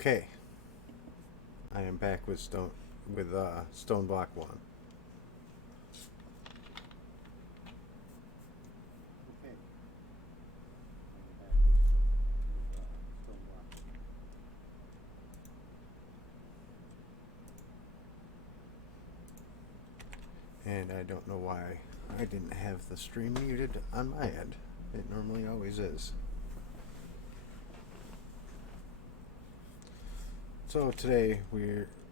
Okay, I am back with Stoneblock 1. Okay. And I don't know why I didn't have the stream muted on my end. It normally always is. So today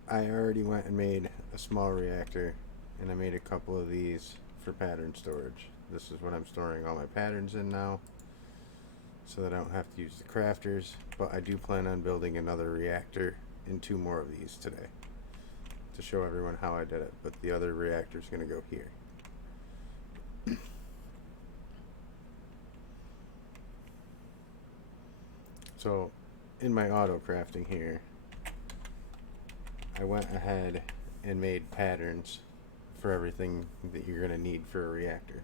I already went and made a small reactor, and I made a couple of these for pattern storage. This is what I'm storing all my patterns in now, so that I don't have to use the crafters, but I do plan on building another reactor and 2 more of these today to show everyone how I did it, but the other reactor is going to go here. So in my auto crafting here, I went ahead and made patterns for everything that you're going to need for a reactor.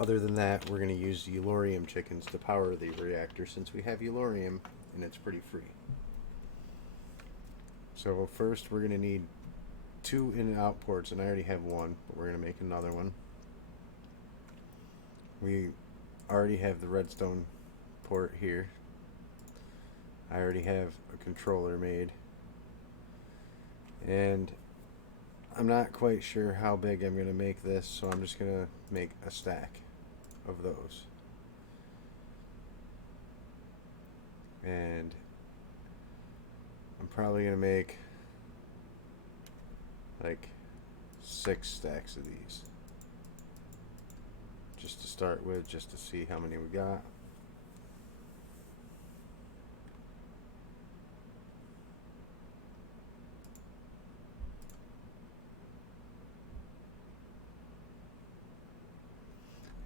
Other than that, we're going to use Eulorium chickens to power the reactor since we have Eulorium and it's pretty free. So first we're going to need 2 in and out ports, and I already have one, but we're going to make another one. We already have the redstone port here. I already have a controller made, and I'm not quite sure how big I'm going to make this, so I'm just going to make a stack of those. And I'm probably going to make like 6 stacks of these just to start with, just to see how many we got.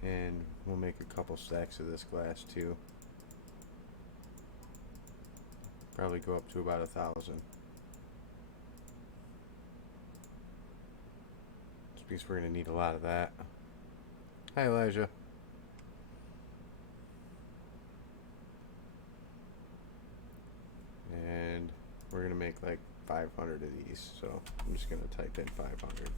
And we'll make a couple stacks of this glass too. Probably go up to about 1,000. Just because we're going to need a lot of that. Hi, Elijah. And we're going to make like 500 of these, so I'm just going to type in 500.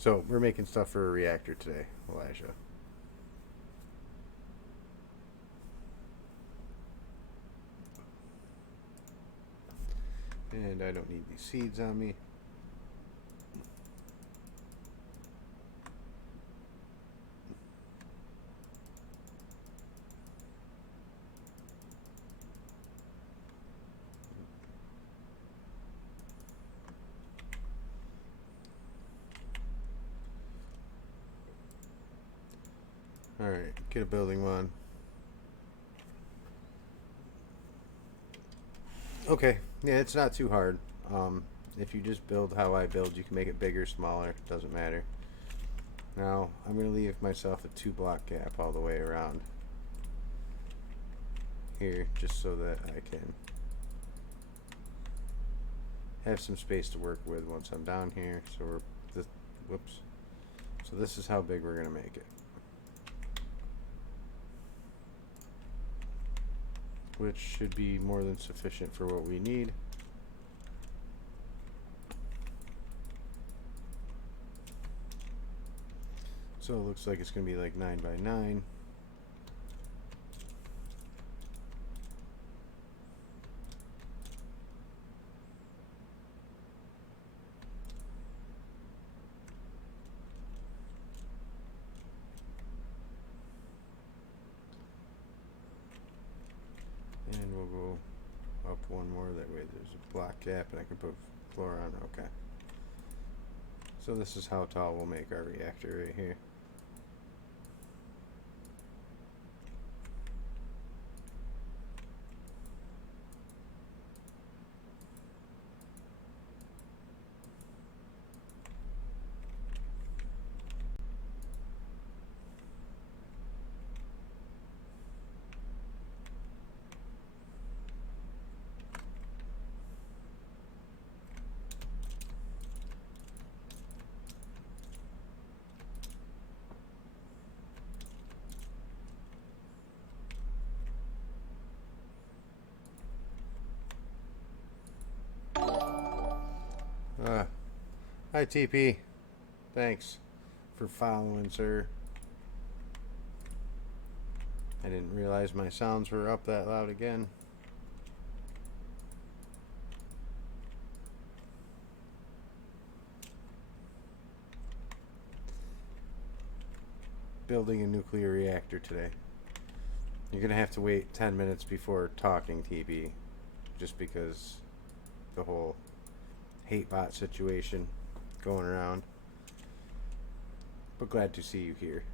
So we're making stuff for a reactor today, Elijah. And I don't need these seeds on me. Alright, get a building one. Okay, yeah, it's not too hard. If you just build how I build, you can make it bigger, smaller, doesn't matter. Now, I'm going to leave myself a 2-block gap all the way around here, just so that I can have some space to work with once I'm down here. So whoops. So this is how big we're going to make it. Which should be more than sufficient for what we need. So it looks like it's going to be like 9 by 9. And we'll go up one more, that way there's a block gap and I can put floor on. Okay. So this is how tall we'll make our reactor right here. Hi, TP. Thanks for following, sir. I didn't realize my sounds were up that loud again. Building a nuclear reactor today. You're gonna have to wait 10 minutes before talking, TP, just because the whole hate bot situation going around. But glad to see you here.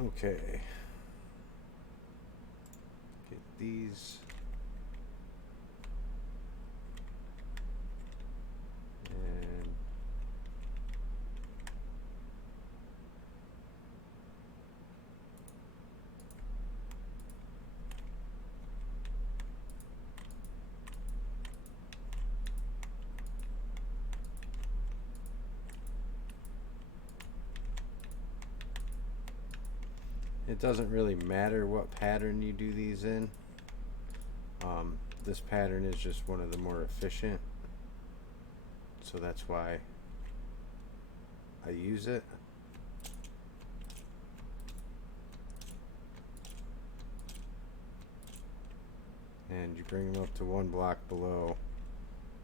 Okay. Get these. And it doesn't really matter what pattern you do these in. This pattern is just one of the more efficient, so that's why I use it. And you bring them up to one block below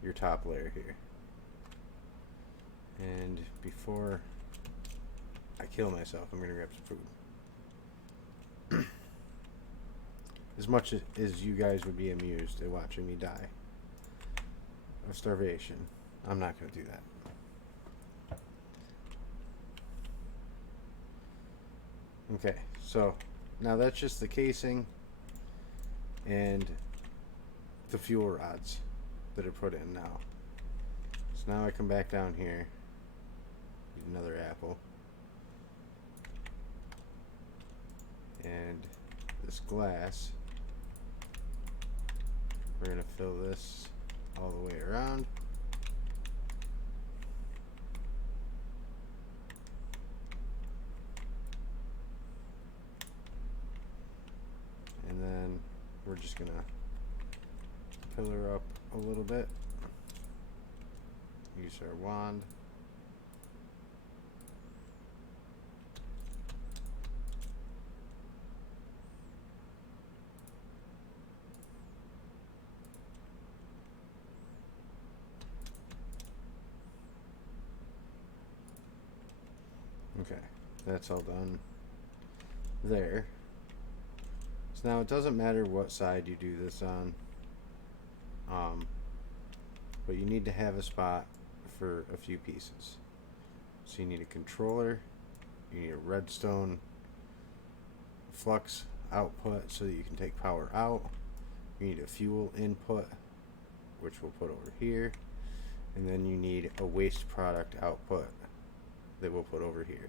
your top layer here. And before I kill myself, I'm gonna grab some food. As much as you guys would be amused at watching me die of starvation, I'm not going to do that. Okay, so now that's just the casing and the fuel rods that are put in now. So now I come back down here, need another apple, and this glass. We're going to fill this all the way around. And then we're just going to pillar up a little bit. Use our wand. Okay, that's all done there. So now it doesn't matter what side you do this on, but you need to have a spot for a few pieces. So you need a controller, you need a redstone flux output so that you can take power out, you need a fuel input, which we'll put over here, and then you need a waste product output that we'll put over here.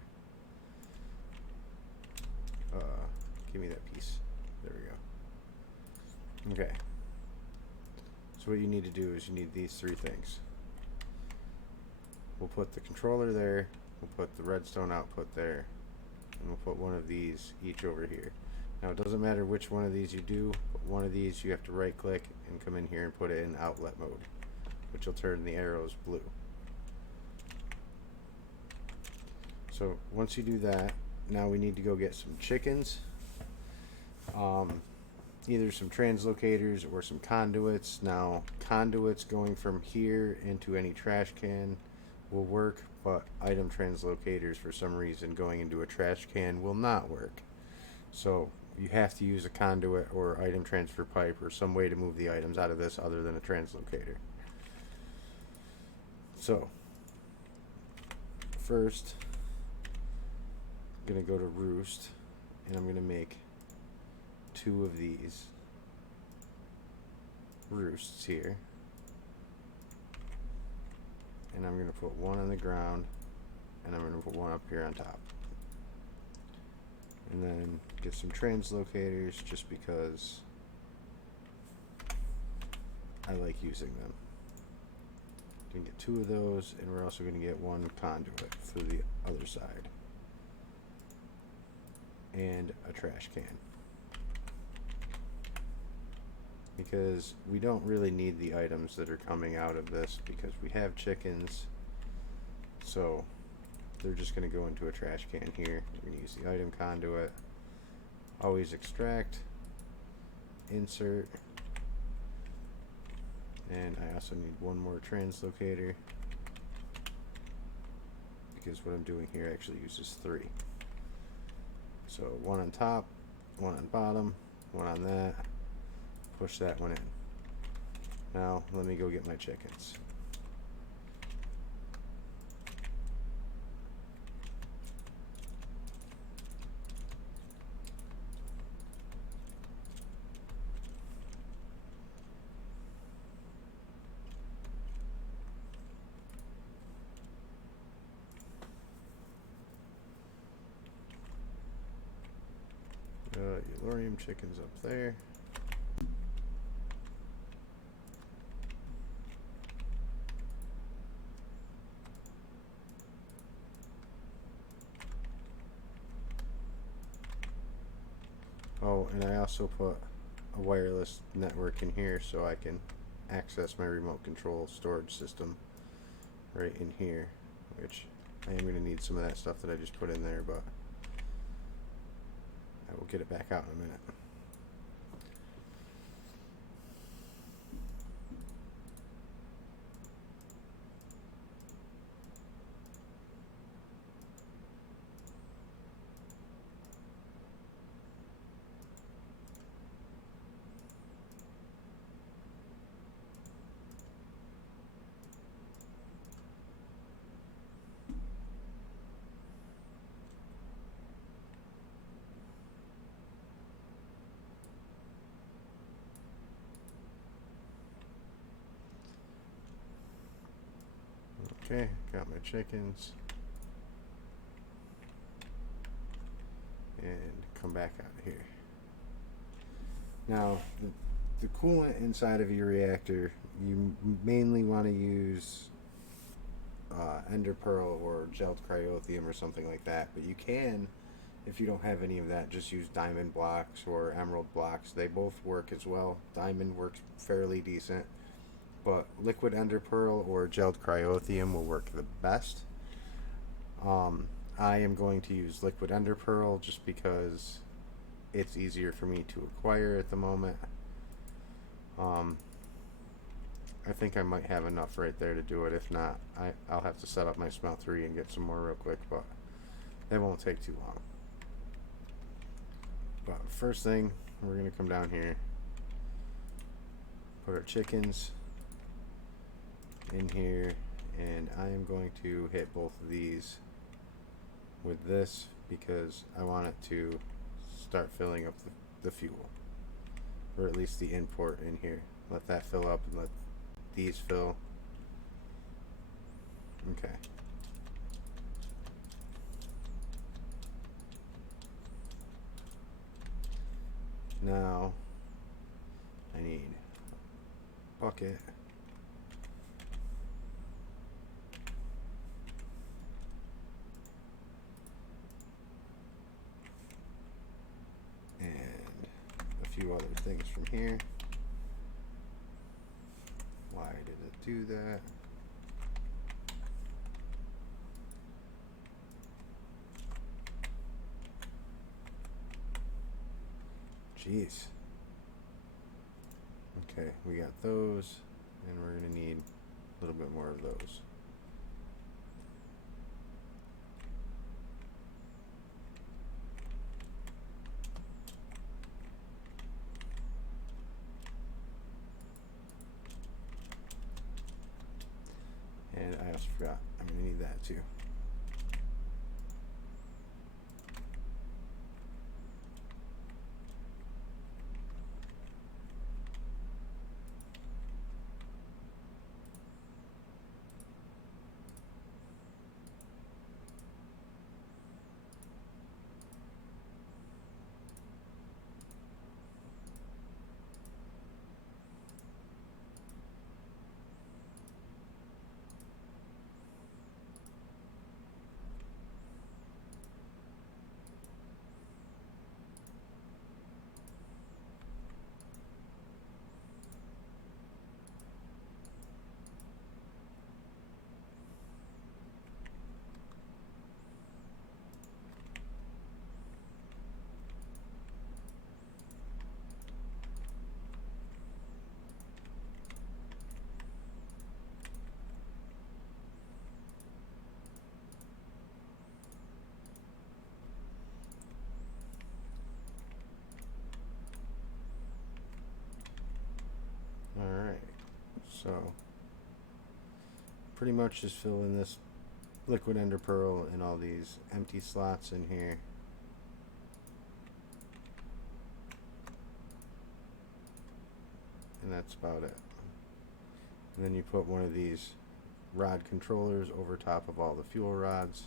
Give me that piece. There we go. Okay. So what you need to do is you need these three things. We'll put the controller there, we'll put the redstone output there, and we'll put one of these each over here. Now it doesn't matter which one of these you do, but one of these you have to right click and come in here and put it in outlet mode, which will turn the arrows blue. So once you do that, now we need to go get some chickens, either some translocators or some conduits. Now conduits going from here into any trash can will work, but item translocators for some reason going into a trash can will not work. So you have to use a conduit or item transfer pipe or some way to move the items out of this other than a translocator. So first I'm going to go to roost and I'm going to make 2 of these roosts here, and I'm going to put one on the ground and I'm going to put one up here on top, and then get some translocators just because I like using them. Gonna get 2 of those, and we're also gonna get 1 conduit through the other side. And a trash can. Because we don't really need the items that are coming out of this because we have chickens. So they're just going to go into a trash can here. We're going to use the item conduit. Always extract, insert, and I also need 1 more translocator because what I'm doing here actually uses 3. So 1 on top, 1 on bottom, 1 on that. Push that one in. Now let me go get my chickens. Eulorium chickens up there. Oh, and I also put a wireless network in here so I can access my remote control storage system right in here, which I am going to need some of that stuff that I just put in there, but I will get it back out in a minute. Okay, got my chickens. And come back out of here. Now, the coolant inside of your reactor, you mainly want to use ender pearl or gelled cryothium or something like that, but you can, if you don't have any of that, just use diamond blocks or emerald blocks. They both work as well. Diamond works fairly decent, but liquid ender pearl or gelled cryothium will work the best. I am going to use liquid ender pearl just because it's easier for me to acquire at the moment. I think I might have enough right there to do it. If not, I'll have to set up my smeltery and get some more real quick, but that won't take too long. But first thing, we're going to come down here, put our chickens in here, and I am going to hit both of these with this because I want it to start filling up the fuel, or at least the import in here. Let that fill up and let these fill. Okay. Now I need a bucket. And a few other things from here. Why did it do that? Jeez. Okay, we got those, and we're going to need a little bit more of those. And I also forgot, I'm going to need that too. So pretty much just fill in this liquid ender pearl and all these empty slots in here. And that's about it. And then you put one of these rod controllers over top of all the fuel rods.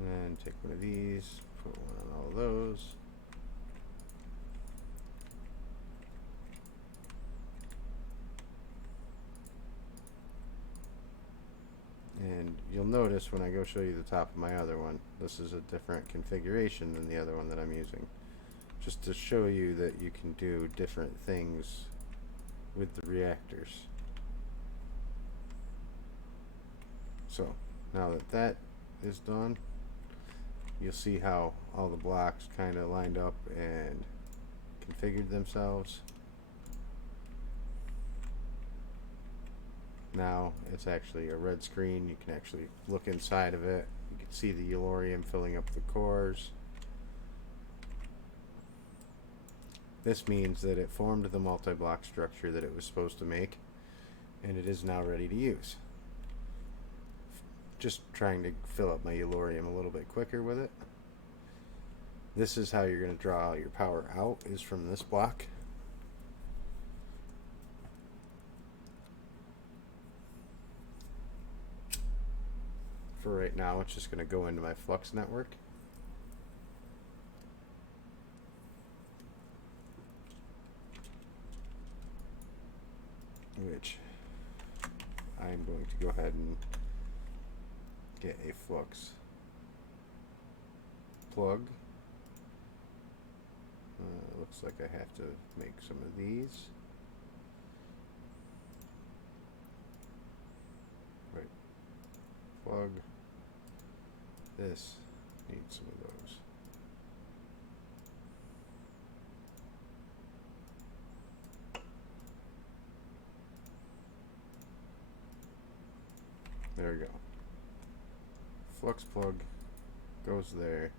And take one of these, put one on all of those. And you'll notice when I go show you the top of my other one, this is a different configuration than the other one that I'm using. Just to show you that you can do different things with the reactors. So now that that is done, you'll see how all the blocks kind of lined up and configured themselves. Now it's actually a red screen. You can actually look inside of it. You can see the Eulorium filling up the cores. This means that it formed the multi-block structure that it was supposed to make, and it is now ready to use. Just trying to fill up my Eulorium a little bit quicker with it. This is how you're going to draw your power out, is from this block. For right now, it's just going to go into my Flux network. Which I'm going to go ahead and get a Flux Plug. Looks like I have to make some of these. Right. Plug. This needs some of those. There we go. Flux plug goes there,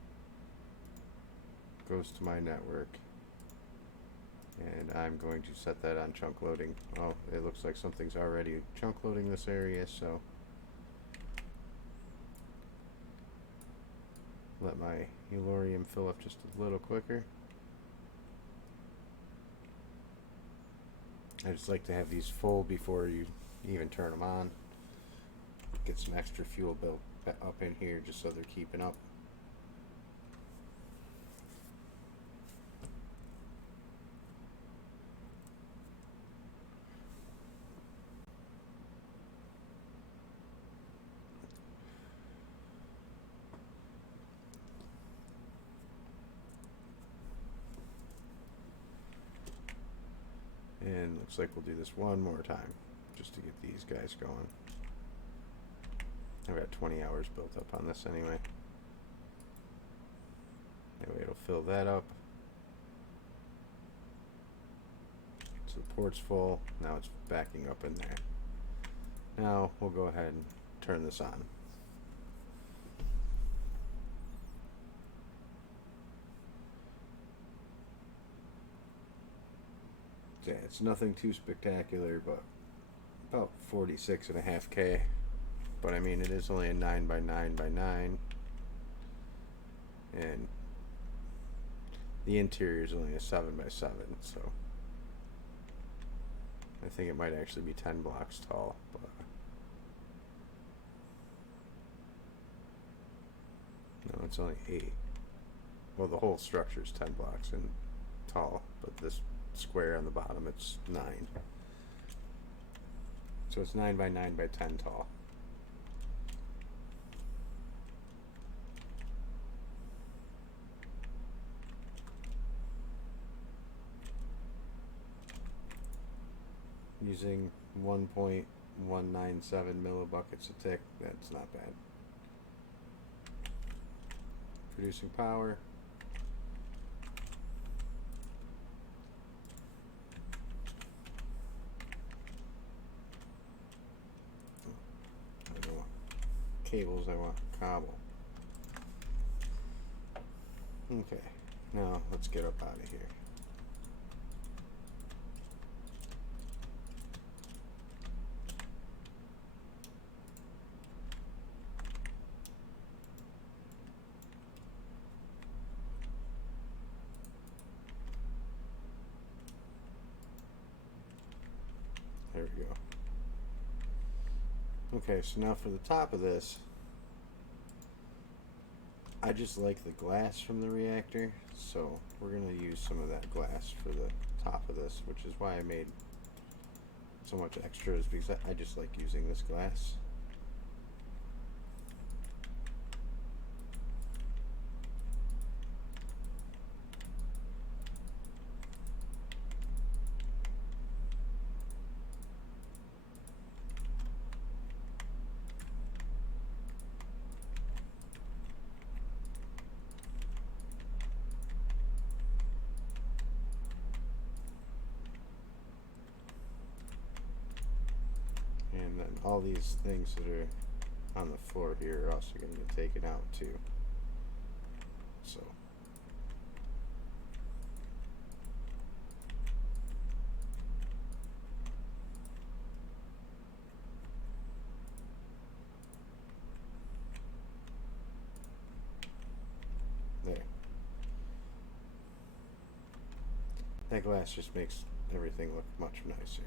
goes to my network, and I'm going to set that on chunk loading. Oh, it looks like something's already chunk loading this area, so let my Eulorium fill up just a little quicker. I just like to have these full before you even turn them on. Get some extra fuel built up in here just so they're keeping up. And looks like we'll do this one more time just to get these guys going. I've got 20 hours built up on this anyway. Anyway, it'll fill that up. So the port's full. Now it's backing up in there. Now we'll go ahead and turn this on. Yeah, it's nothing too spectacular, but about 46.5K. But I mean, it is only a 9x9x9, and the interior is only a 7x7, so I think it might actually be 10 blocks tall. But no, it's only 8. Well, the whole structure is 10 blocks and tall, but this square on the bottom, it's 9. So it's 9x9x10 tall. Using 1.9 197 millibuckets a tick. That's not bad. Producing power. I don't want cables, I want cobble. Okay, now let's get up out of here. There we go. Okay, so now for the top of this, I just like the glass from the reactor, so we're going to use some of that glass for the top of this, which is why I made so much extras, because I just like using this glass. And then all these things that are on the floor here are also going to get taken out too. So there. That glass just makes everything look much nicer.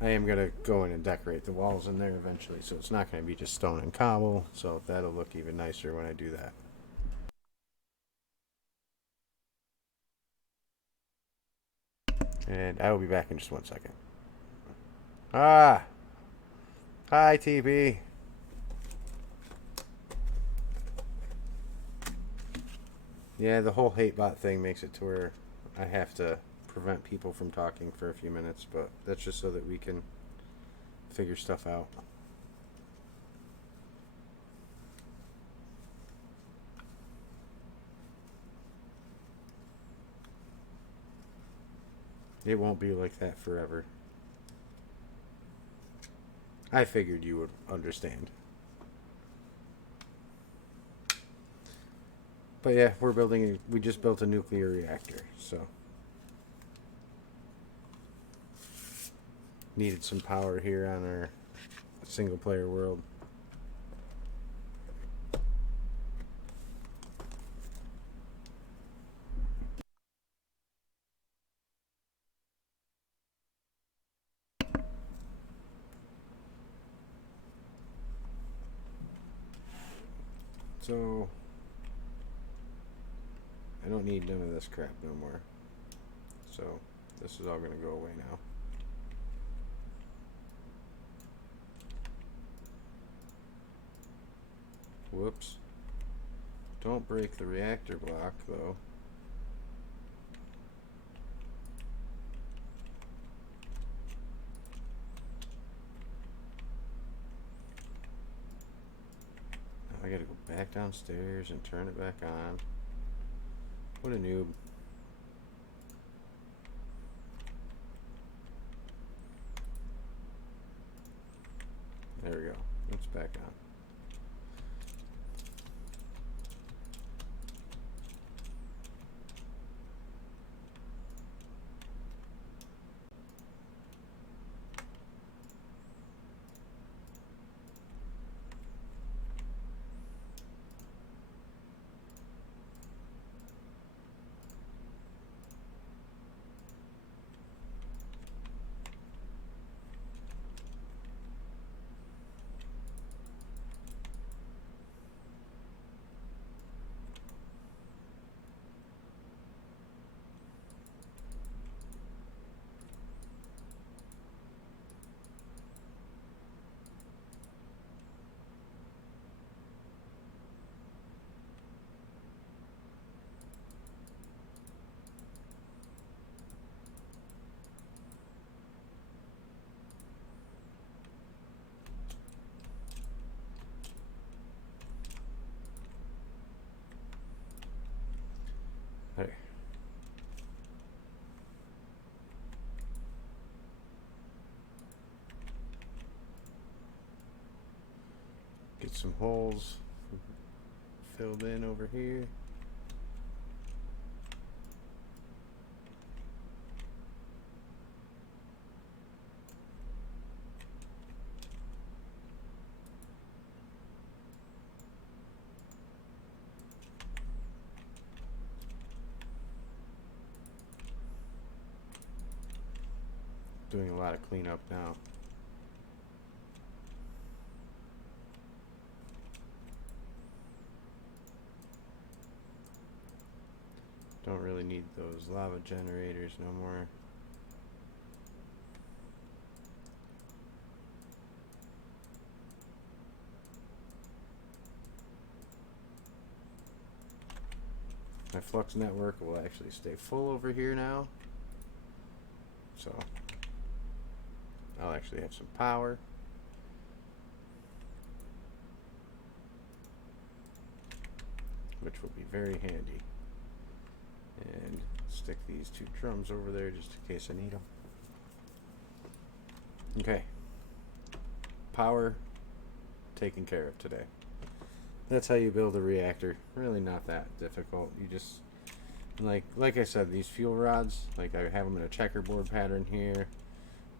I am going to go in and decorate the walls in there eventually, so it's not going to be just stone and cobble, so that'll look even nicer when I do that. And I will be back in just 1 second. Ah! Hi, TB. Yeah, the whole hate bot thing makes it to where I have to prevent people from talking for a few minutes, but that's just so that we can figure stuff out. It won't be like that forever. I figured you would understand. But yeah, we just built a nuclear reactor, so needed some power here on our single player world. So I don't need none of this crap no more. So this is all going to go away now. Whoops. Don't break the reactor block, though. Now I gotta go back downstairs and turn it back on. What a noob. There we go. It's back on. Hey. Get some holes filled in over here. Doing a lot of cleanup now. Don't really need those lava generators no more. My flux network will actually stay full over here now. So I'll actually have some power. Which will be very handy. And stick these 2 drums over there just in case I need them. Okay. Power taken care of today. That's how you build a reactor. Really not that difficult. You just, like I said, these fuel rods, like I have them in a checkerboard pattern here.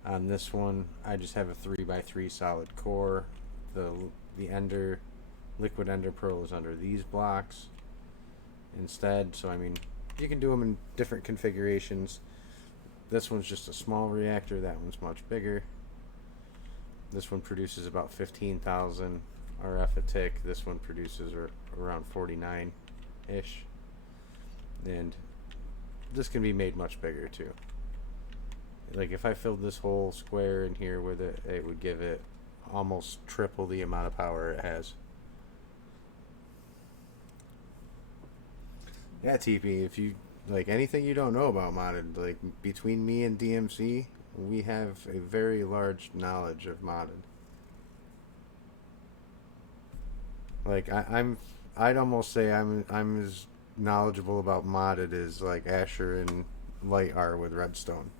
On this one, I just have a 3x3 solid core. The liquid ender pearl is under these blocks instead. So I mean, you can do them in different configurations. This one's just a small reactor. That one's much bigger. This one produces about 15,000 RF a tick. This one produces around 49-ish. And this can be made much bigger too. Like if I filled this whole square in here with it, it would give it almost triple the amount of power it has. Yeah, TP, if you like anything you don't know about modded, like between me and DMC, we have a very large knowledge of modded. Like I'd almost say I'm as knowledgeable about modded as like Asher and Light are with Redstone.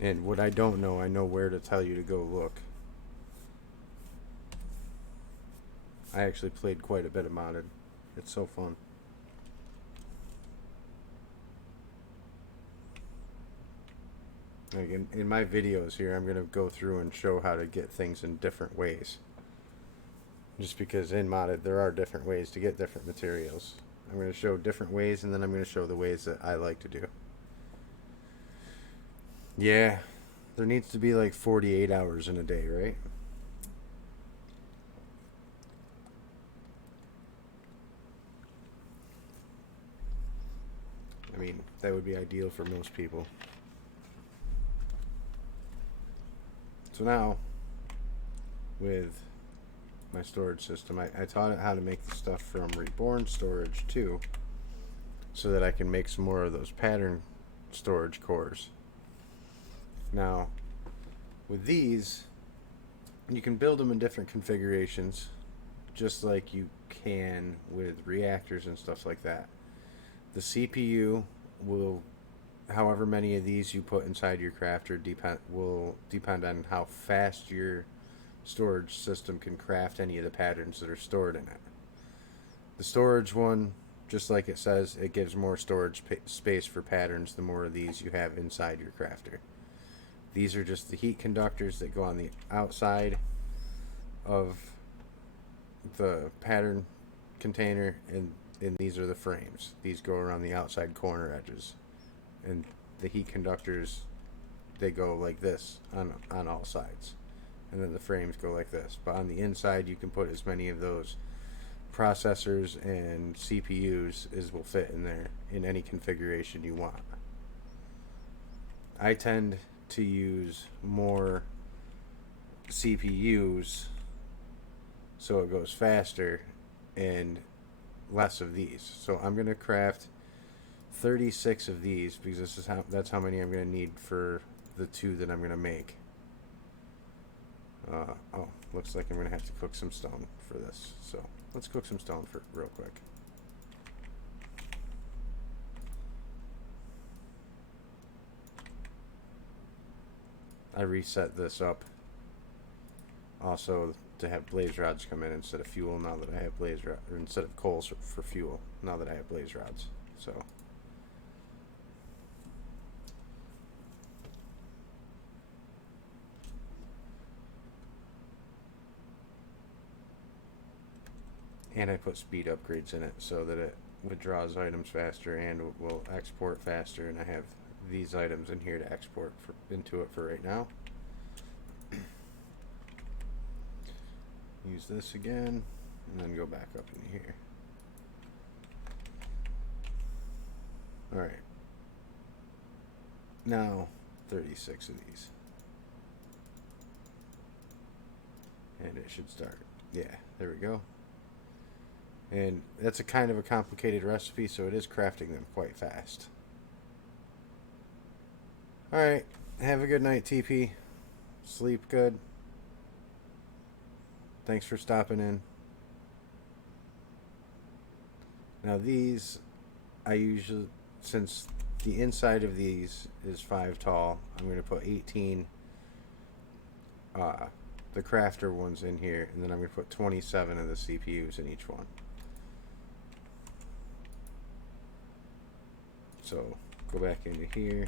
And what I don't know, I know where to tell you to go look. I actually played quite a bit of modded. It's so fun. Like in my videos here, I'm going to go through and show how to get things in different ways. Just because in modded, there are different ways to get different materials. I'm going to show different ways, and then I'm going to show the ways that I like to do. Yeah, there needs to be like 48 hours in a day, right? I mean, that would be ideal for most people. So now, with my storage system, I taught it how to make the stuff from reborn storage too, so that I can make some more of those pattern storage cores. Now, with these, you can build them in different configurations, just like you can with reactors and stuff like that. The CPU will, however many of these you put inside your crafter, will depend on how fast your storage system can craft any of the patterns that are stored in it. The storage one, just like it says, it gives more storage space for patterns the more of these you have inside your crafter. These are just the heat conductors that go on the outside of the pattern container, and these are the frames. These go around the outside corner edges. And the heat conductors, they go like this on all sides. And then the frames go like this. But on the inside, you can put as many of those processors and CPUs as will fit in there in any configuration you want. I tend to use more CPUs so it goes faster and less of these. So I'm going to craft 36 of these because that's how many I'm going to need for the 2 that I'm going to make. Oh, looks like I'm going to have to cook some stone for this. So let's cook some stone for real quick. I reset this up also to have blaze rods come in instead of fuel now that I have blaze rods, or instead of coals for fuel now that I have blaze rods. So and I put speed upgrades in it so that it withdraws items faster and will export faster, and I have these items in here to export into it for right now. Use this again and then go back up in here. Alright, now 36 of these, and it should start. Yeah, there we go. And that's a kind of a complicated recipe, so it is crafting them quite fast. Alright, have a good night, TP. Sleep good. Thanks for stopping in. Now these, I usually, since the inside of these is 5 tall, I'm going to put 18 the crafter ones in here, and then I'm going to put 27 of the CPUs in each one. So go back into here.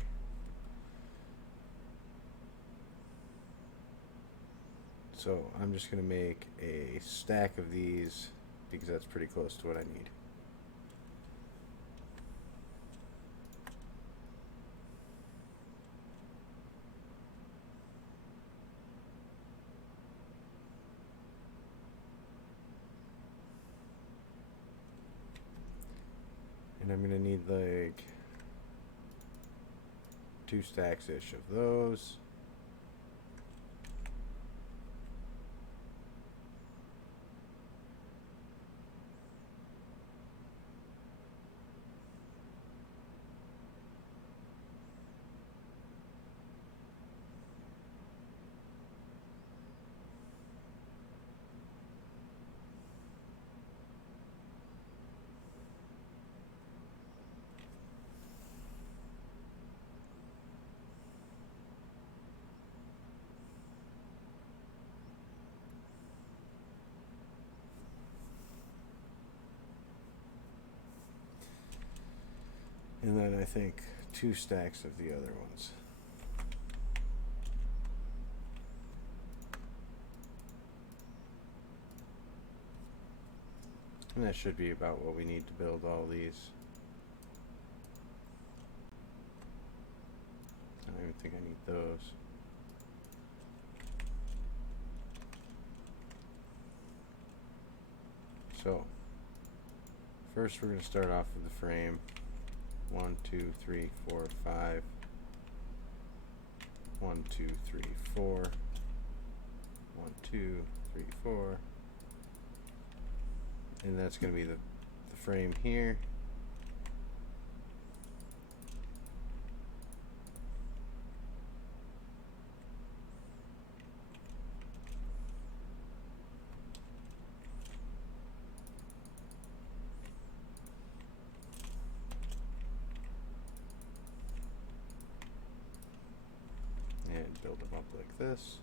So I'm just going to make a stack of these because that's pretty close to what I need. And I'm going to need like 2 stacks-ish of those. And then I think 2 stacks of the other ones. And that should be about what we need to build all these. I don't even think I need those. So, first we're going to start off with the frame. 1, 2, 3, 4, 5. 1, 2, 3, 4. 1, 2, 3, 4. And that's going to be the frame here. And build them up like this.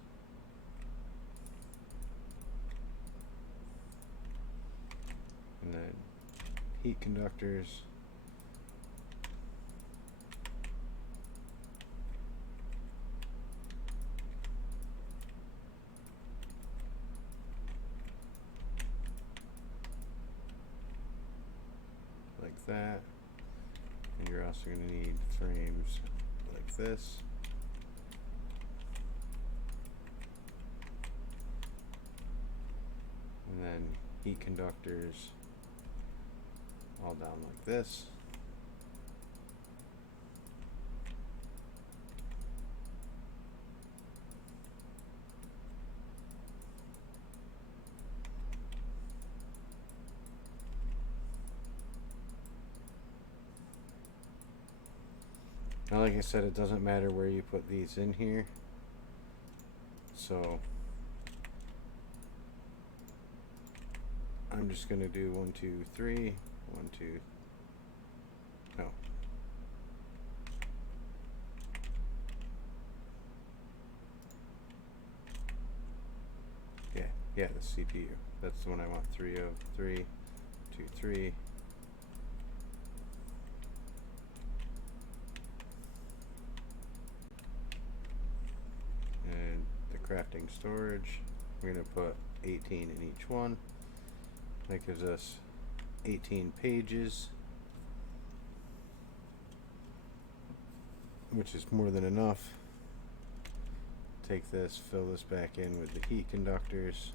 And then heat conductors. Like that. And you're also going to need frames like this. And then heat conductors all down like this. Now, like I said, it doesn't matter where you put these in here. So I'm just going to do 1, 2, 3, 1, 2, no. Yeah, the CPU. That's the one I want 3 of. 3, 2, 3. And the crafting storage, we're going to put 18 in each one. That gives us 18 pages, which is more than enough. Take this, fill this back in with the heat conductors.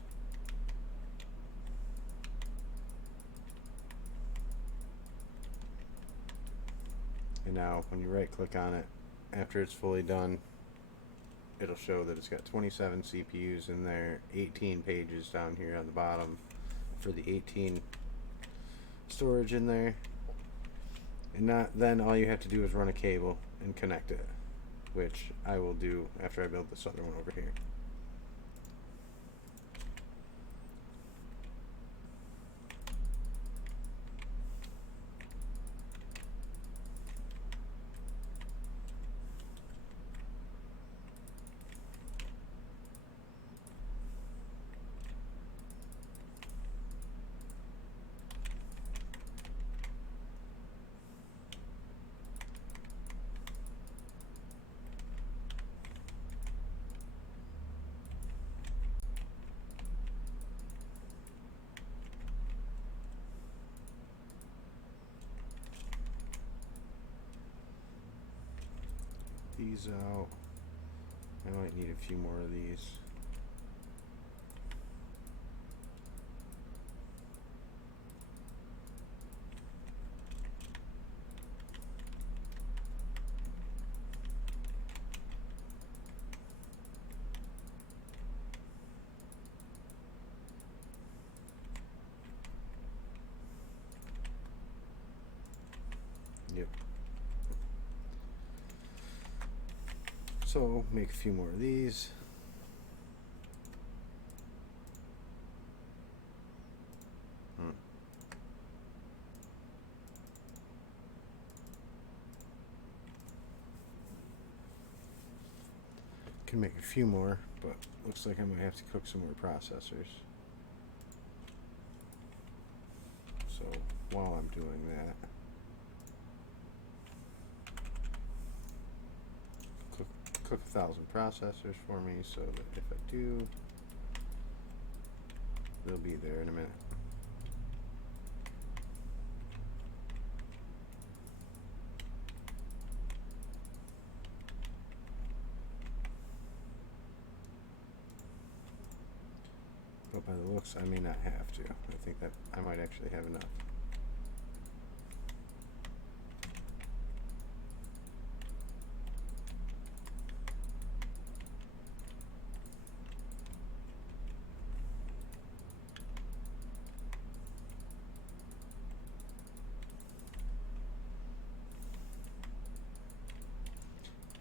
And now when you right click on it, after it's fully done, it'll show that it's got 27 CPUs in there, 18 pages down here on the bottom for the 18 storage in there. And then all you have to do is run a cable and connect it, which I will do after I build this other one over here. These out. I might need a few more of these. Yep. So make a few more of these. Can make a few more, but looks like I might have to cook some more processors. So while I'm doing that, cook 1,000 processors for me so that if I do, they'll be there in a minute. But by the looks, I may not have to. I think that I might actually have enough.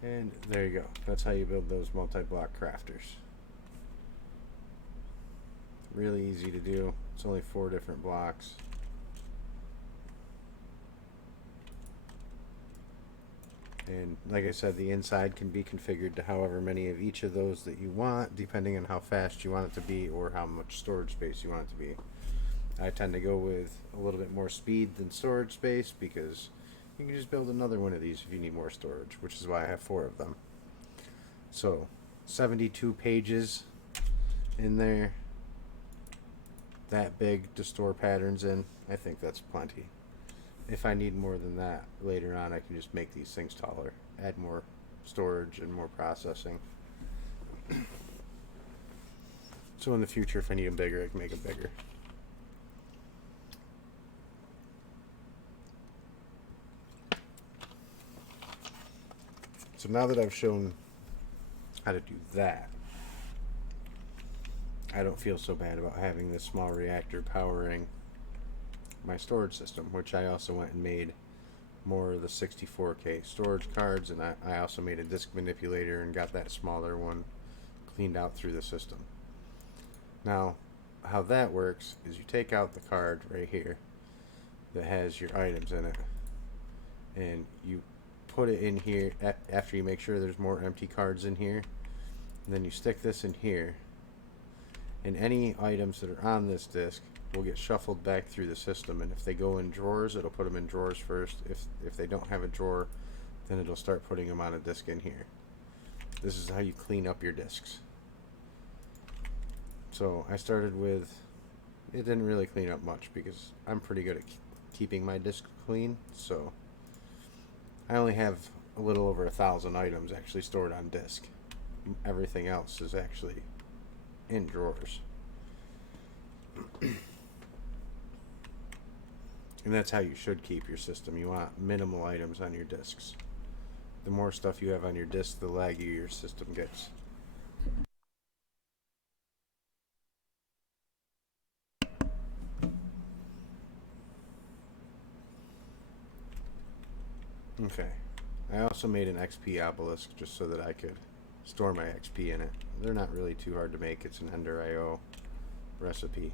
And there you go. That's how you build those multi-block crafters. Really easy to do. It's only 4 different blocks. And like I said, the inside can be configured to however many of each of those that you want, depending on how fast you want it to be or how much storage space you want it to be. I tend to go with a little bit more speed than storage space because you can just build another one of these if you need more storage, which is why I have 4 of them. So 72 pages in there, that big to store patterns in. I think that's plenty. If I need more than that later on, I can just make these things taller, add more storage and more processing. So in the future, if I need them bigger, I can make them bigger. So now that I've shown how to do that, I don't feel so bad about having this small reactor powering my storage system, which I also went and made more of the 64K storage cards, and I also made a disk manipulator and got that smaller one cleaned out through the system. Now, how that works is you take out the card right here that has your items in it, and you put it in here after you make sure there's more empty cards in here, and then you stick this in here, and any items that are on this disk will get shuffled back through the system, and if they go in drawers, it'll put them in drawers first. If they don't have a drawer, then it'll start putting them on a disk in here. This is how you clean up your disks. So I started with, it didn't really clean up much because I'm pretty good at keeping my disk clean, so I only have a little over 1,000 items actually stored on disk. Everything else is actually in drawers. And that's how you should keep your system. You want minimal items on your disks. The more stuff you have on your disk, the laggier your system gets. Okay. I also made an XP Obelisk just so that I could store my XP in it. They're not really too hard to make. It's an Ender IO recipe.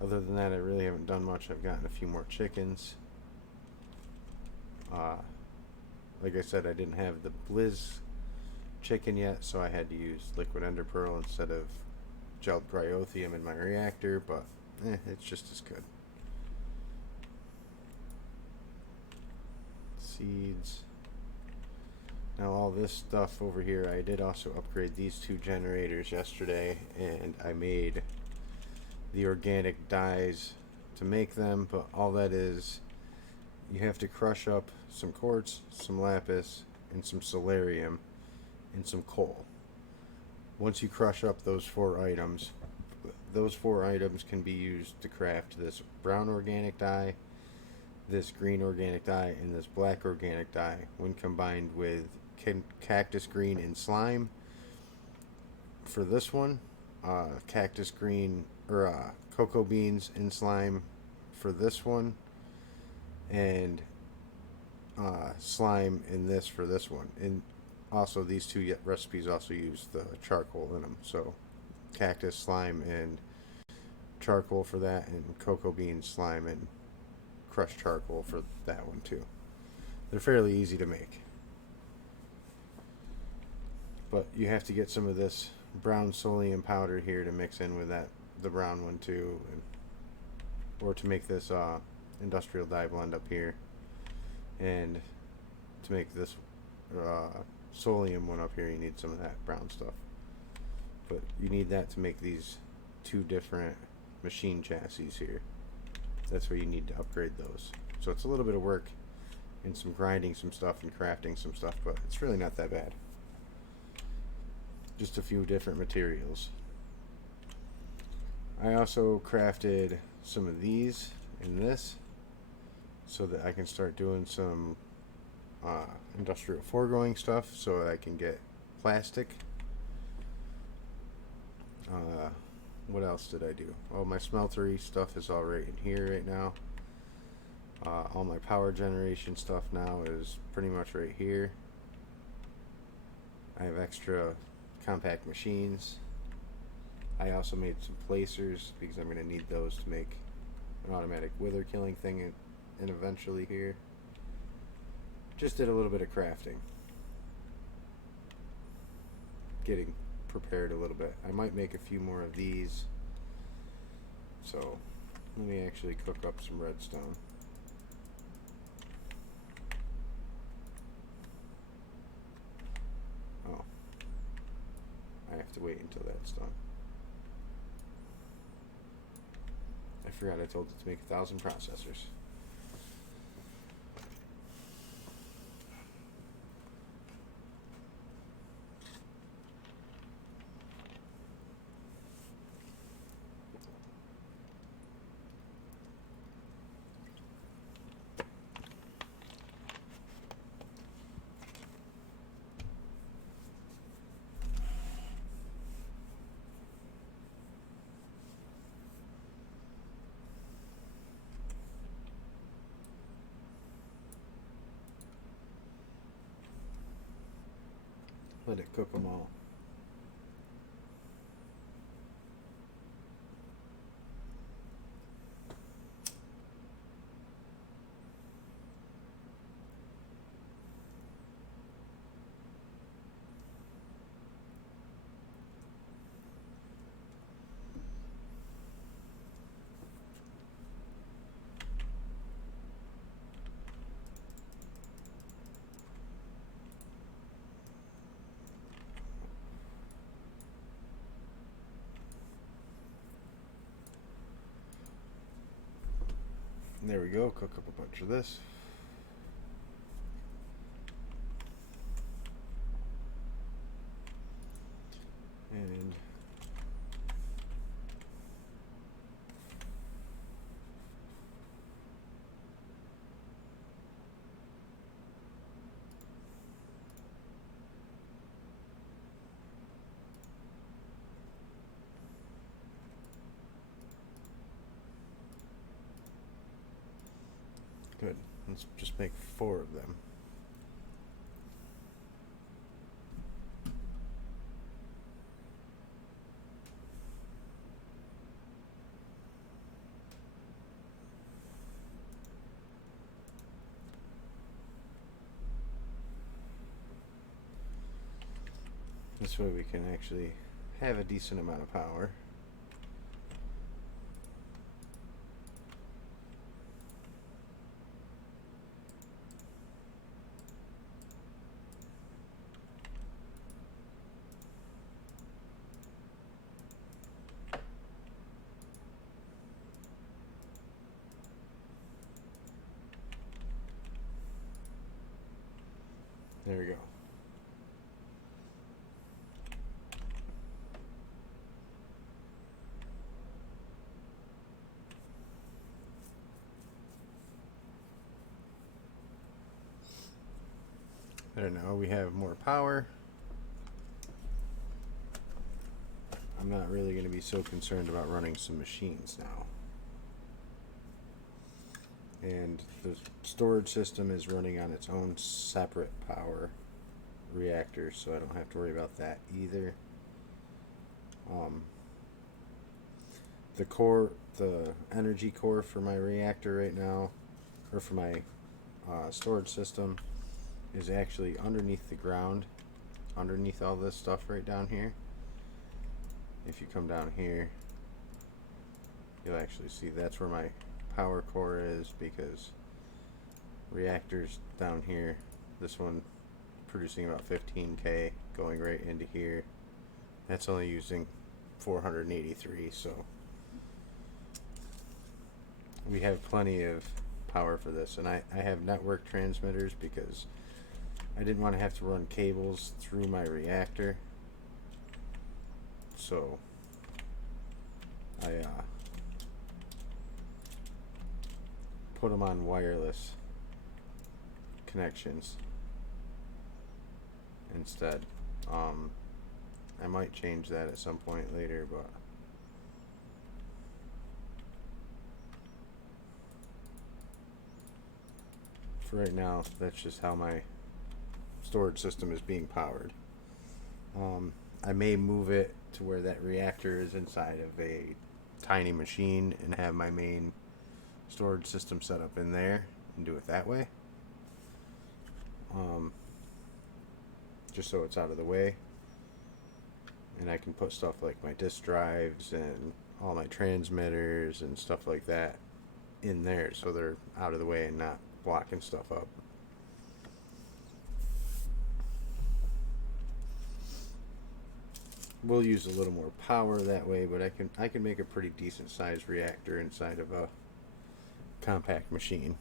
Other than that, I really haven't done much. I've gotten a few more chickens. Like I said, I didn't have the Blizz chicken yet, so I had to use liquid ender pearl instead of gelled cryothium in my reactor, but it's just as good. Seeds. Now all this stuff over here, I did also upgrade these two generators yesterday, and I made the organic dyes to make them, but all that is, you have to crush up some quartz, some lapis, and some solarium, and some coal. Once you crush up those four items can be used to craft this brown organic dye, this green organic dye, and this black organic dye when combined with cactus green and slime. For this one, cactus green or cocoa beans and slime for this one, and slime in this for this one. And also these two recipes also use the charcoal in them, so cactus, slime, and charcoal for that, and cocoa beans, slime, and crushed charcoal for that one too. They're fairly easy to make, but you have to get some of this brown solium powder here to mix in with the brown one too, or to make this industrial dye blend up here, and to make this solium one up here you need some of that brown stuff, but you need that to make these two different machine chassis here. That's where you need to upgrade those. So it's a little bit of work and some grinding some stuff and crafting some stuff, but it's really not that bad. Just a few different materials. I also crafted some of these in this so that I can start doing some industrial foregoing stuff so I can get plastic. What else did I do? Oh, my smeltery stuff is all right in here right now. All my power generation stuff now is pretty much right here. I have extra compact machines. I also made some placers because I'm going to need those to make an automatic wither killing thing and eventually here. Just did a little bit of crafting. Getting prepared a little bit. I might make a few more of these. So let me actually cook up some redstone. Oh, I have to wait until that's done. I forgot I told it to make 1,000 processors. let it cook them all. There we go, cook up a bunch of this. And good. Let's just make 4 of them. This way we can actually have a decent amount of power. There we go. There, now we have more power. I'm not really going to be so concerned about running some machines now. And the storage system is running on its own separate power reactor, so I don't have to worry about that either. The energy core for my reactor right now, or for my storage system, is actually underneath the ground, underneath all this stuff right down here. If you come down here, you'll actually see that's where my power core is, because reactors down here, this one producing about 15k going right into here, that's only using 483, so we have plenty of power for this. And I have network transmitters because I didn't want to have to run cables through my reactor, so I put them on wireless connections instead. I might change that at some point later, but for right now, that's just how my storage system is being powered. I may move it to where that reactor is inside of a tiny machine and have my main storage system set up in there and do it that way. Just so it's out of the way, and I can put stuff like my disk drives and all my transmitters and stuff like that in there, so they're out of the way and not blocking stuff up. We'll use a little more power that way, but I can make a pretty decent sized reactor inside of a compact machine.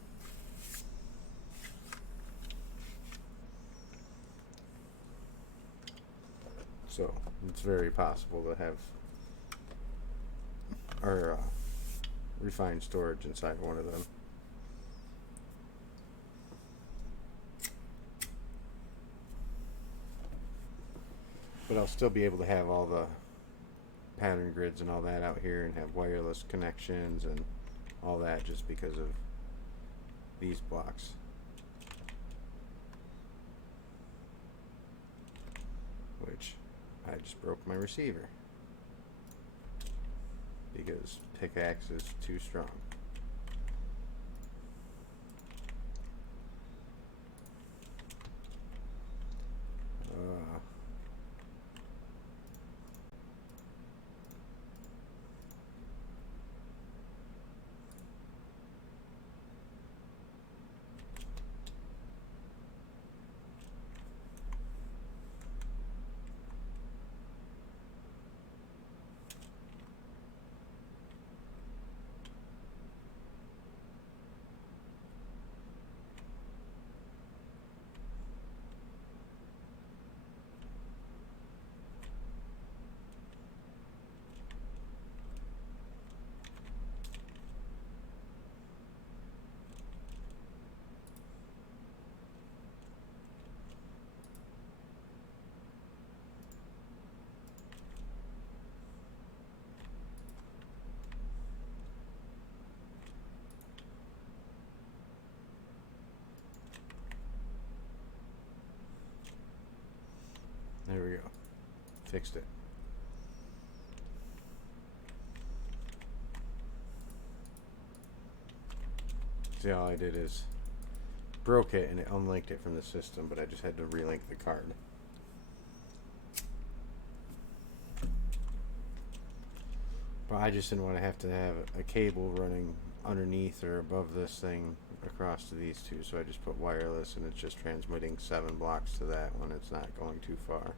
So it's very possible to have our refined storage inside one of them. But I'll still be able to have all the pattern grids and all that out here and have wireless connections and all that, just because of these blocks. which I just broke my receiver because pickaxe is too strong. There we go. Fixed it. See, all I did is broke it and it unlinked it from the system, but I just had to relink the card. But I just didn't want to have a cable running underneath or above this thing across to these two, so I just put wireless, and it's just transmitting 7 blocks to that when it's not going too far.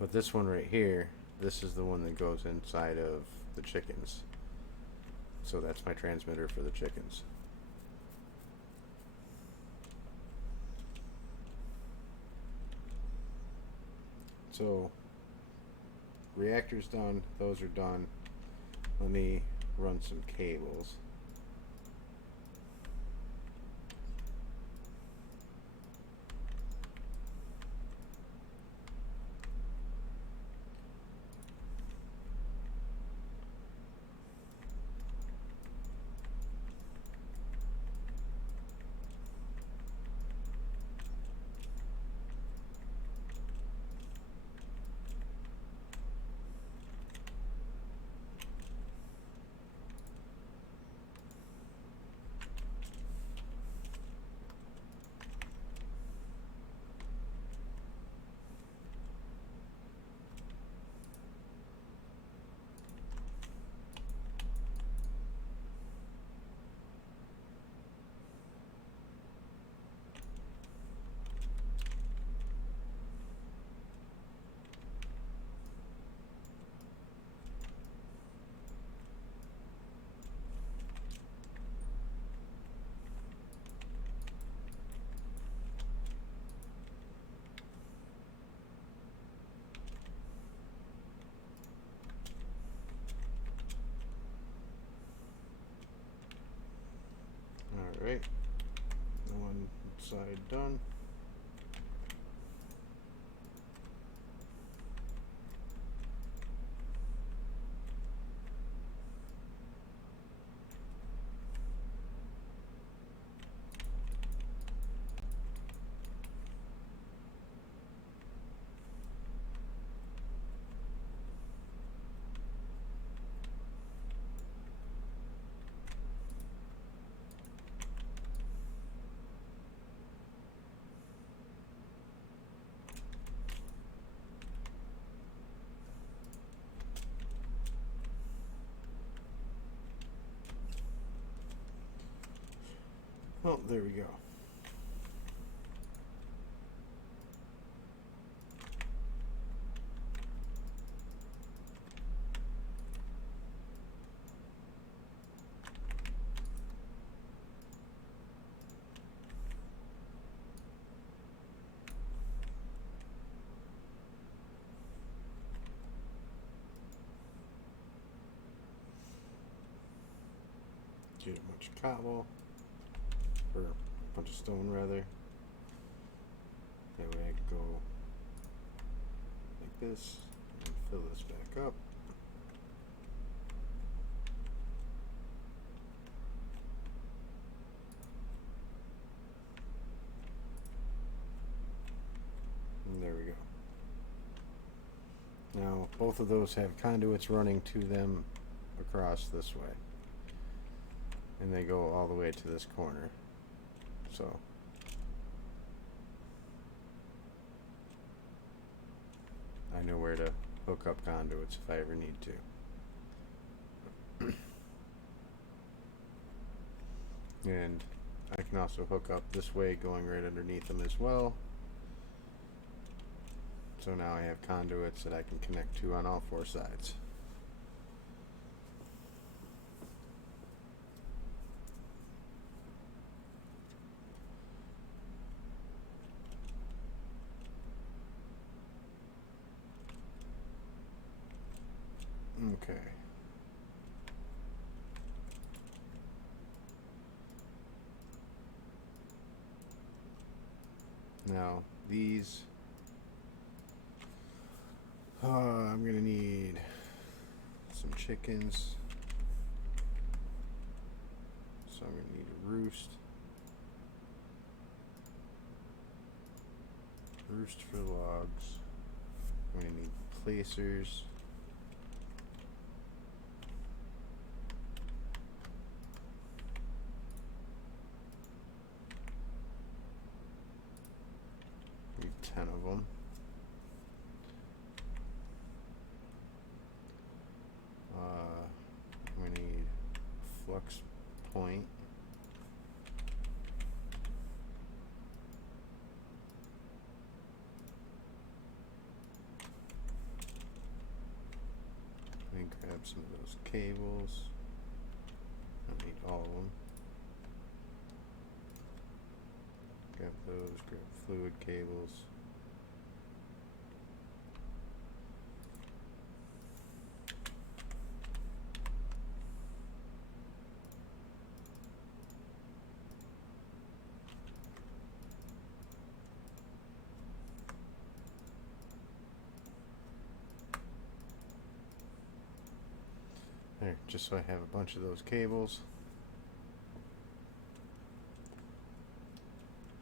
But this one right here, this is the one that goes inside of the chickens, so that's my transmitter for the chickens. So reactor's done, those are done. Let me run some cables. Alright, one side done. Oh, there we go. Get a bunch of cobble, or a bunch of stone rather. That way I can go like this and fill this back up. And there we go. both of those have conduits running to them across this way. And they go all the way to this corner. So I know where to hook up conduits if I ever need to. And I can also hook up this way going right underneath them as well. So now I have conduits that I can connect to on all four sides. Okay. Now these, I'm gonna need some chickens, so I'm gonna need a roost for logs. I'm gonna need placers. Need 10 of them. We need flux point. Let me grab some of those cables. I don't need all of them. Grab those, grab fluid cables. There, just so I have a bunch of those cables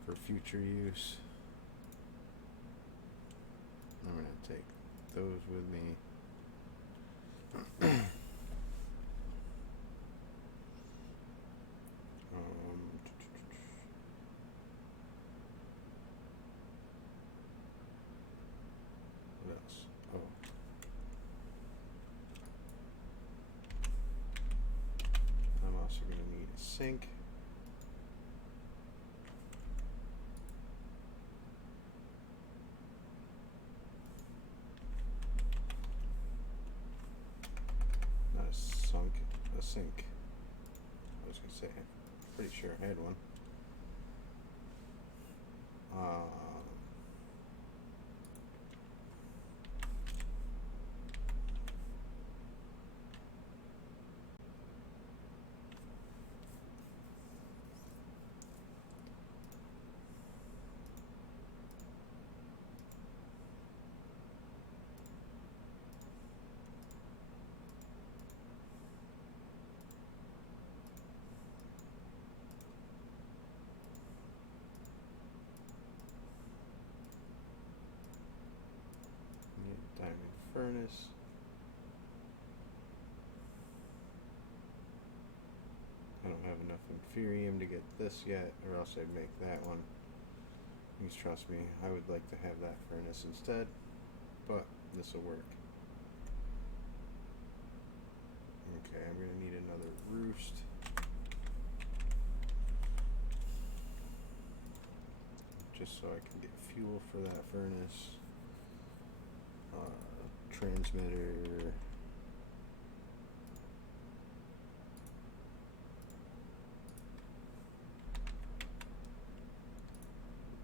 for future use. I'm going to take those with me. What else? Oh. I'm also going to need a sink. Not a sunk, a sink. I was going to say, I'm pretty sure I had one. Diamond furnace. I don't have enough inferium to get this yet, or else I'd make that one. Please trust me, I would like to have that furnace instead, but this will work. Okay, I'm gonna need another roost. Just so I can get fuel for that furnace. Transmitter.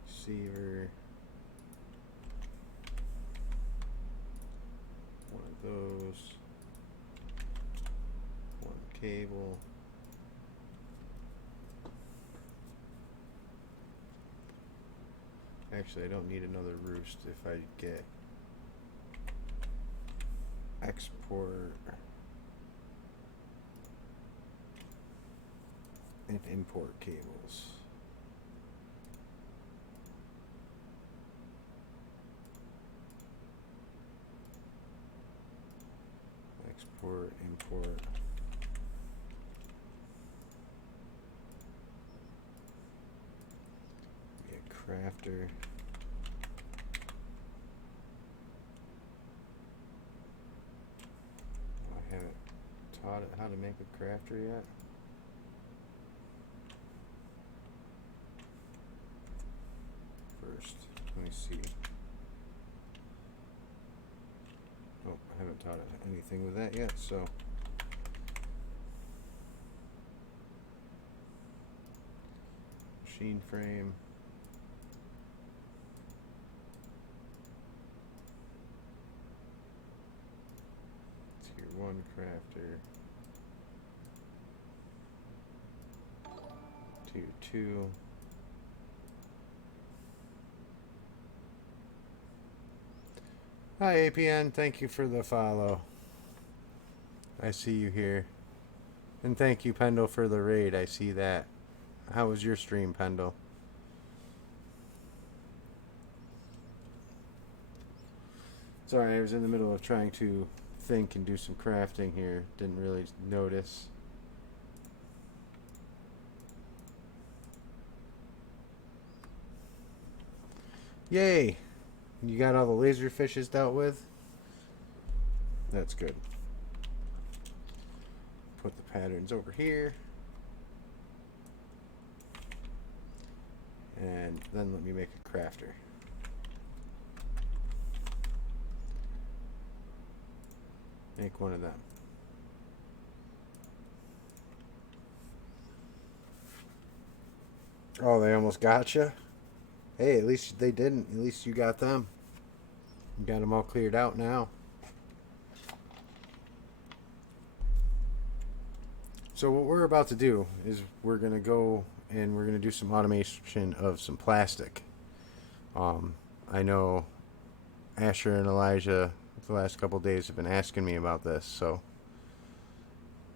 Receiver. One of those. One cable. Actually, I don't need another roost if I get export and import cables. Export, import. Crafter. I haven't taught it how to make a crafter yet. First, let me see. Oh, I haven't taught it anything with that yet, so. Machine frame. Tier 1 crafter. Tier 2. Hi APN, thank you for the follow. I see you here. And thank you Pendle for the raid, I see that. How was your stream, Pendle? Sorry, I was in the middle of trying to think and do some crafting here. Didn't really notice. Yay! You got all the laser fishes dealt with? That's good. Put the patterns over here. And then let me make a crafter. Make one of them. Oh, they almost got you? Hey, at least they didn't. At least you got them. You got them all cleared out now. So what we're about to do is we're going to go and we're going to do some automation of some plastic. I know Asher and Elijah the last couple days have been asking me about this, so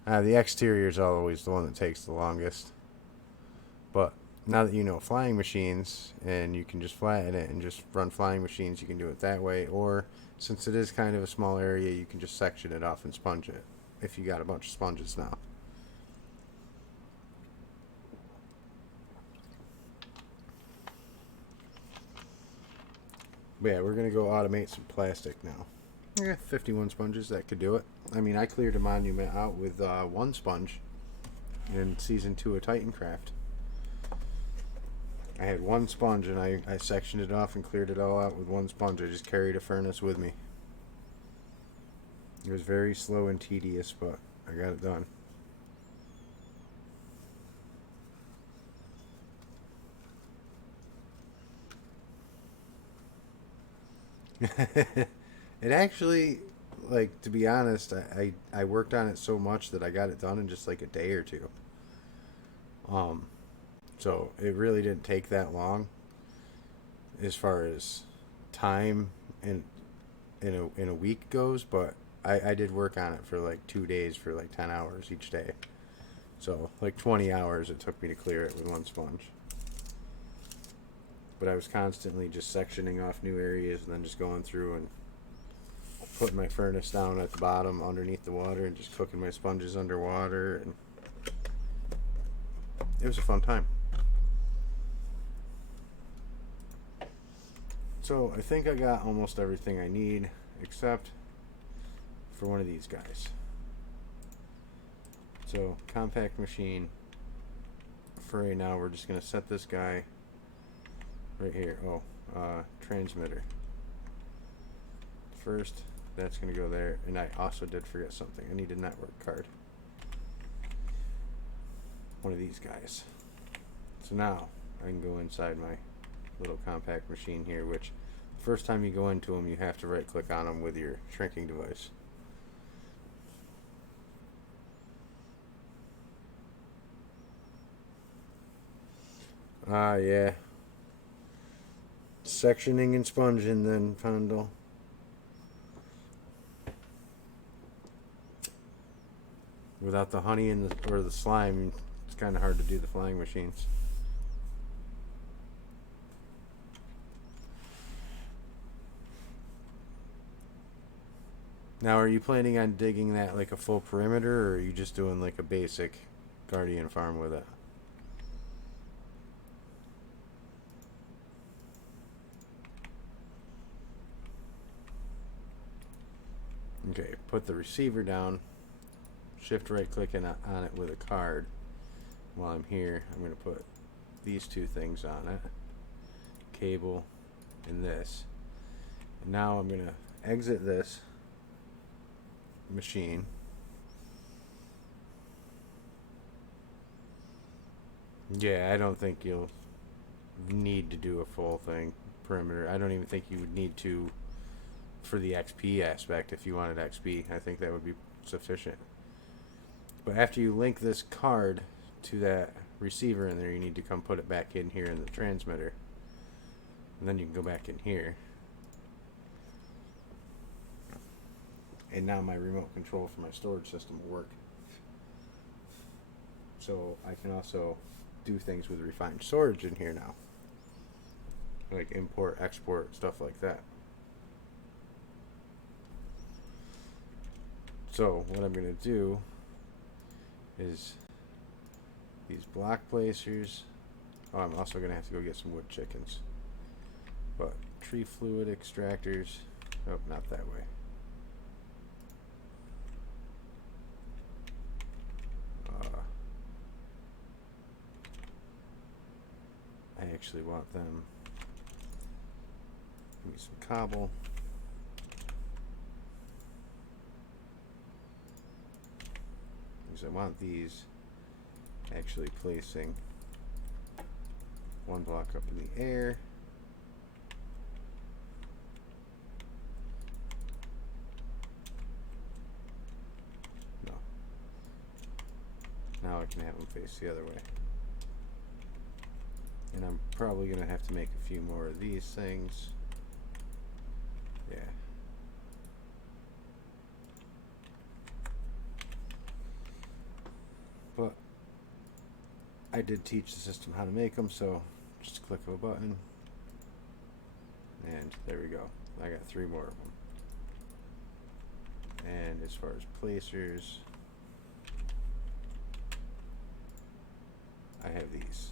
the exterior is always the one that takes the longest. But now that you know flying machines and you can just flatten it and just run flying machines, you can do it that way. Or since it is kind of a small area, you can just section it off and sponge it if you got a bunch of sponges now. But yeah, we're going to go automate some plastic now. Yeah, 51 sponges, that could do it. I mean, I cleared a monument out with one sponge in Season 2 of Titancraft. I had one sponge and I sectioned it off and cleared it all out with one sponge. I just carried a furnace with me. It was very slow and tedious, but I got it done. It actually, like, to be honest, I worked on it so much that I got it done in just like a day or two. So it really didn't take that long as far as time in a week goes, but I did work on it for like 2 days for like 10 hours each day. So like 20 hours it took me to clear it with one sponge. But I was constantly just sectioning off new areas and then just going through and putting my furnace down at the bottom underneath the water and just cooking my sponges underwater, and it was a fun time. So I think I got almost everything I need except for one of these guys. So compact machine, for right now we're just going to set this guy right here. Transmitter. First, that's going to go there, and I also did forget something. I need a network card. One of these guys. So now I can go inside my little compact machine here, which the first time you go into them, you have to right click on them with your shrinking device. Yeah. Sectioning and sponging then, Fondle. Without the honey and or the slime, it's kind of hard to do the flying machines. Now, are you planning on digging that like a full perimeter, or are you just doing like a basic Guardian farm with it? Okay, put the receiver down, shift right click on it with a card. While I'm here, I'm going to put these two things on it, cable and this. And now I'm going to exit this machine. Yeah, I don't think you'll need to do a full thing perimeter. I don't even think you would need to for the XP aspect. If you wanted XP, I think that would be sufficient. But after you link this card to that receiver in there, you need to come put it back in here in the transmitter, and then you can go back in here. And now my remote control for my storage system will work. So I can also do things with refined storage in here now, like import, export, stuff like that. So what I'm going to do is these block placers. Oh, I'm also going to have to go get some wood chickens. But tree fluid extractors. Oh, not that way. I actually want them. Give me some cobble. Because I want these actually placing one block up in the air. No. Now I can have them face the other way. And I'm probably going to have to make a few more of these things. Yeah. But I did teach the system how to make them, so just click of a button. And there we go. I got 3 more of them. And as far as placers, I have these.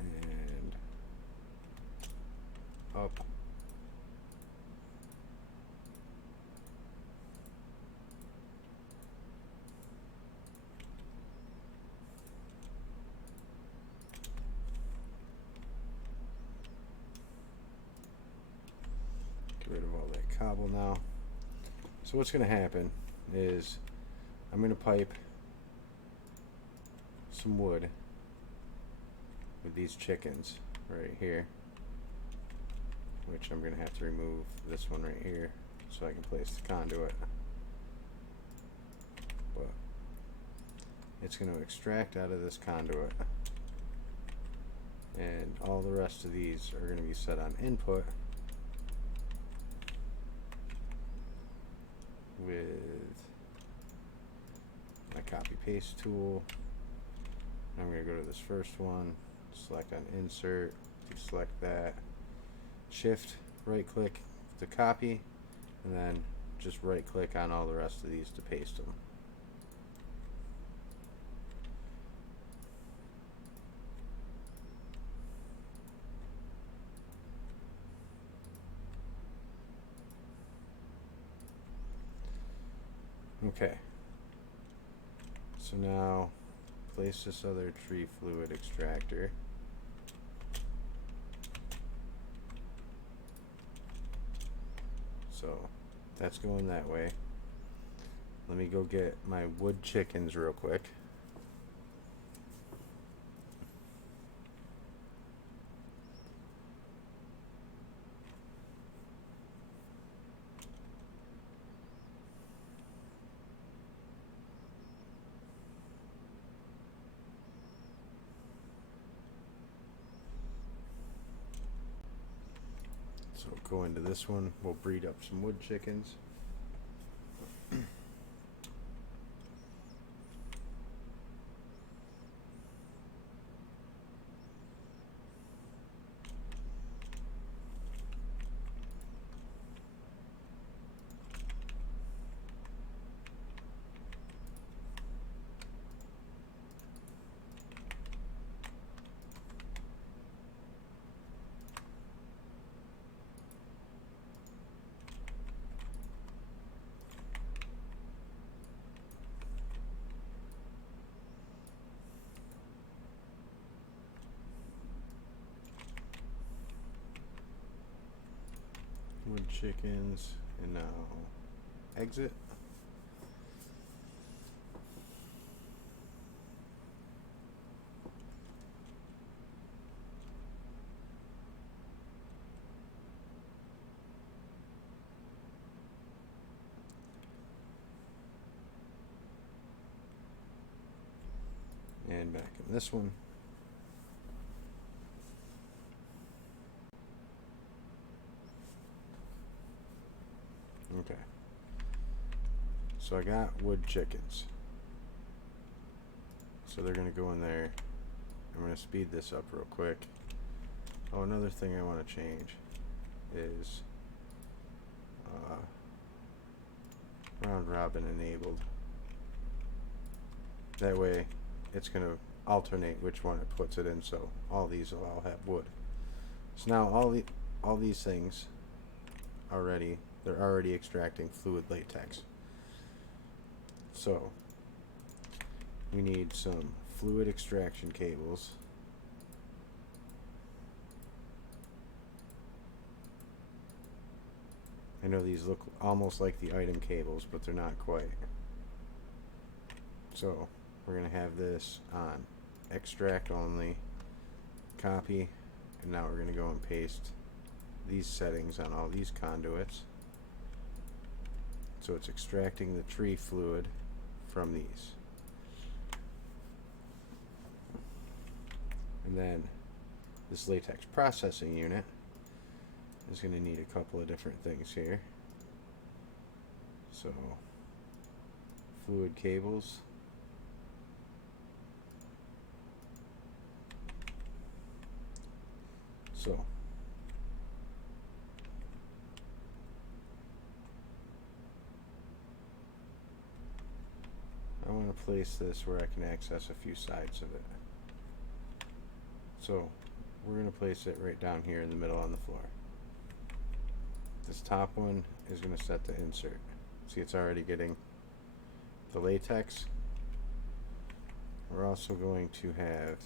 And up. Get rid of all that cobble now. So what's going to happen is I'm going to pipe some wood with these chickens right here, which I'm going to have to remove this one right here so I can place the conduit. But it's going to extract out of this conduit, and all the rest of these are going to be set on input with my copy paste tool. I'm going to go to this first one, select on insert, deselect that, shift right click to copy, and then just right click on all the rest of these to paste them. Okay, so now place this other tree fluid extractor. So that's going that way. Let me go get my wood chickens real quick. So go into this one, we'll breed up some wood chickens. chickens, and now exit. And back in this one. Okay. So I got wood chickens. So they're going to go in there. I'm going to speed this up real quick. Oh, another thing I want to change is round robin enabled. That way it's going to alternate which one it puts it in, so all these will all have wood. So now all these things they're already extracting fluid latex. So we need some fluid extraction cables. I know these look almost like the item cables, but they're not quite. So we're going to have this on extract only, copy, and now we're going to go and paste these settings on all these conduits. So it's extracting the tree fluid from these. And then this latex processing unit is going to need a couple of different things here. So fluid cables. So I want to place this where I can access a few sides of it. So we're going to place it right down here in the middle on the floor. This top one is going to set the insert. See, it's already getting the latex. We're also going to have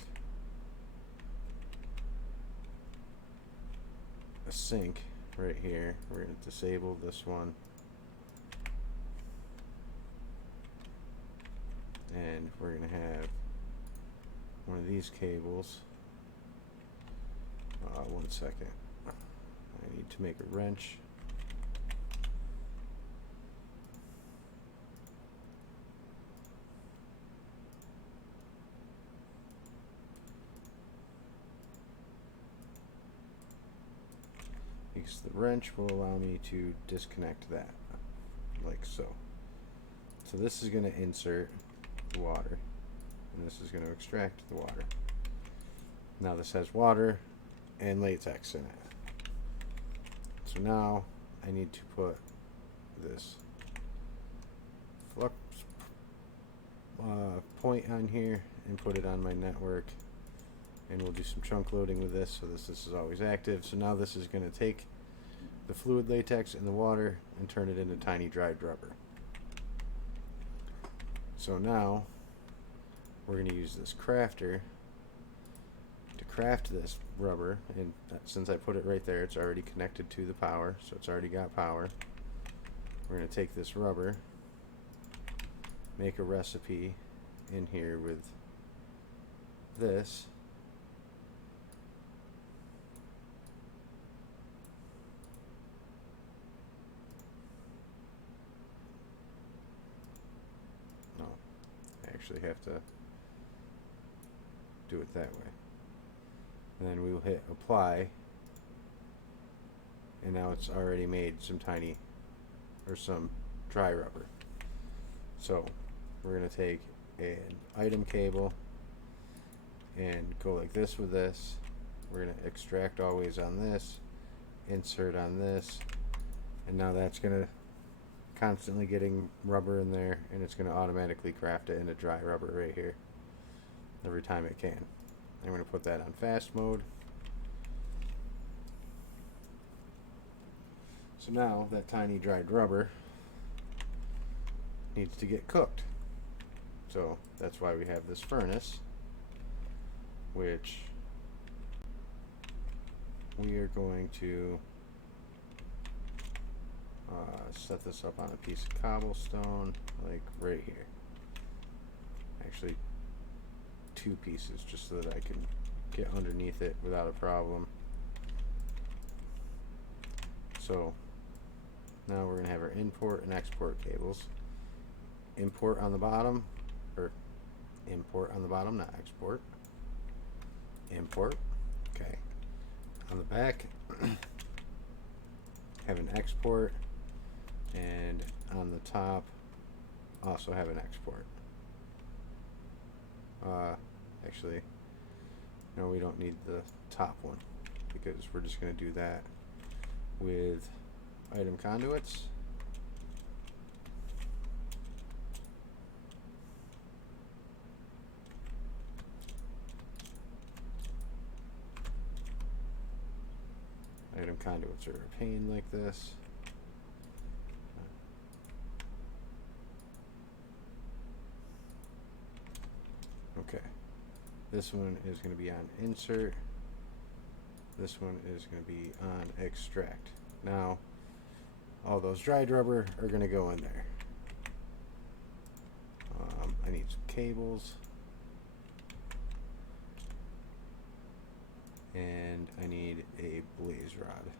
a sink right here. We're going to disable this one. And we're going to have one of these cables. 1 second. I need to make a wrench. Because the wrench will allow me to disconnect that, like so. So this is going to insert the water, and this is going to extract the water. Now this has water and latex in it. So now I need to put this flux point on here and put it on my network, and we'll do some chunk loading with this, so this is always active. So now this is going to take the fluid latex and the water and turn it into tiny dried rubber. So now we're going to use this crafter to craft this rubber, and since I put it right there, it's already connected to the power, so it's already got power. We're going to take this rubber, make a recipe in here with this, no, I actually have to do it that way. And then we will hit apply, and now it's already made some some dry rubber. So we're going to take an item cable and go like this with this. We're going to extract always on this, insert on this, and now that's going to constantly getting rubber in there, and it's going to automatically craft it into dry rubber right here every time it can. I'm going to put that on fast mode. So now that tiny dried rubber needs to get cooked. So that's why we have this furnace, which we are going to set this up on a piece of cobblestone, like right here. Actually, two pieces, just so that I can get underneath it without a problem. So now we're going to have our import and export cables. Import on the bottom, or import on the bottom, not export. Import. Okay. On the back, have an export, and on the top, also have an export. Actually, no, we don't need the top one, because we're just going to do that with item conduits. Item conduits are a pain like this. Okay, this one is going to be on insert. This one is going to be on extract. Now, all those dried rubber are going to go in there. I need some cables. And I need a blaze rod.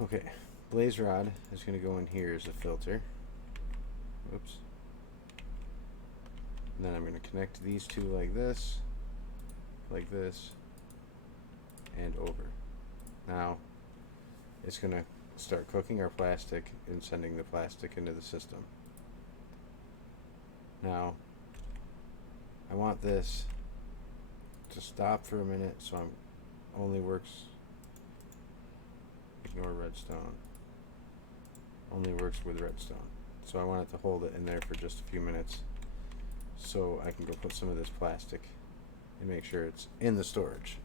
Okay, blaze rod is going to go in here as a filter. Oops. And then I'm going to connect these two like this, and over. Now, it's going to start cooking our plastic and sending the plastic into the system. Now, I want this to stop for a minute, so I'm only works, ignore redstone, only works with redstone. So I want it to hold it in there for just a few minutes, so I can go put some of this plastic and make sure it's in the storage.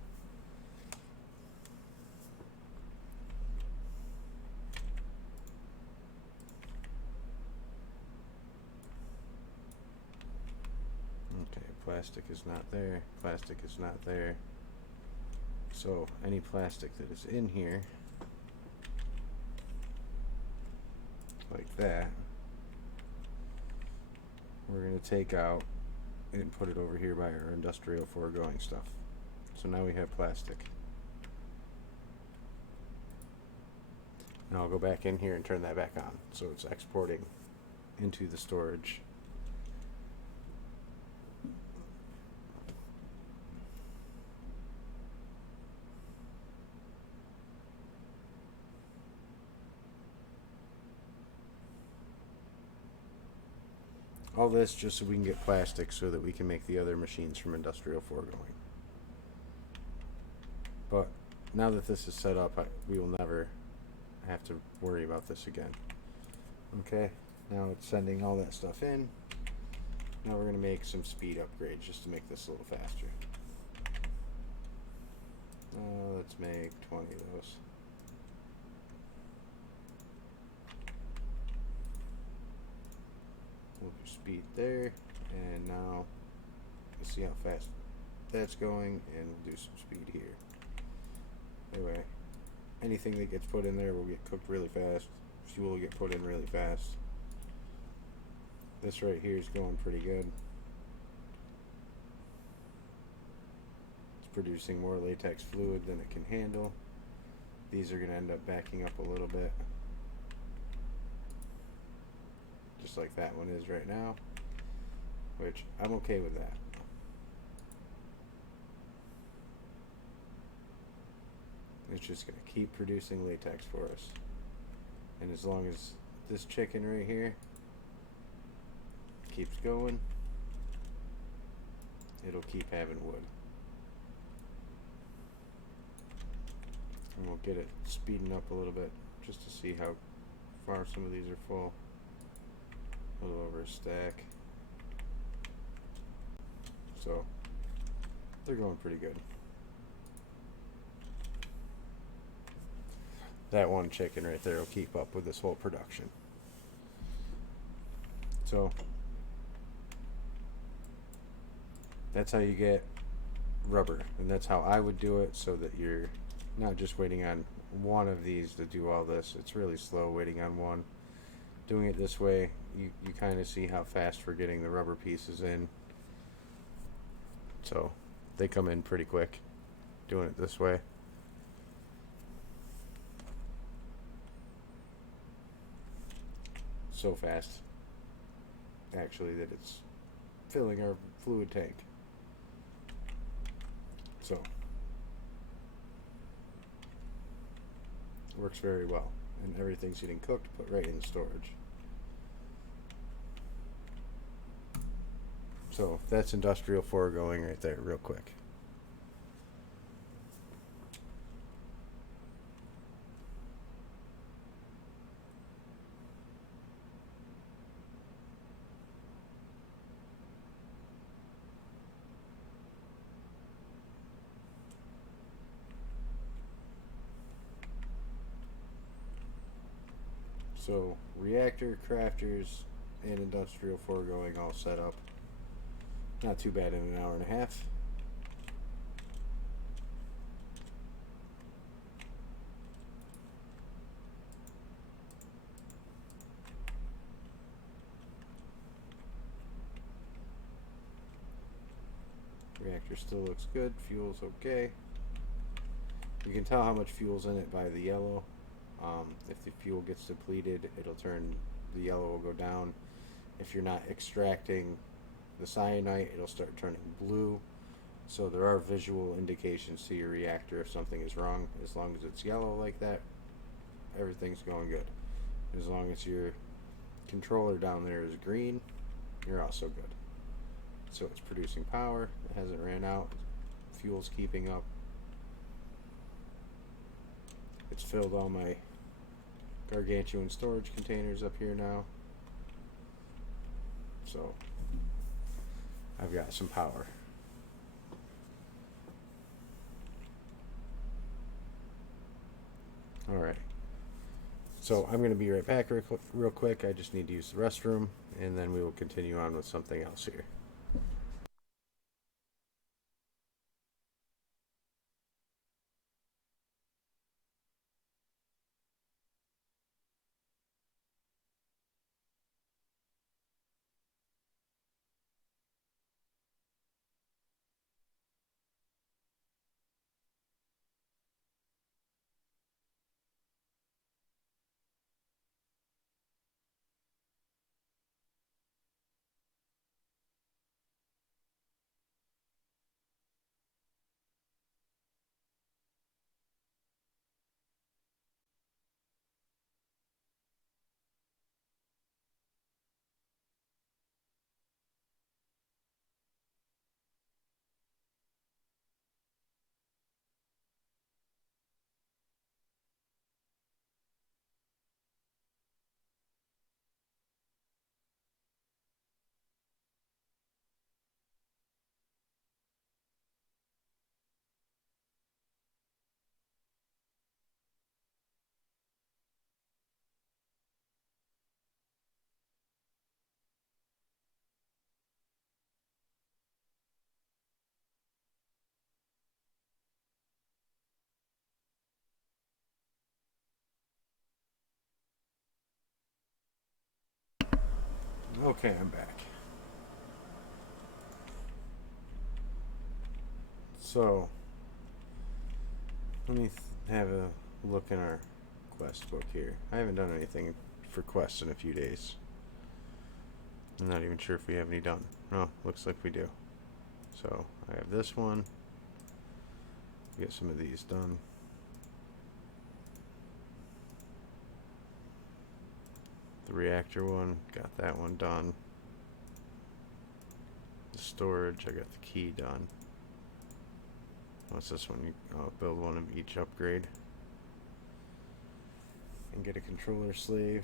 Plastic is not there, plastic is not there. So any plastic that is in here, like that, we're going to take out and put it over here by our industrial foregoing stuff. So now we have plastic. Now I'll go back in here and turn that back on, so it's exporting into the storage. All this just so we can get plastic so that we can make the other machines from industrial foregoing. But now that this is set up, we will never have to worry about this again. Okay, now it's sending all that stuff in. Now we're going to make some speed upgrades just to make this a little faster. Let's make 20 of those. We'll do speed there, and now let's see how fast that's going, and we'll do some speed here. Anyway, anything that gets put in there will get cooked really fast. Fuel will get put in really fast. This right here is going pretty good. It's producing more latex fluid than it can handle. These are going to end up backing up a little bit, just like that one is right now, which I'm okay with that. It's just going to keep producing latex for us. And as long as this chicken right here keeps going, it'll keep having wood. And we'll get it speeding up a little bit just to see how far some of these are full. A little over a stack. So they're going pretty good. That one chicken right there will keep up with this whole production. So that's how you get rubber, and that's how I would do it, so that you're not just waiting on one of these to do all this. It's really slow waiting on one. Doing it this way, you kind of see how fast we're getting the rubber pieces in. So they come in pretty quick doing it this way. So fast, actually, that it's filling our fluid tank. So works very well, and everything's getting cooked, put right in storage. So that's industrial foregoing right there, real quick. So reactor, crafters, and industrial foregoing all set up. Not too bad in an hour and a half. Reactor still looks good. Fuel's okay. You can tell how much fuel's in it by the yellow. If the fuel gets depleted, it'll turn, the yellow will go down. If you're not extracting the cyanite, it'll start turning blue. So there are visual indications to your reactor if something is wrong. As long as it's yellow like that, everything's going good. As long as your controller down there is green, you're also good. So it's producing power, it hasn't ran out, fuel's keeping up. It's filled all my gargantuan storage containers up here now. So I've got some power. Alright. So I'm going to be right back real quick. I just need to use the restroom, and then we will continue on with something else here. Okay, I'm back. So, let me have a look in our quest book here. I haven't done anything for quests in a few days. I'm not even sure if we have any done. Oh, looks like we do. So, I have this one. Get some of these done. The reactor one, got that one done. The storage, I got the key done. What's this one? I'll build one of each upgrade. And get a controller slave.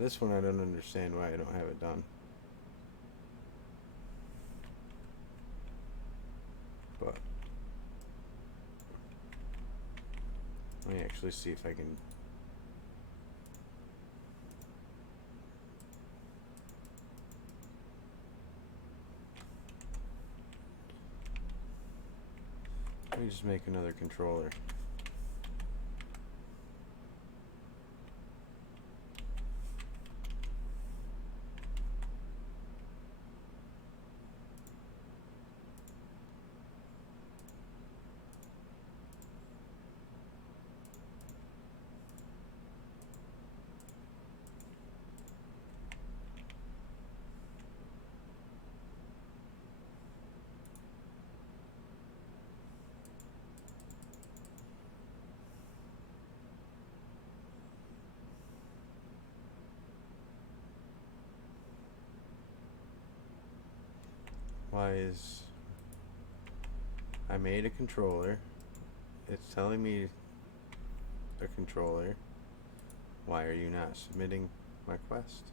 This one I don't understand why I don't have it done. But let me actually see if I can. me just make another controller. Why is... I made a controller. It's telling me a controller. Why are you not submitting my quest?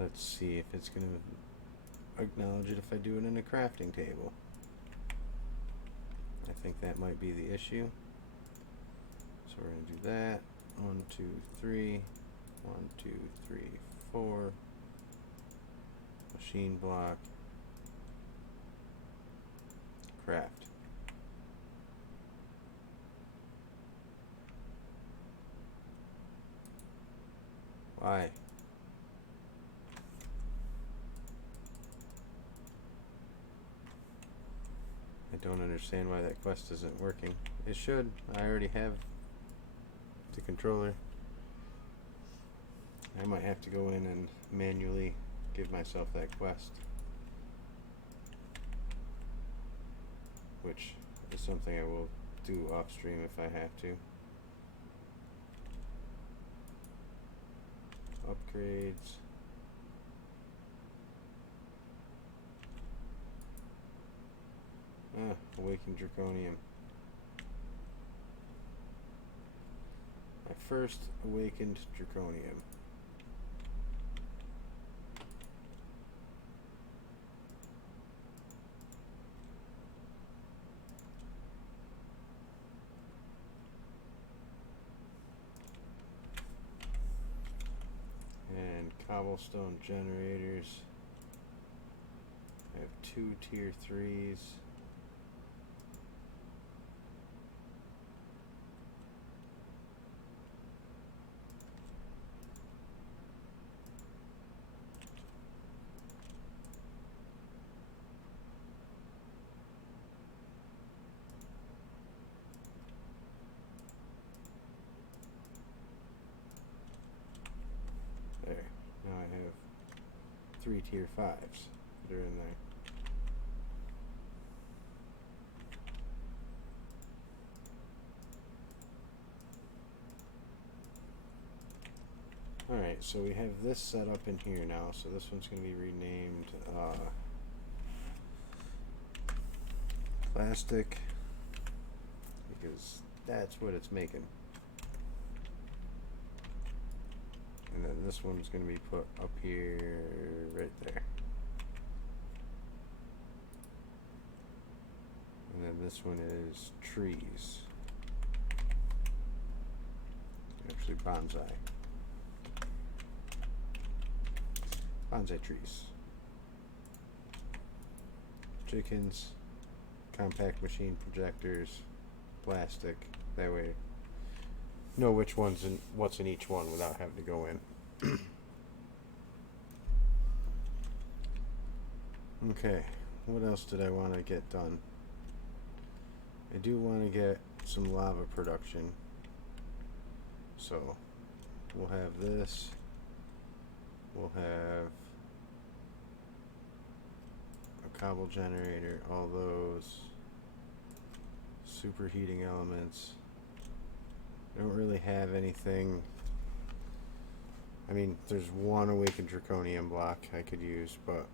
Let's see if it's going to acknowledge it if I do it in a crafting table. I think that might be the issue. So we're going to do that. 1, 2, 3. 1, 2, 3, 4. Machine block. Craft. Why? I don't understand why that quest isn't working. It should. I already have the controller. I might have to go in and manually give myself that quest, which is something I will do off stream if I have to. Upgrades. Awakened Draconium. My first awakened Draconium. And cobblestone generators. I have 2 tier 3s. There. Now I have 3 tier 5s that are in there. Alright, so we have this set up in here now, so this one's going to be renamed Plastic, because that's what it's making. And then this one's going to be put up here, right there. And then this one is trees. Actually, bonsai. Bonsai trees. Chickens, compact machine projectors, plastic. That way, know which one's in what's in each one without having to go in. Okay, what else did I want to get done? I do want to get some lava production. So we'll have this. We'll have a cobble generator, all those superheating elements. I don't really have anything. I mean, there's one awakened draconium block I could use, but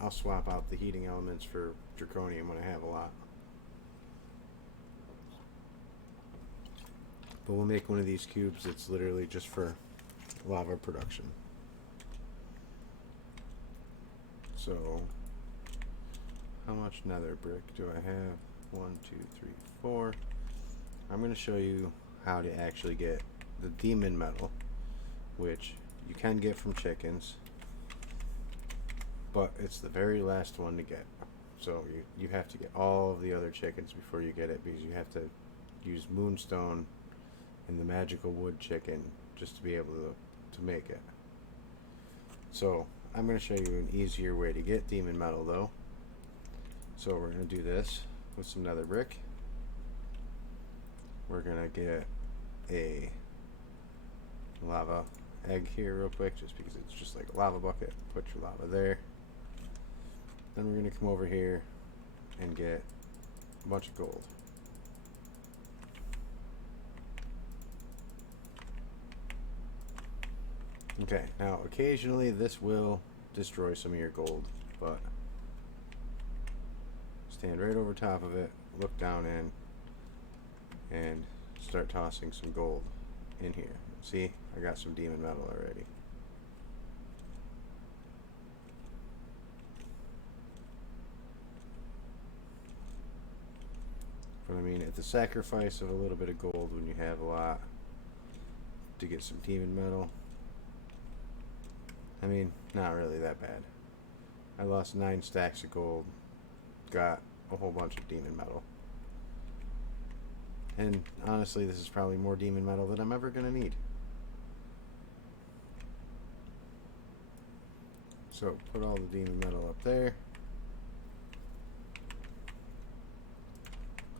I'll swap out the heating elements for draconium when I have a lot. But we'll make one of these cubes that's literally just for lava production. So, how much nether brick do I have? 1, 2, 3, 4. I'm going to show you how to actually get the demon metal, which you can get from chickens, but it's the very last one to get. So you have to get all of the other chickens before you get it, because you have to use moonstone and the magical wood chicken just to be able to make it. So I'm going to show you an easier way to get demon metal though. So we're going to do this with some nether brick. We're going to get a lava egg here real quick, just because it's just like a lava bucket. Put your lava there. Then we're going to come over here and get a bunch of gold. Okay, now occasionally this will destroy some of your gold, but stand right over top of it, look down in, and start tossing some gold in here. See, I got some demon metal already. But I mean, at the sacrifice of a little bit of gold when you have a lot to get some demon metal, I mean, not really that bad. I lost 9 stacks of gold, got a whole bunch of demon metal. And honestly, this is probably more demon metal than I'm ever going to need. So put all the demon metal up there.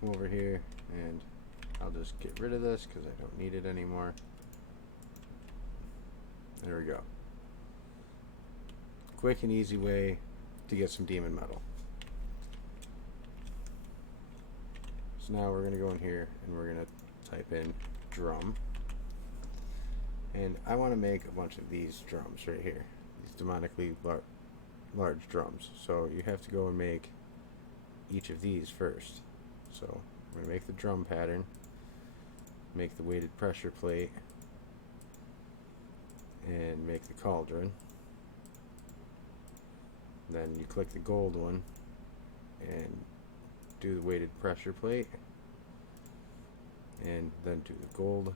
Come over here and I'll just get rid of this because I don't need it anymore. There we go. Quick and easy way to get some demon metal. So now we're going to go in here and we're going to type in drum. And I want to make a bunch of these drums right here. These demonically large drums. So you have to go and make each of these first. So I'm going to make the drum pattern, make the weighted pressure plate, and make the cauldron. Then you click the gold one and do the weighted pressure plate, and then do the gold.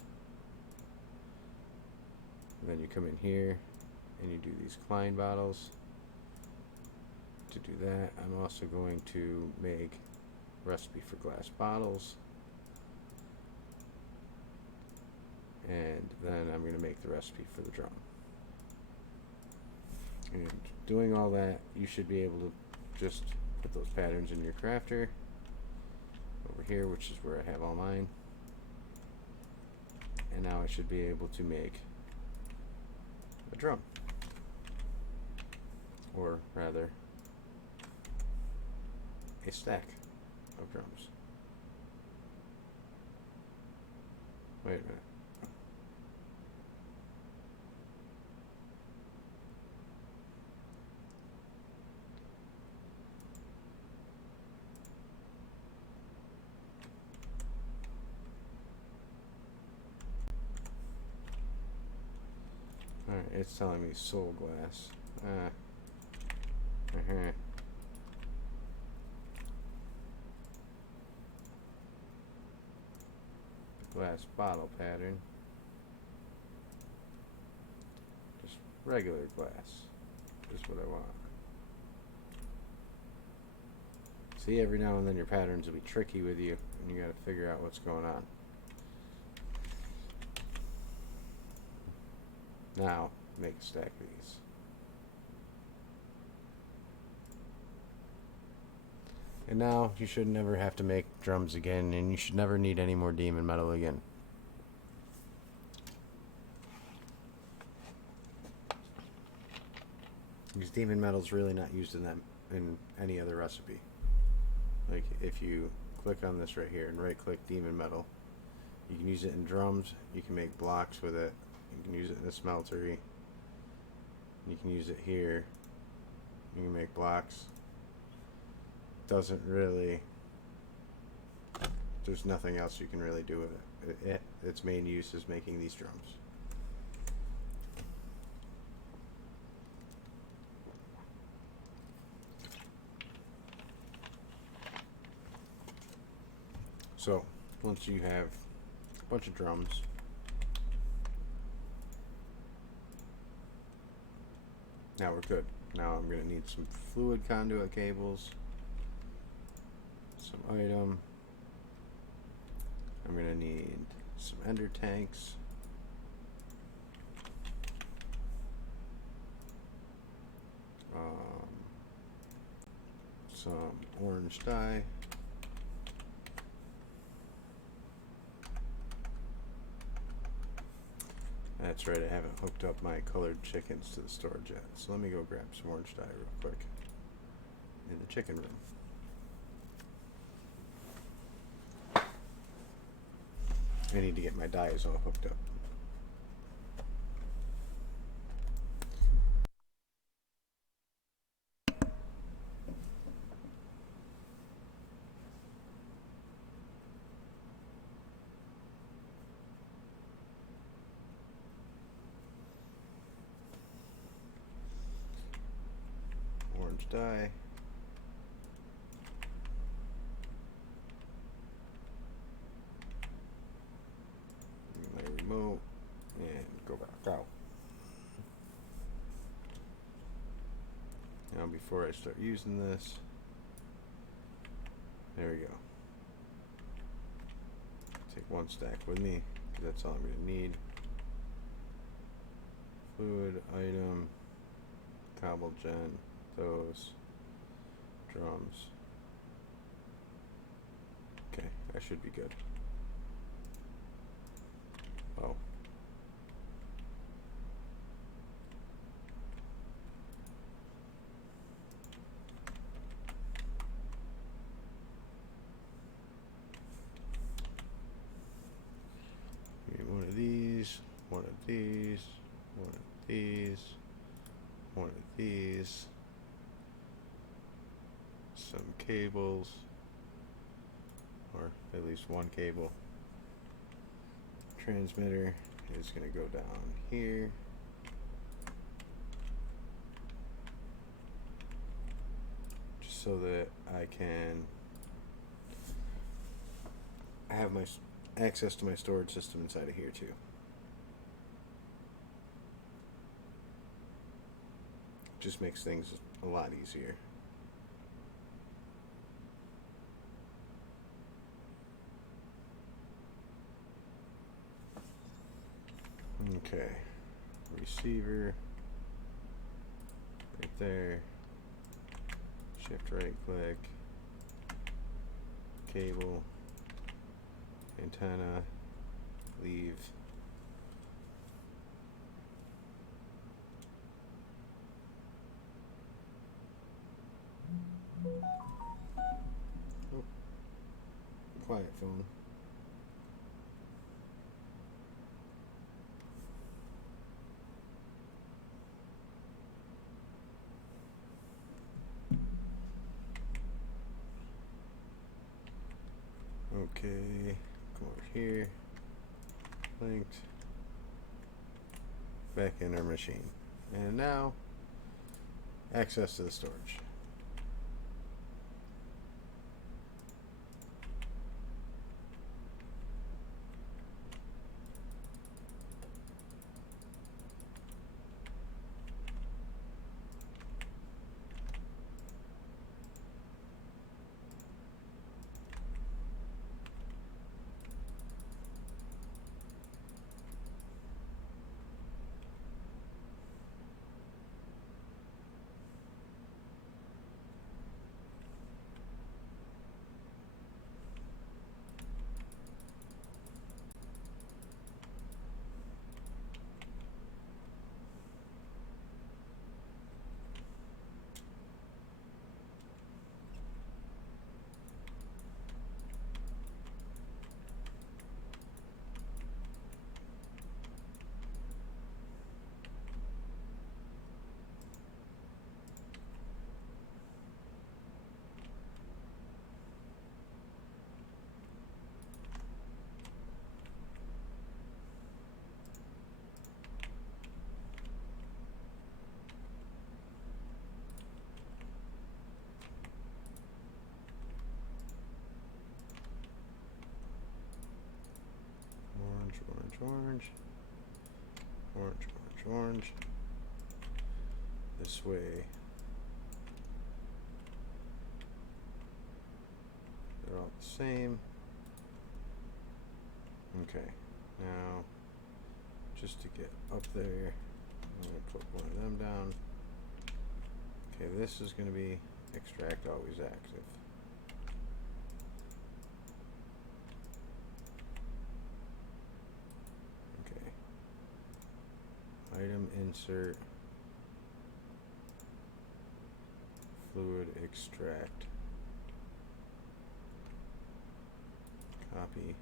And then you come in here and you do these Klein bottles. To do that, I'm also going to make recipe for glass bottles, and then I'm going to make the recipe for the drum. And doing all that, you should be able to just put those patterns in your crafter over here, which is where I have all mine. And now I should be able to make a drum, or rather a stack of drums. Wait a minute. Alright, it's telling me soul glass. Glass bottle pattern. Just regular glass is what I want. See, every now and then your patterns will be tricky with you and you gotta figure out what's going on. Now, make a stack of these. And now you should never have to make drums again, and you should never need any more demon metal again. Because demon metal is really not used in them in any other recipe. Like if you click on this right here and right click demon metal, you can use it in drums, you can make blocks with it, you can use it in a smeltery, you can use it here, you can make blocks. Doesn't really, there's nothing else you can really do with it. Its main use is making these drums. So once you have a bunch of drums, now we're good. Now I'm going to need some fluid conduit cables, some item. I'm going to need some ender tanks, some orange dye, that's right, I haven't hooked up my colored chickens to the storage yet, so let me go grab some orange dye real quick in the chicken room. I need to get my dyes all hooked up. Orange dye. My remote and go back out. Now before I start using this, there we go. Take one stack with me, because that's all I'm going to need. Fluid, item, cobble gen, those, drums. Okay, I should be good. Oh. One of these, one of these, one of these, one of these, some cables, or at least one cable. Transmitter is going to go down here. Just so that I can have my access to my storage system inside of here too. Just makes things a lot easier. Okay, receiver right there, shift right click, cable, antenna, leave. Oh, quiet phone. Okay, come over here, linked, back in our machine. And now, access to the storage. orange. Orange, orange, orange. This way. They're all the same. Okay, now just to get up there, I'm going to put one of them down. Okay, this is going to be extract always active. Okay. Item insert. Fluid extract. Copy.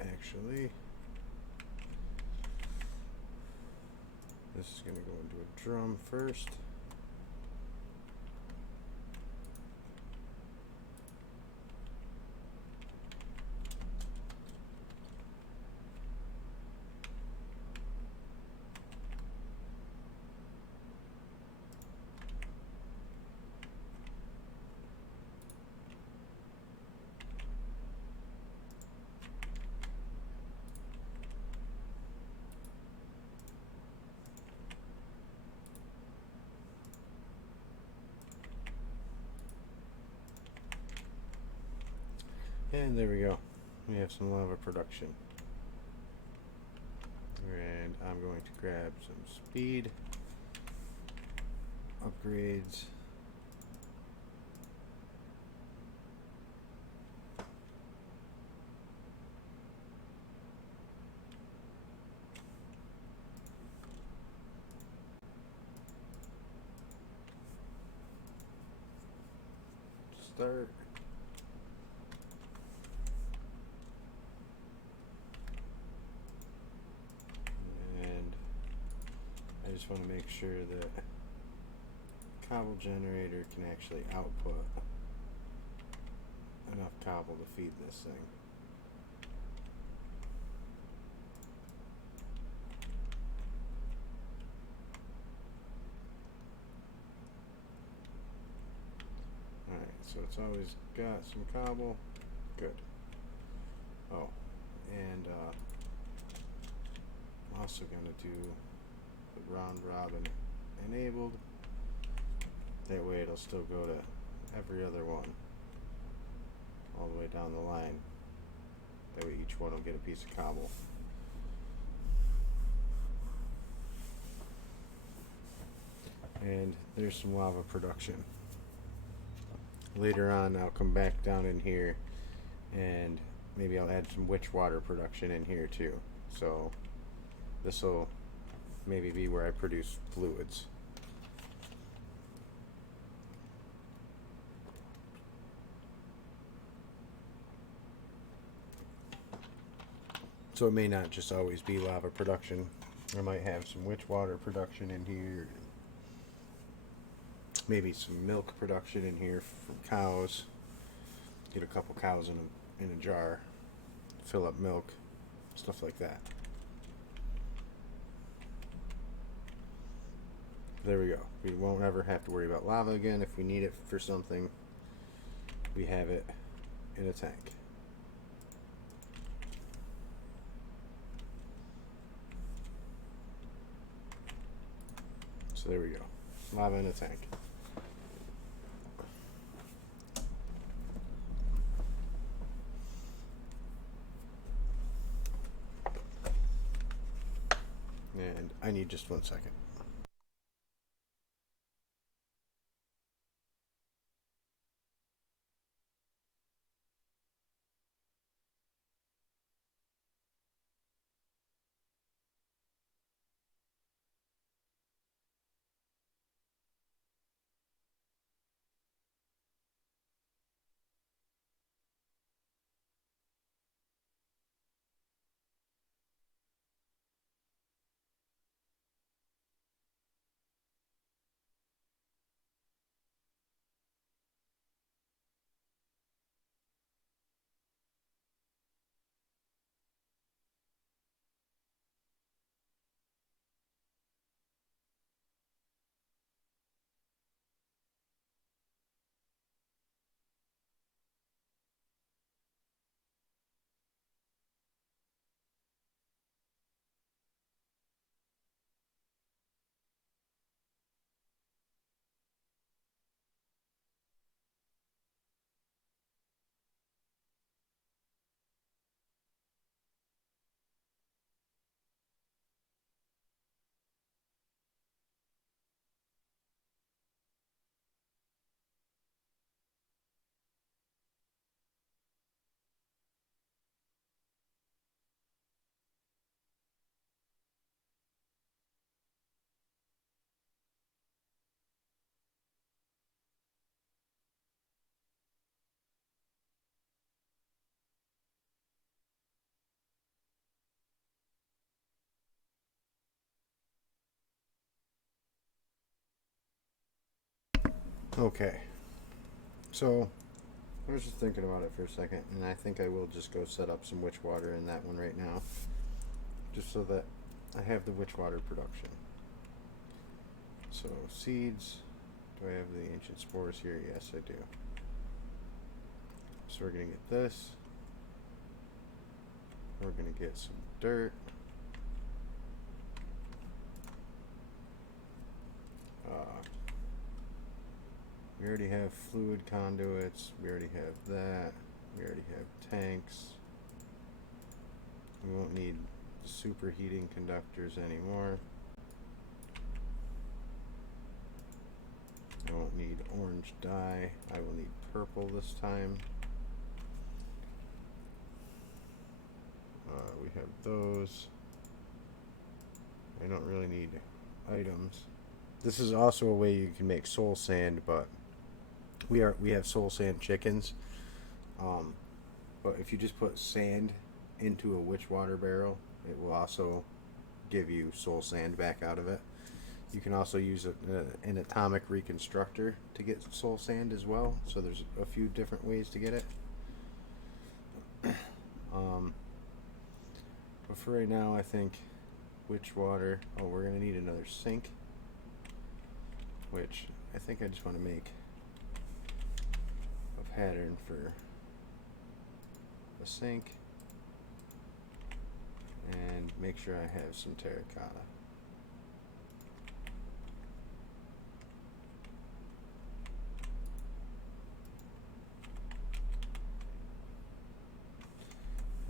Actually, this is going to go into a drum first. And there we go. We have some lava production. And I'm going to grab some speed upgrades. Start. I just want to make sure that cobble generator can actually output enough cobble to feed this thing. Alright, so it's always got some cobble. Good. Oh, and I'm also going to do the round robin enabled. That way it'll still go to every other one all the way down the line. That way each one will get a piece of cobble. And there's some lava production. Later on I'll come back down in here and maybe I'll add some witch water production in here too. So this will maybe be where I produce fluids. So it may not just always be lava production. I might have some witch water production in here. Maybe some milk production in here from cows. Get a couple cows in a jar. Fill up milk. Stuff like that. There we go. We won't ever have to worry about lava again. If we need it for something, we have it in a tank. So there we go. Lava in a tank. And I need just 1 second. Okay, so I was just thinking about it for a second, and I think I will just go set up some witch water in that one right now, just so that I have the witch water production. So seeds, do I have the ancient spores here? Yes, I do. So we're going to get this. We're going to get some dirt. We already have fluid conduits. We already have that. We already have tanks. We won't need superheating conductors anymore. I won't need orange dye. I will need purple this time. We have those. I don't really need items. This is also a way you can make soul sand, but we have soul sand chickens. But if you just put sand into a witch water barrel, it will also give you soul sand back out of it. You can also use an atomic reconstructor to get soul sand as well. So there's a few different ways to get it. But for right now, I think witch water. Oh, we're gonna need another sink, which I think I just want to make a pattern for a sink and make sure I have some terracotta.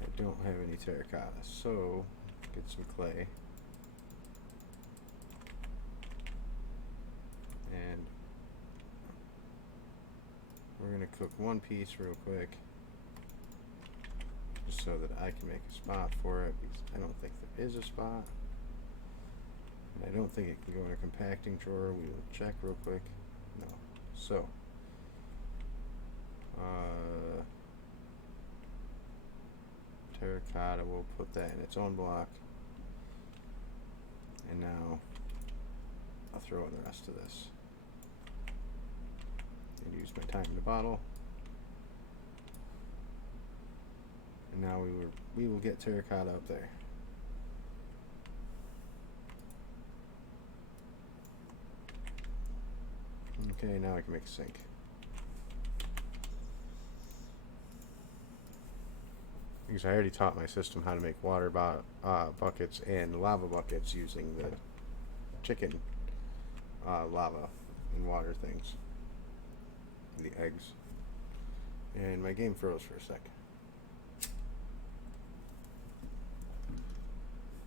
I don't have any terracotta, so get some clay. And we're going to cook one piece real quick, just so that I can make a spot for it, because I don't think there is a spot. And I don't think it can go in a compacting drawer. We will check real quick. No. So, terracotta, we'll put that in its own block. And now I'll throw in the rest of this. And use my time in the bottle. And now we will get terracotta up there. Okay, now I can make a sink. Because I already taught my system how to make water buckets and lava buckets using the chicken lava and water things. The eggs. And my game froze for a sec.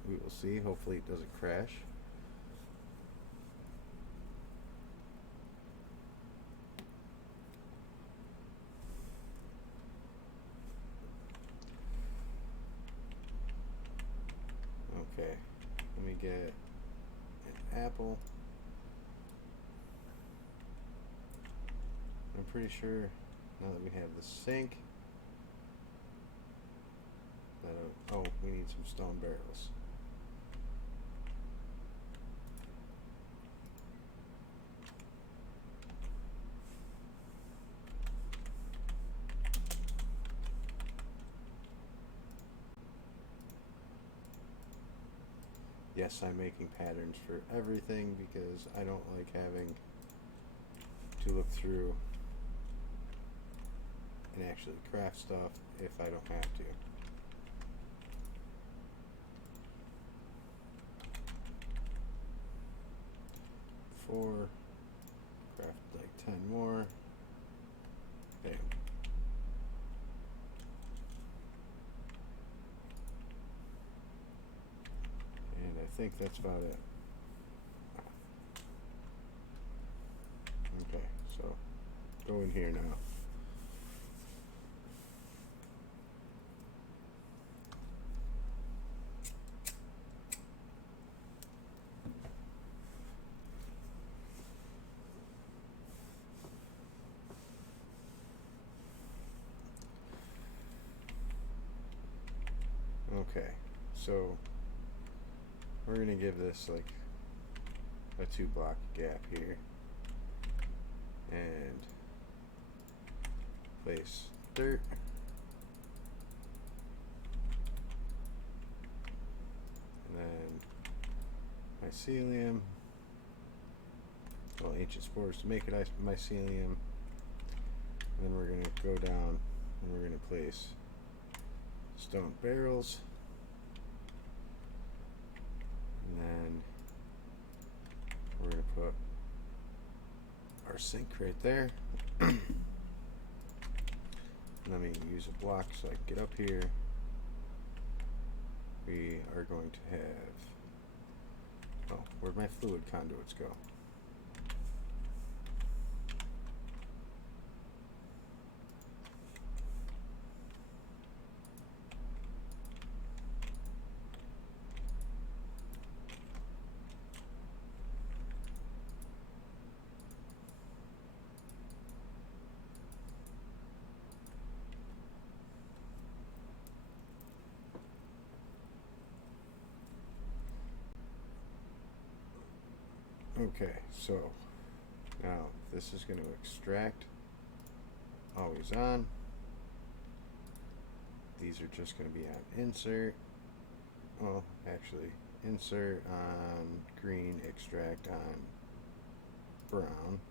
We will see. Hopefully it doesn't crash. Okay, let me get an apple. I'm pretty sure now that we have the sink that oh, we need some stone barrels. Yes, I'm making patterns for everything because I don't like having to look through and actually craft stuff if I don't have to. Four, craft like 10 more. Bam. And I think that's about it. Okay, so go in here now. Okay, so we're gonna give this like a 2 block gap here, and place dirt. And then mycelium. Well, ancient spores to make it mycelium. And then we're going to go down and we're going to place stone barrels. And then we're going to put our sink right there. Let me use a block so I can get up here. We are going to have, oh, where'd my fluid conduits go? Okay, so now this is going to extract, always on. These are just going to be on insert. Well, actually, insert on green, extract on brown.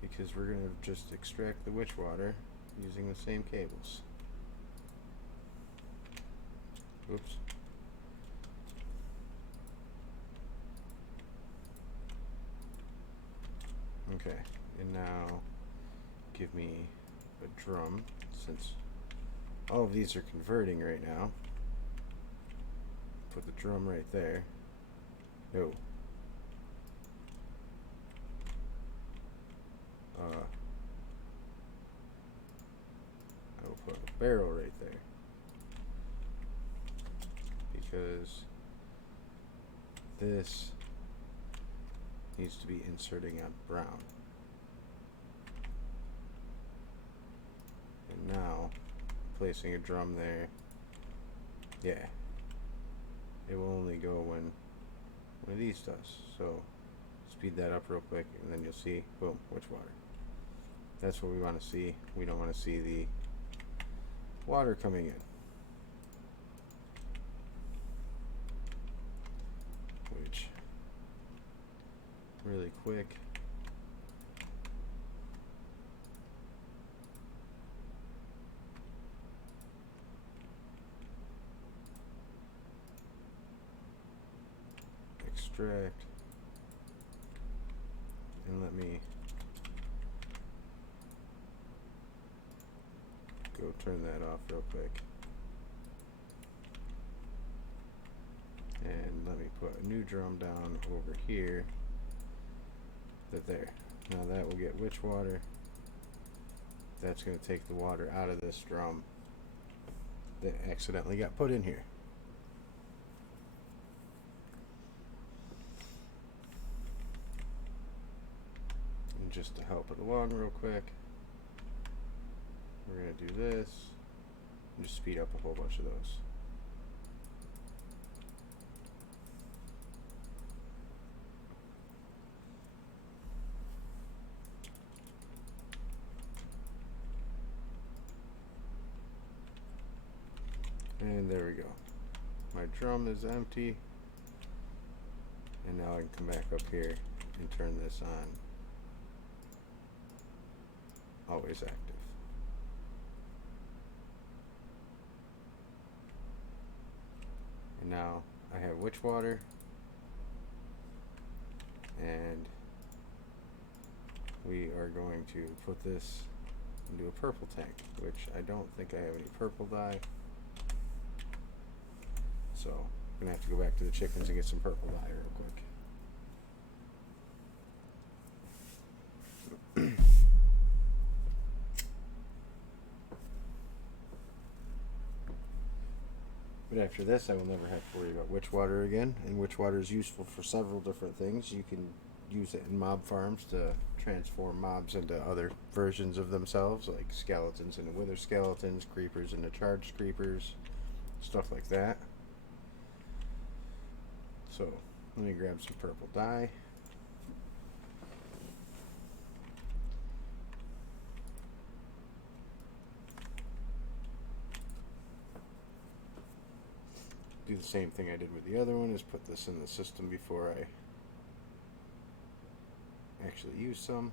Because we're going to just extract the witch water using the same cables. Oops. Okay, and now give me a drum, since all of these are converting right now. Put the drum right there. No. I will put a barrel right there, because this needs to be inserting on brown. And now, placing a drum there, yeah, it will only go when one of these does. So speed that up real quick, and then you'll see, boom, witch water. That's what we want to see. We don't want to see the water coming in, which really quick. Extract, and let me go turn that off real quick, and let me put a new drum down over here. There. Now that will get witch water. That's going to take the water out of this drum that accidentally got put in here. And just to help it along real quick, we're going to do this and just speed up a whole bunch of those. And there we go. My drum is empty. And now I can come back up here and turn this on. Always active. And now I have witch water. And we are going to put this into a purple tank, which I don't think I have any purple dye. So I'm gonna have to go back to the chickens and get some purple dye real quick. But after this, I will never have to worry about witch water again. And witch water is useful for several different things. You can use it in mob farms to transform mobs into other versions of themselves, like skeletons into wither skeletons, creepers into charged creepers, stuff like that. So let me grab some purple dye. Do the same thing I did with the other one, is put this in the system before I actually use some.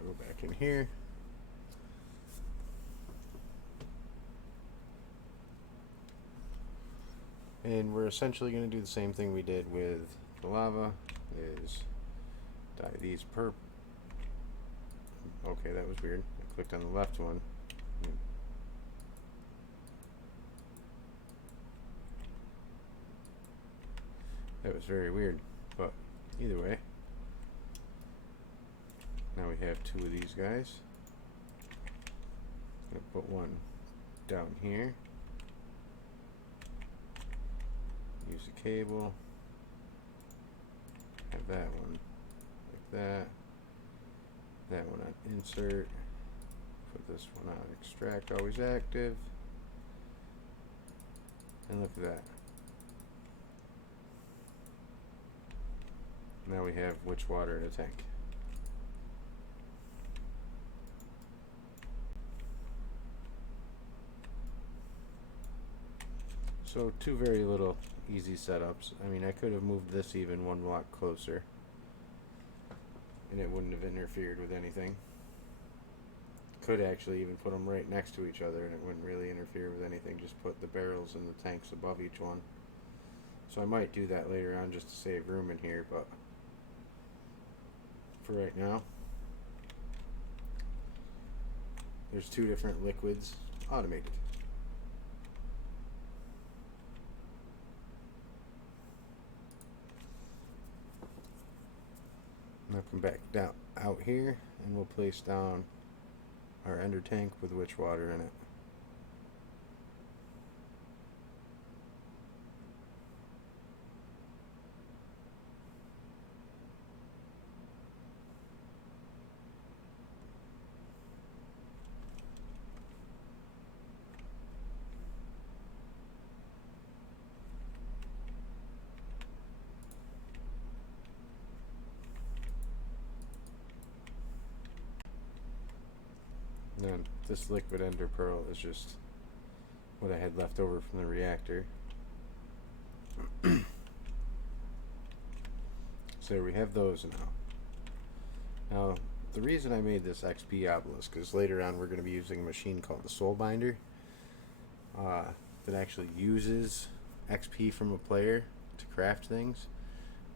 I'll go back in here. And we're essentially going to do the same thing we did with the lava, is dye these purple. Okay, that was weird. I clicked on the left one. That was very weird, but either way. Now we have two of these guys. I'm going to put one down here. Use the cable. Have that one like that. That one on insert. Put this one on extract, always active. And look at that. Now we have witch water in a tank. So two very little easy setups. I mean, I could have moved this even one block closer and it wouldn't have interfered with anything. Could actually even put them right next to each other and it wouldn't really interfere with anything. Just put the barrels and the tanks above each one. So I might do that later on just to save room in here, but for right now, there's two different liquids, automated. Now come back down out here and we'll place down our ender tank with witch water in it. Then this liquid ender pearl is just what I had left over from the reactor. So we have those now. Now, the reason I made this XP obelisk is later on we're going to be using a machine called the Soul Binder that actually uses XP from a player to craft things,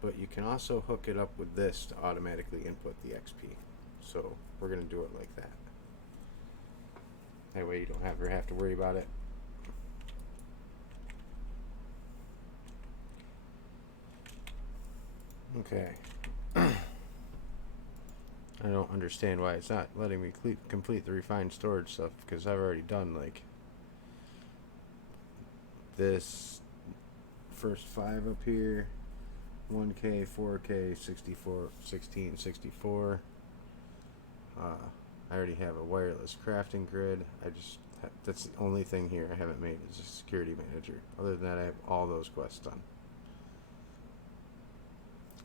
but you can also hook it up with this to automatically input the XP. So we're going to do it like that. That way you don't ever have to worry about it. Okay. I don't understand why it's not letting me complete the refined storage stuff, because I've already done like this first 5 up here, 1K, 4K, 64, 16, 64. I already have a wireless crafting grid. That's the only thing here I haven't made is a security manager. Other than that, I have all those quests done.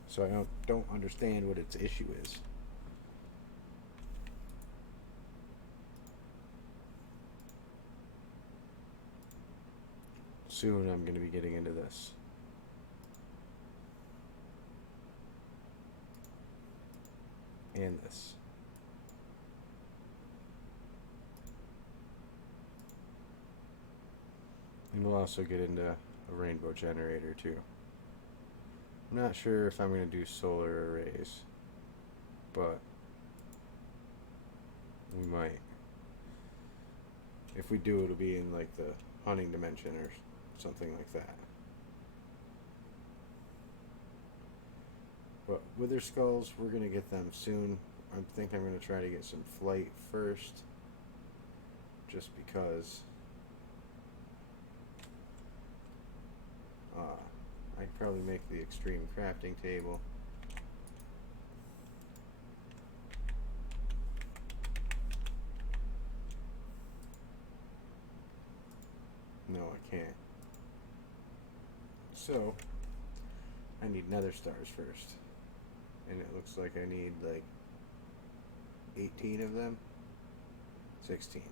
So I don't understand what its issue is. Soon I'm going to be getting into this. And this. And we'll also get into a rainbow generator too. I'm not sure if I'm going to do solar arrays, but we might. If we do, it'll be in like the hunting dimension or something like that. But wither skulls, we're gonna get them soon. I think I'm gonna try to get some flight first, just because I'd probably make the extreme crafting table. No, I can't. So I need nether stars first, and it looks like I need like 18 of them. 16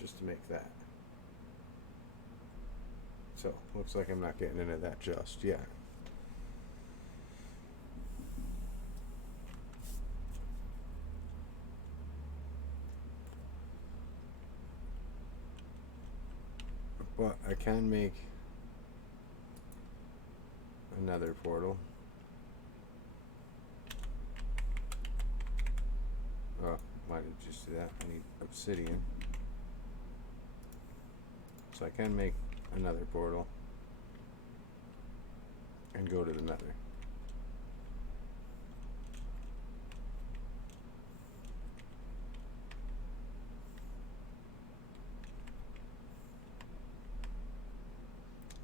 just to make that. So looks like I'm not getting into that just yet. But I can make another portal. Oh, why did you see that? I need obsidian. So I can make another portal and go to the nether.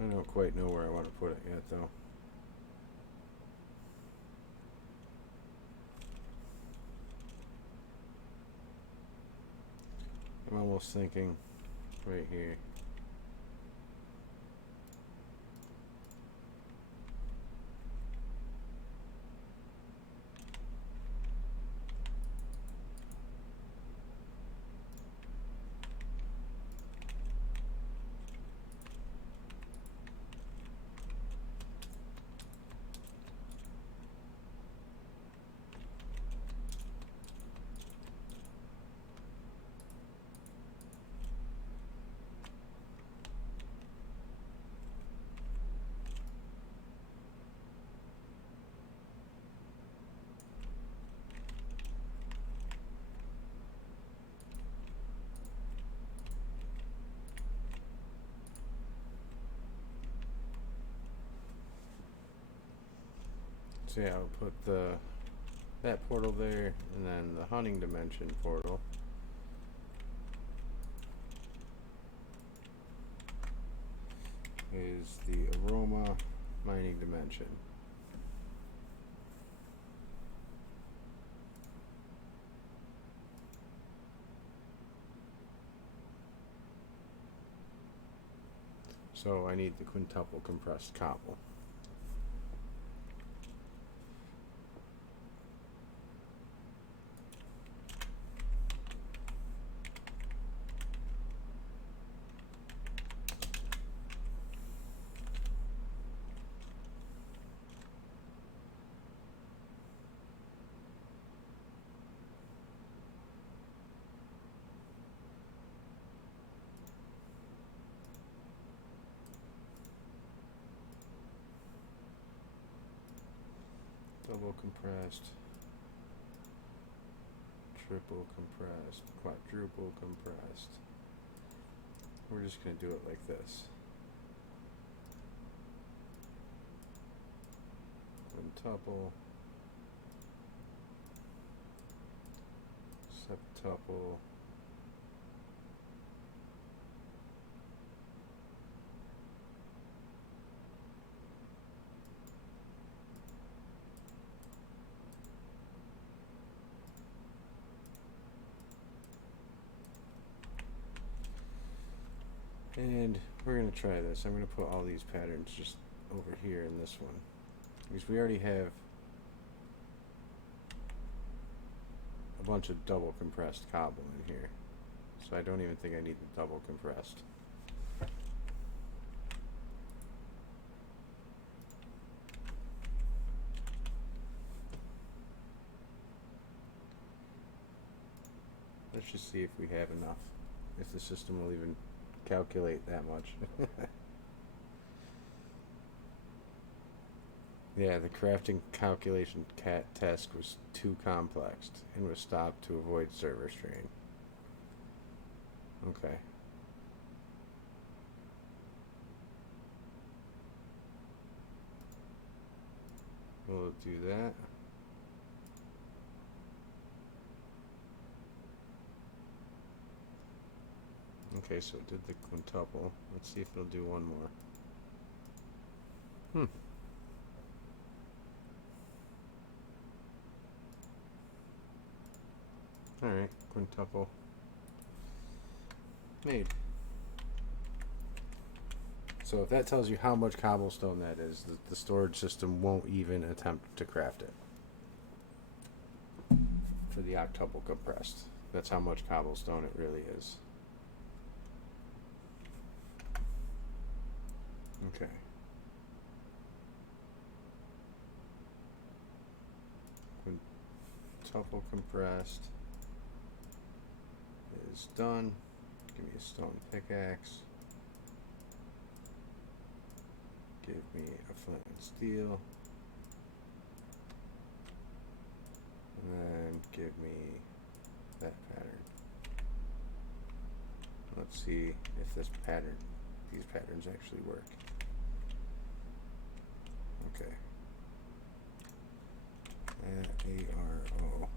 I don't quite know where I want to put it yet, though. I'm almost thinking right here. So yeah, I'll put that portal there, and then the hunting dimension portal. Is the aroma mining dimension. So I need the quintuple compressed cobble. Double compressed, triple compressed, quadruple compressed. We're just going to do it like this. Quintuple, septuple, and we're going to try this. I'm going to put all these patterns just over here in this one, because we already have a bunch of double compressed cobble in here, so I don't even think I need the double compressed. Let's just see if we have enough, if the system will even calculate that much. Yeah, the crafting calculation task was too complex and was stopped to avoid server strain. Okay. We'll do that. Okay, so it did the quintuple. Let's see if it'll do one more. Alright, quintuple. Made. So if that tells you how much cobblestone that is, the storage system won't even attempt to craft it. For the octuple compressed. That's how much cobblestone it really is. Okay. Quintuple compressed is done. Give me a stone pickaxe. Give me a flint and steel. And then give me that pattern. Let's see if these patterns actually work. Okay. ARO.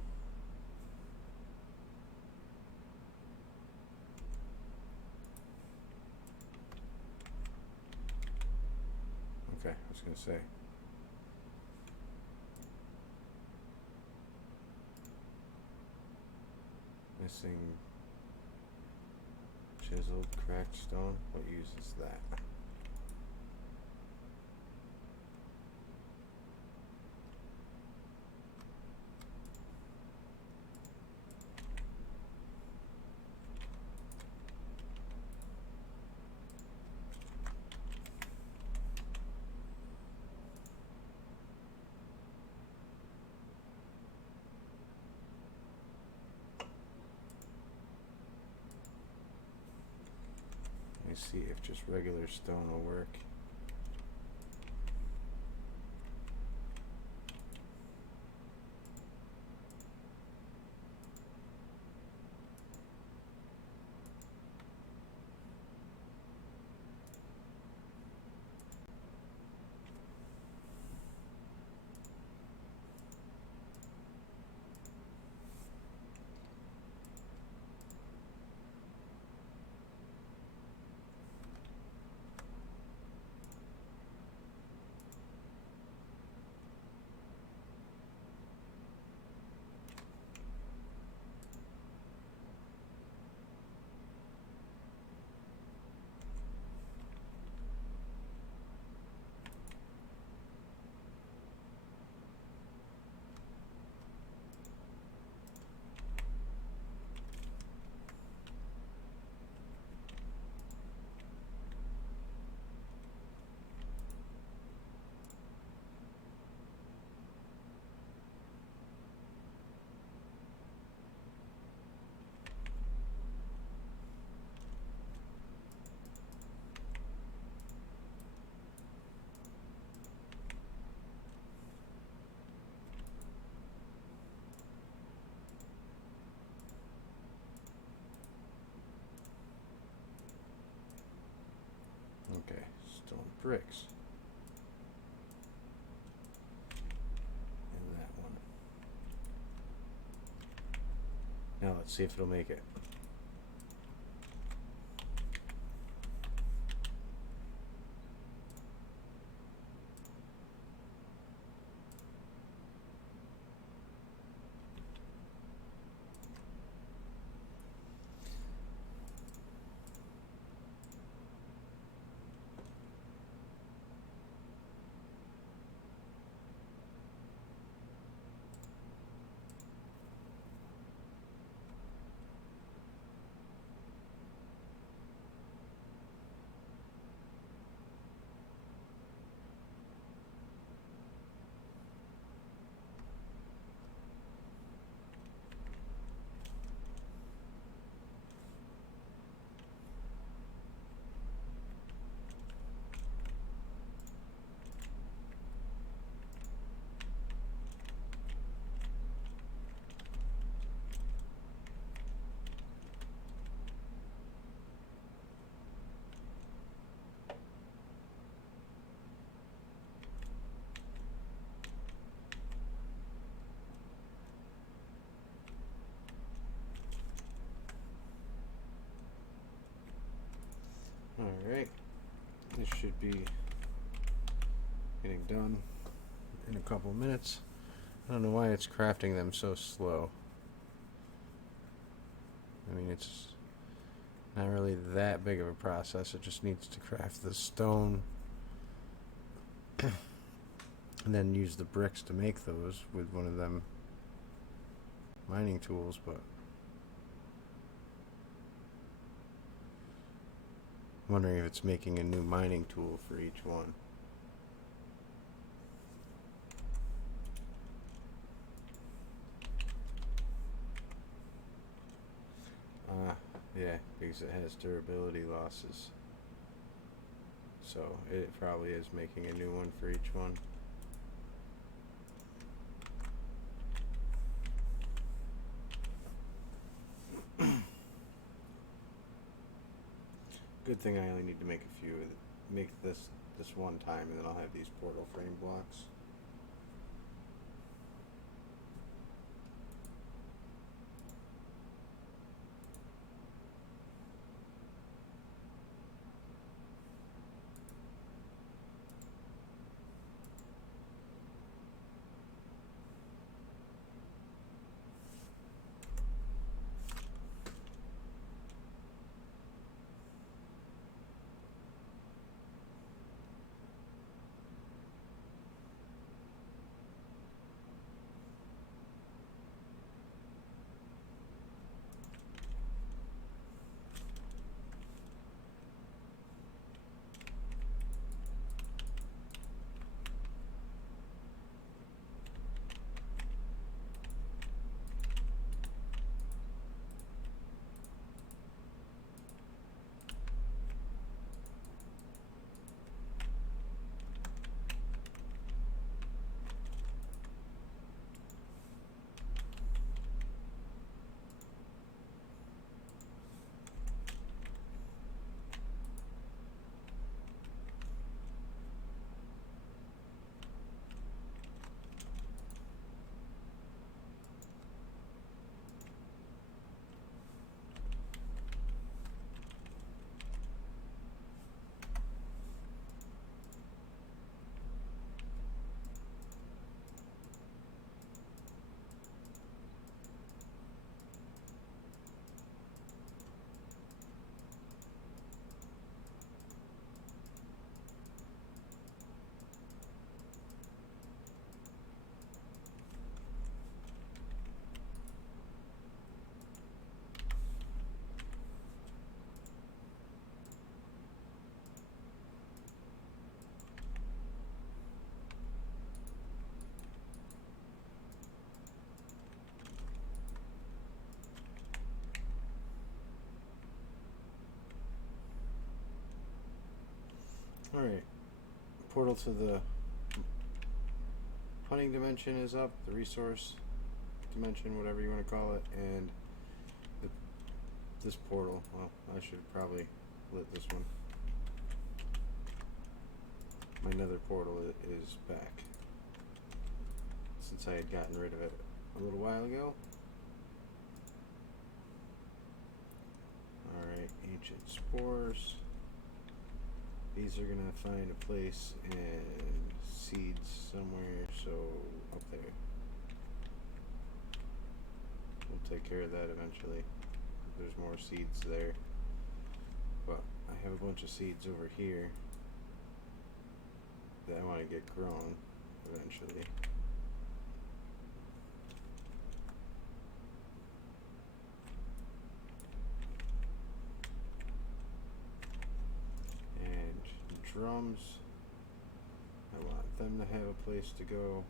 Okay, I was gonna say. Missing chiseled cracked stone. What uses that? See if just regular stone will work. Okay, stone bricks. And that one. Now let's see if it'll make it. should be getting done in a couple minutes. I don't know why it's crafting them so slow. I mean, it's not really that big of a process. It just needs to craft the stone and then use the bricks to make those with one of them mining tools, but I'm wondering if it's making a new mining tool for each one. Yeah, because it has durability losses. So it probably is making a new one for each one. Good thing I only need to make a few. Make this one time, and then I'll have these portal frame blocks. Alright, portal to the hunting dimension is up, the resource dimension, whatever you want to call it, and this portal, well, I should probably lit this one. My nether portal is back, since I had gotten rid of it a little while ago. Alright, ancient spores. These are gonna find a place and seeds somewhere, so up there. We'll take care of that eventually. There's more seeds there. But I have a bunch of seeds over here that I want to get grown eventually. Drums, I want them to have a place to go.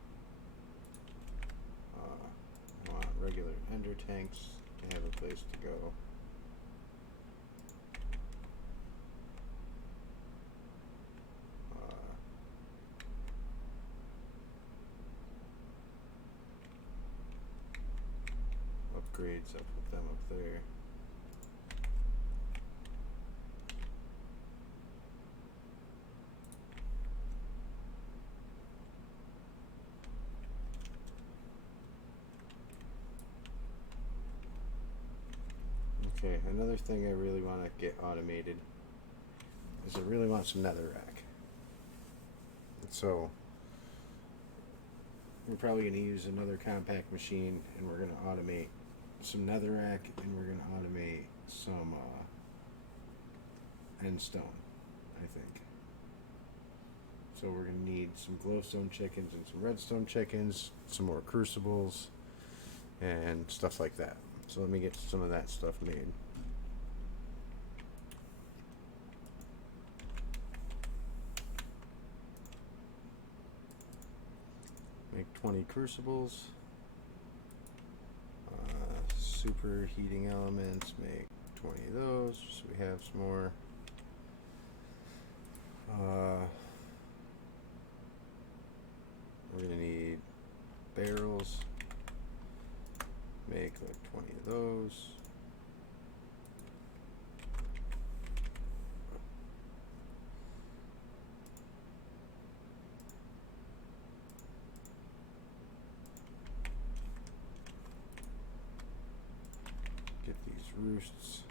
I want regular ender tanks to have a place to go. Upgrades, I'll put them up there. Okay, another thing I really want to get automated is I really want some netherrack. So we're probably going to use another compact machine, and we're going to automate some netherrack, and we're going to automate some end stone, I think. So we're going to need some glowstone chickens and some redstone chickens, some more crucibles, and stuff like that. So let me get some of that stuff made. Make 20 crucibles. Super heating elements, make 20 of those, so we have some more. We're going to need barrels, make like 20 of those. Get these roosts.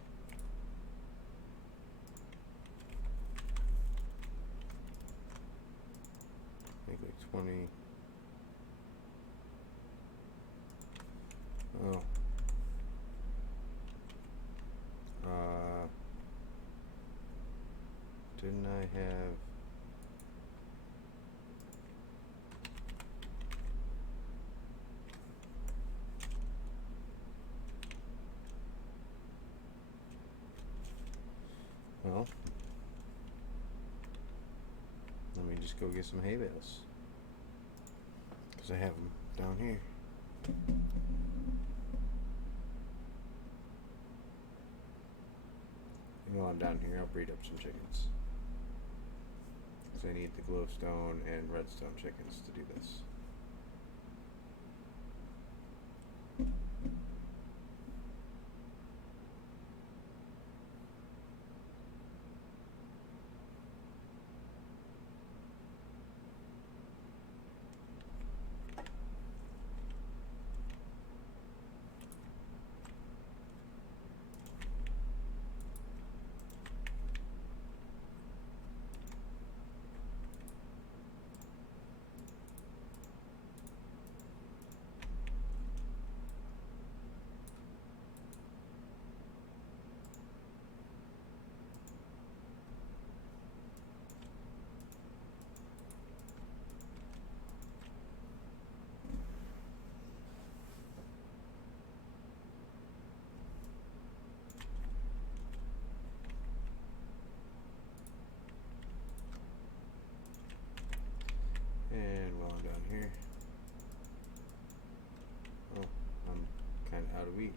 Make like 20. Oh. Didn't I have... Well, let me just go get some hay bales, because I have them down here. And while I'm down here, I'll breed up some chickens, because I need the glowstone and redstone chickens to do this. And while I'm down here, oh, I'm kind of out of wheat.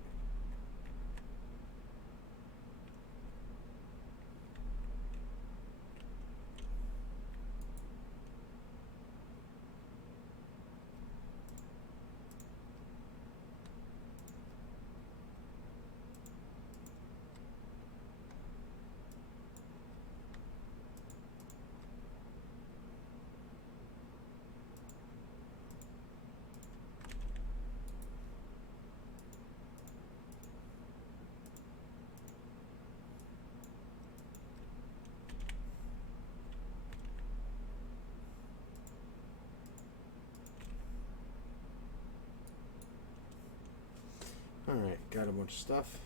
Alright, got a bunch of stuff.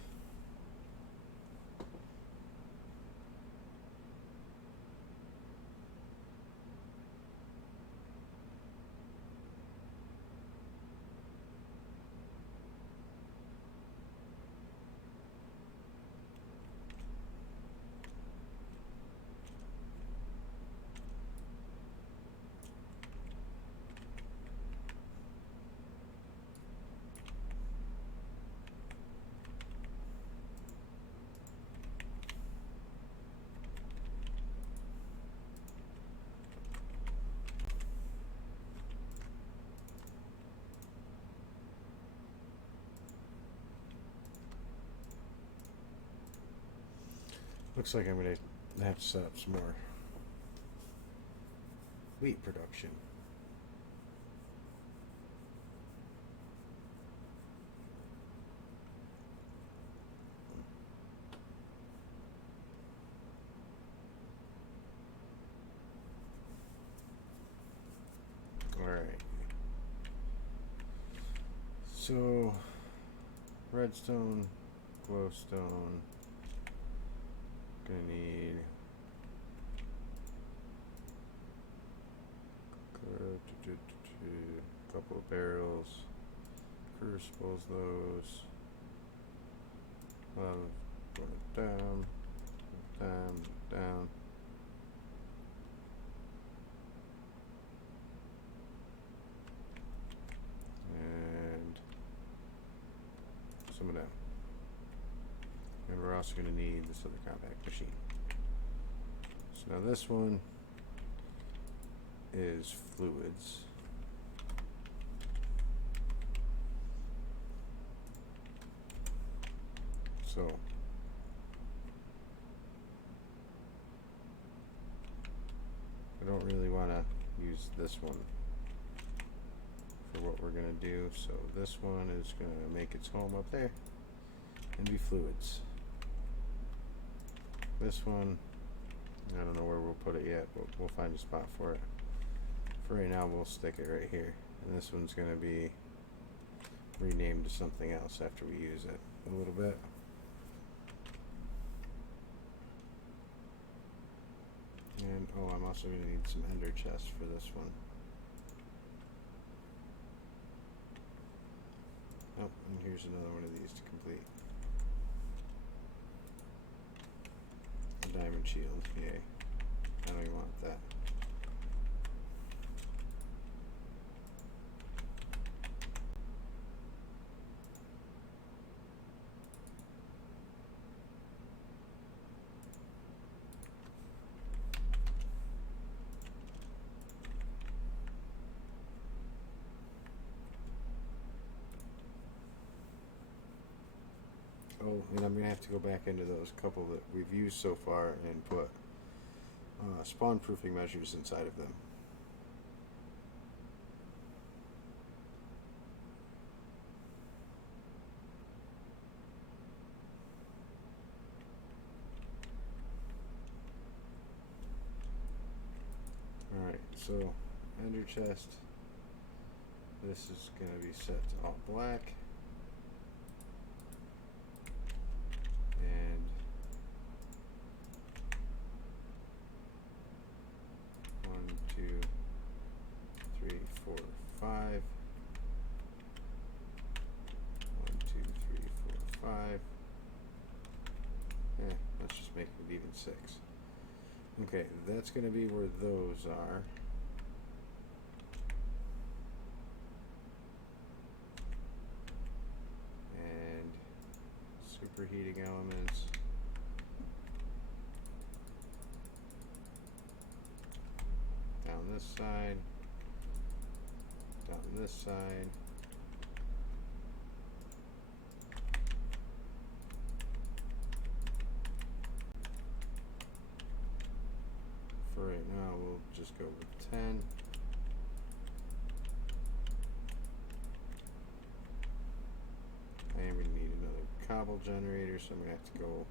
Looks like I'm going to have to set up some more wheat production. Alright. So, redstone, glowstone. Gonna need a couple of barrels, crucibles, those. Down, down, down. And some of that. And we're also going to need this other compact machine. So now this one is fluids. So I don't really want to use this one for what we're going to do. So this one is going to make its home up there and be fluids. This one, I don't know where we'll put it yet, but we'll find a spot for it. For right now, we'll stick it right here. And this one's going to be renamed to something else after we use it a little bit. And, oh, I'm also going to need some ender chests for this one. Oh, and here's another one of these to complete. A diamond shield, yay. I don't even want that. Oh, and I'm going to have to go back into those couple that we've used so far and put spawn proofing measures inside of them. Alright, so ender chest. This is going to be set to all black. And 1, 2, 3, 4, 5. 1, 2, 3, 4, 5. Let's just make it even 6. Okay, that's going to be where those are. And superheating elements. Down this side. Down this side. For right now, we'll just go with 10. I am going to need another cobble generator, so I'm going to have to go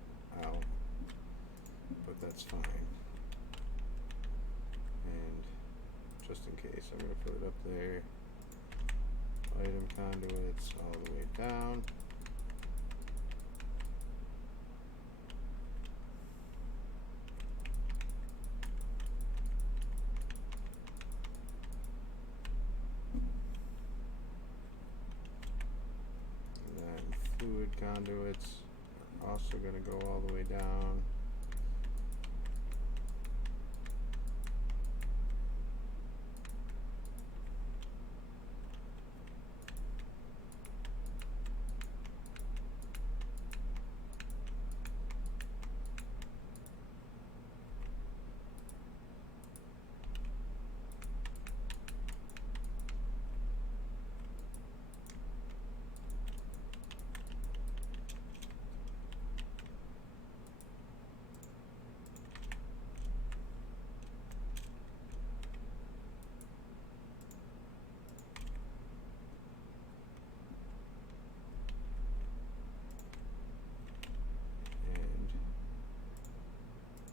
out, but that's fine. And just in case, I'm going to put it up there. Item conduits all the way down. Fluid conduits are also going to go all the way down.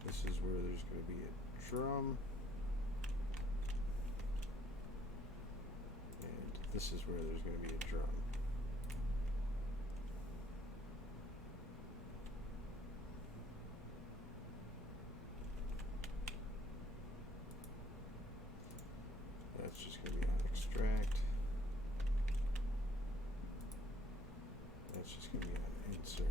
This is where there's going to be a drum. this is where there's going to be a drum. That's just going to be on extract. That's just going to be on insert.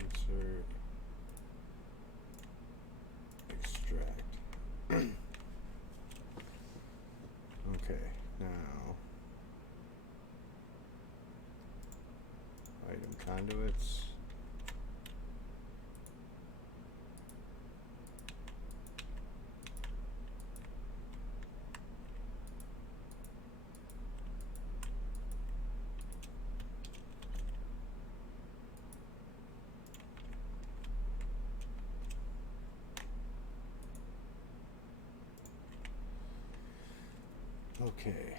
Insert. Extract. Okay, now item conduits. Okay.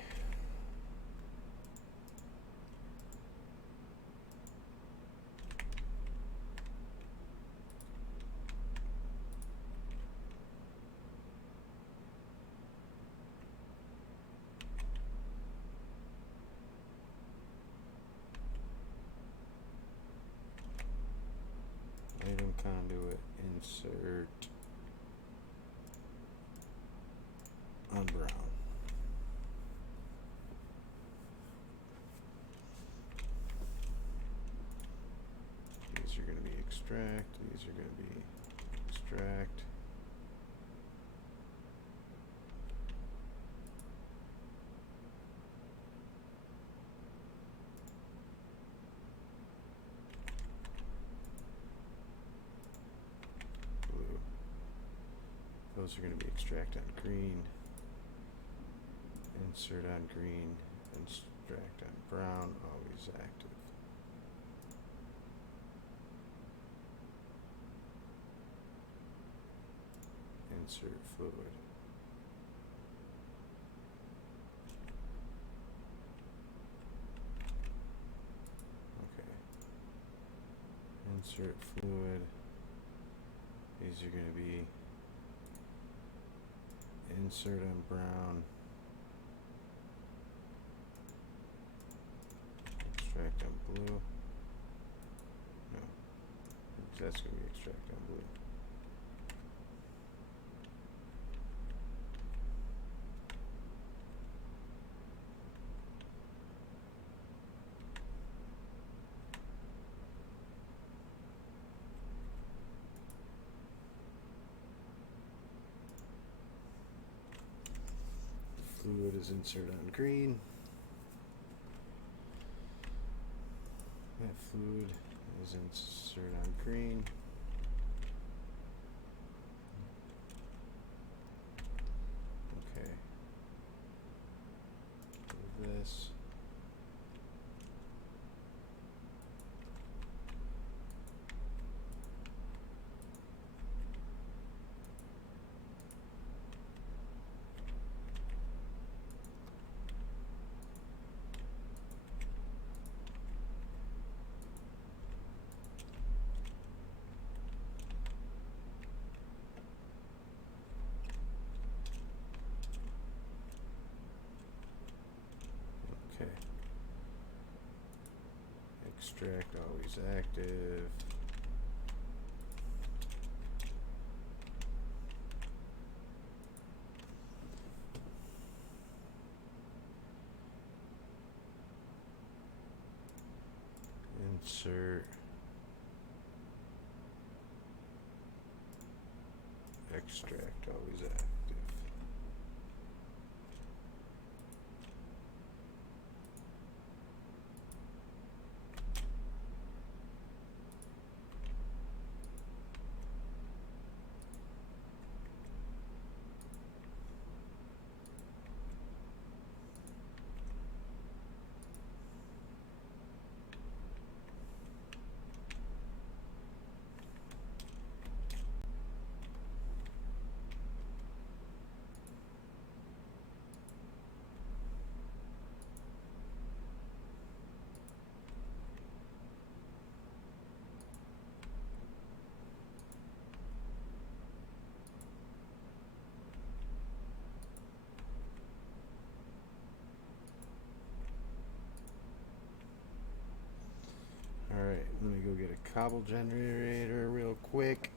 Item conduit, insert on brown. These are going to be extract, these are going to be extract. Blue. Those are going to be extract on green, insert on green, extract on brown, always active. Insert fluid. Okay. Insert fluid. These are going to be insert on brown, extract on blue. No, that's going to be extract on blue. Fluid is insert on green. That fluid is insert on green. Okay. Do this. Okay. Extract always active. Insert extract always active. cobble generator real quick.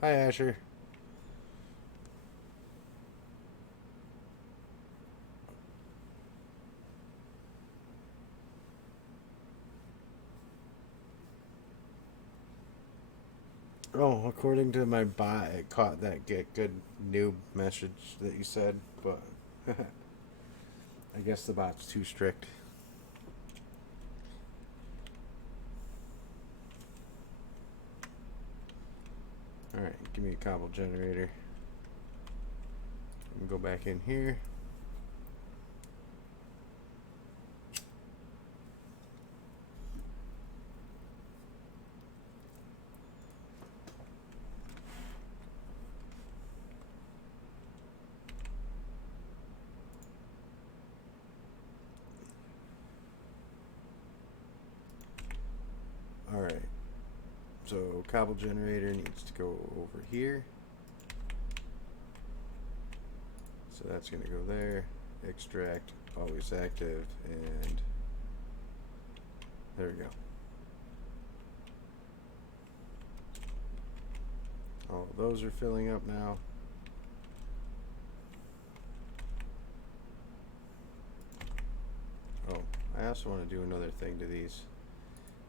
Hi, Asher. Oh, according to my bot, it caught that get good noob message that you said, but I guess the bot's too strict. Alright, give me a cobble generator. Go back in here. Alright, so cobble generator needs to go over here. So that's going to go there. Extract, always active, and there we go. All of those are filling up now. Oh, I also want to do another thing to these.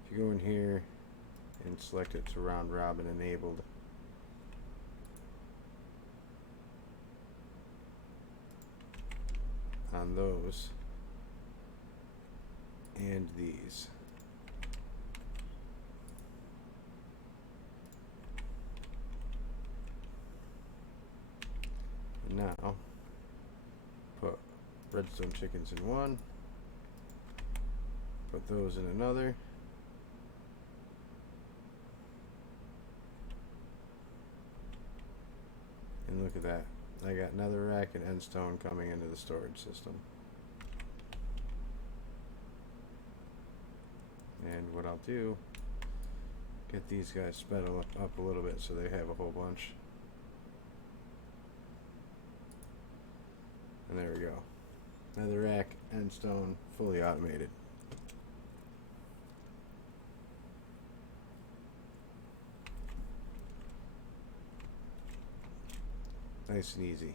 If you go in here and select it to round robin enabled, on those and these. And now put redstone chickens in one, put those in another. And look at that. I got netherrack and endstone coming into the storage system. And what I'll do, get these guys sped up a little bit so they have a whole bunch. And there we go. Netherrack, endstone, fully automated. Nice and easy.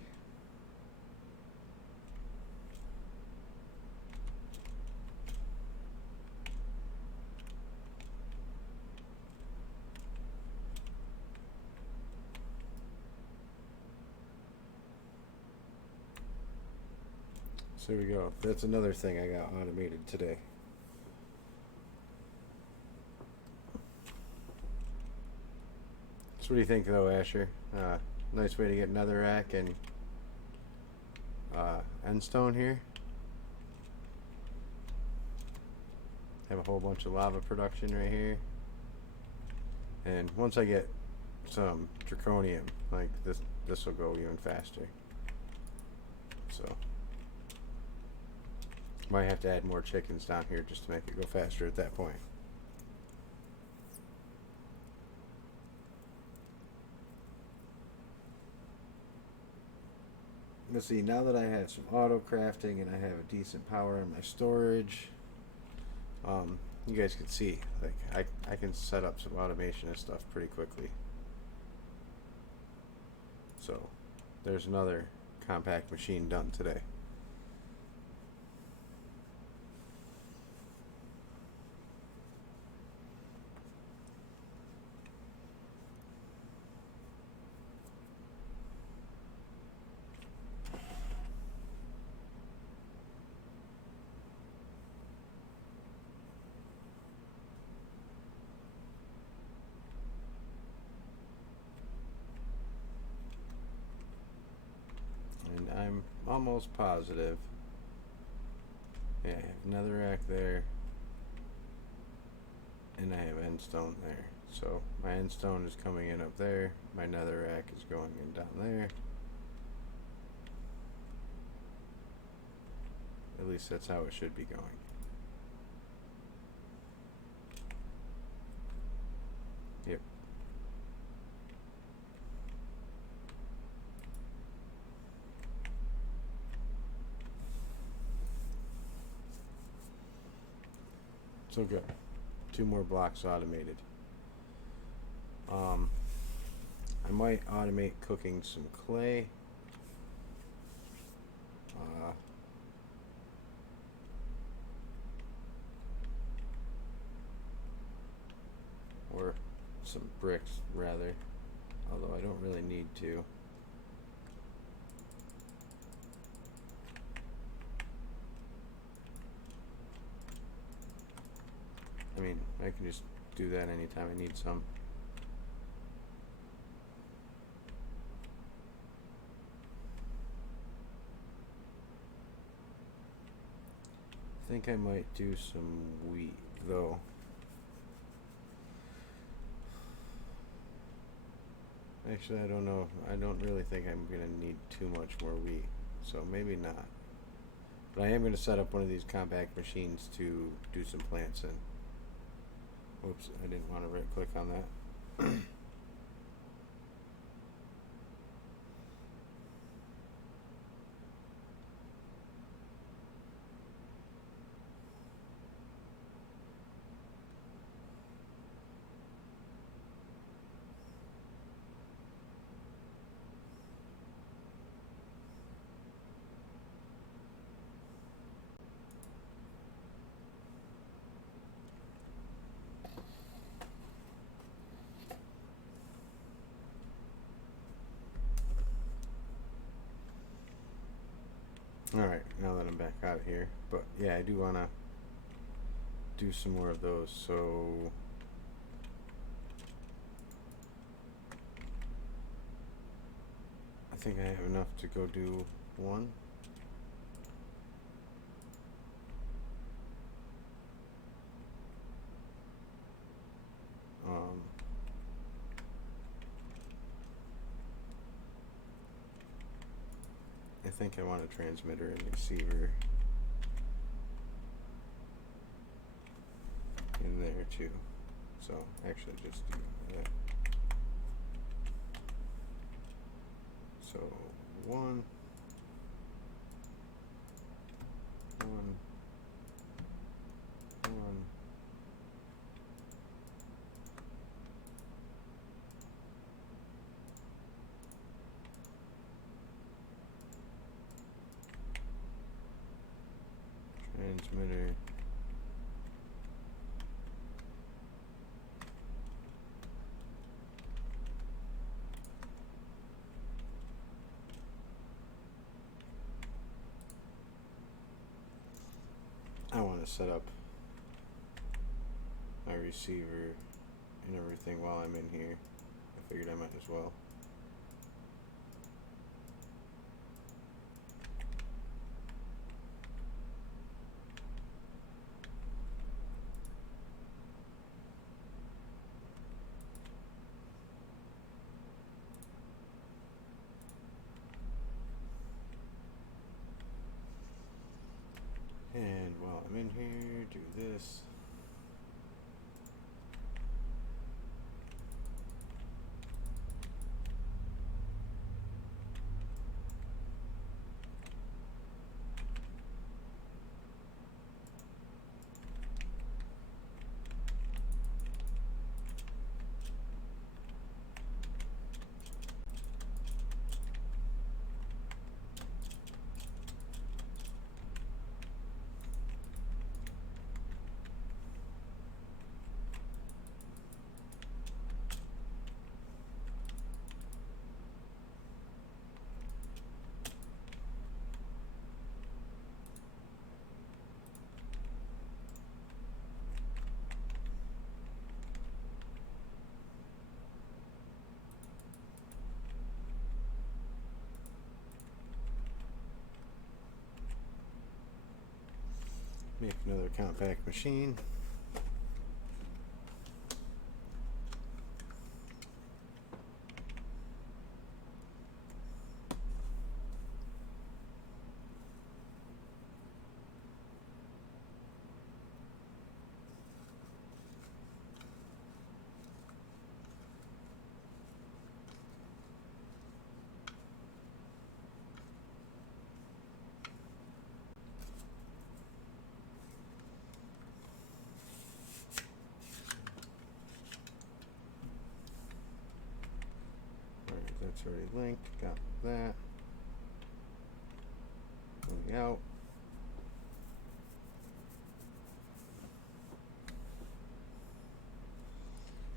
So there we go. That's another thing I got automated today. So what do you think though, Asher? Nice way to get netherrack and endstone here. Have a whole bunch of lava production right here. And once I get some draconium, like this will go even faster. So might have to add more chickens down here just to make it go faster at that point. Let's see, now that I have some auto crafting and I have a decent power in my storage, you guys can see, like I can set up some automation and stuff pretty quickly. So there's another compact machine done today. I'm almost positive. Yeah, I have netherrack there, and I have endstone there. So my endstone is coming in up there. My netherrack is going in down there. At least that's how it should be going. Yep. So good. 2 more blocks automated. might automate cooking some clay. Or some bricks, rather. Although I don't really need to. I mean, I can just do that anytime I need some. I think I might do some wheat, though. Actually, I don't know. I don't really think I'm going to need too much more wheat, so maybe not. But I am going to set up one of these compact machines to do some plants in. Oops, I didn't want to right click on that. Alright, now that I'm back out of here. But yeah, I do want to do some more of those, so I think I have enough to go do one. I think I want a transmitter and receiver in there too. So actually just do that. So one, one, one. Transmitter. I want to set up my receiver and everything while I'm in here. I figured I might as well. And while I'm in here, do this. Make another compact machine. It's already linked. Got that. Going out.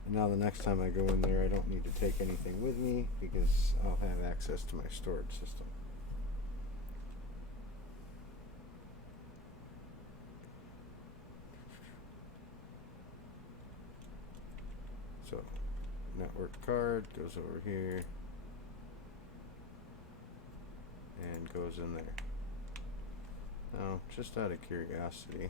And now the next time I go in there, I don't need to take anything with me because I'll have access to my storage system. So, network card goes over here and goes in there. Now, just out of curiosity,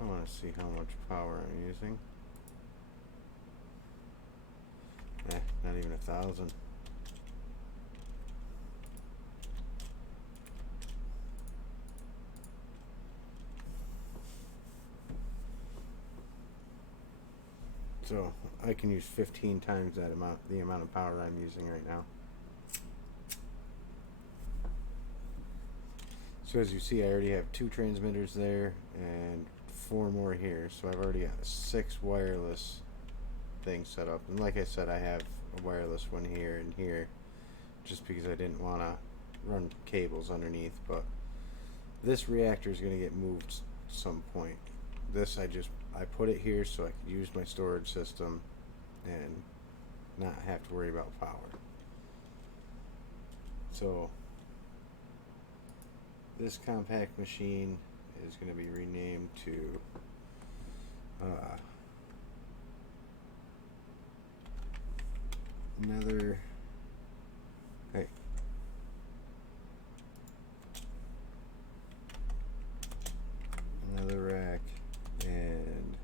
I want to see how much power I'm using. Not even 1,000. So I can use 15 times that amount, the amount of power I'm using right now. So as you see, I already have 2 transmitters there and 4 more here. So I've already got 6 wireless things set up. And like I said, I have a wireless one here and here, just because I didn't want to run cables underneath. But this reactor is going to get moved some point. This I put it here so I could use my storage system and not have to worry about power. So this compact machine is going to be renamed to another rack and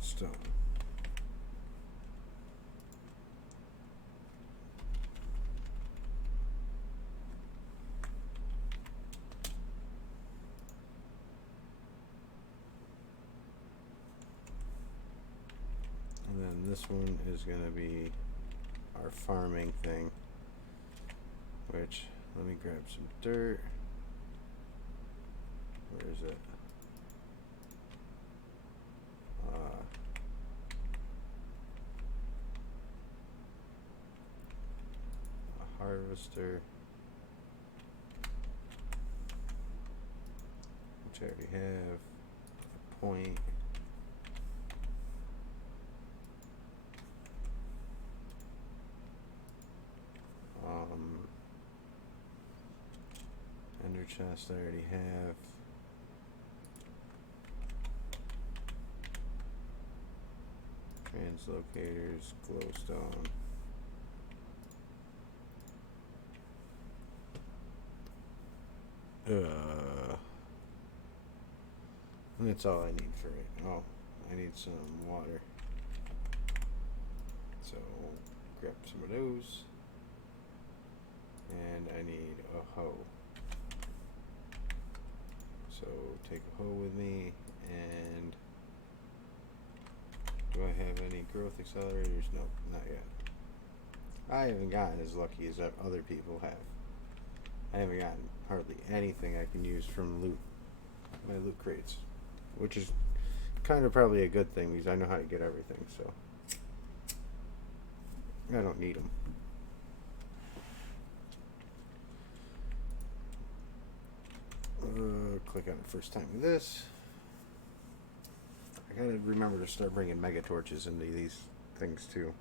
stone. And then this one is going to be our farming thing, which, let me grab some dirt. Where is it? A harvester, which I already have. A point. Ender chest I already have. Translocators, glowstone. And that's all I need for it. Oh, I need some water. So grab some of those. And I need a hoe. So take a hoe with me. And do I have any growth accelerators? Nope, not yet. I haven't gotten as lucky as other people have. I haven't gotten hardly anything I can use from my loot crates, which is kind of probably a good thing because I know how to get everything, so I don't need them. Click on it first time with this. I gotta remember to start bringing mega torches into these things too.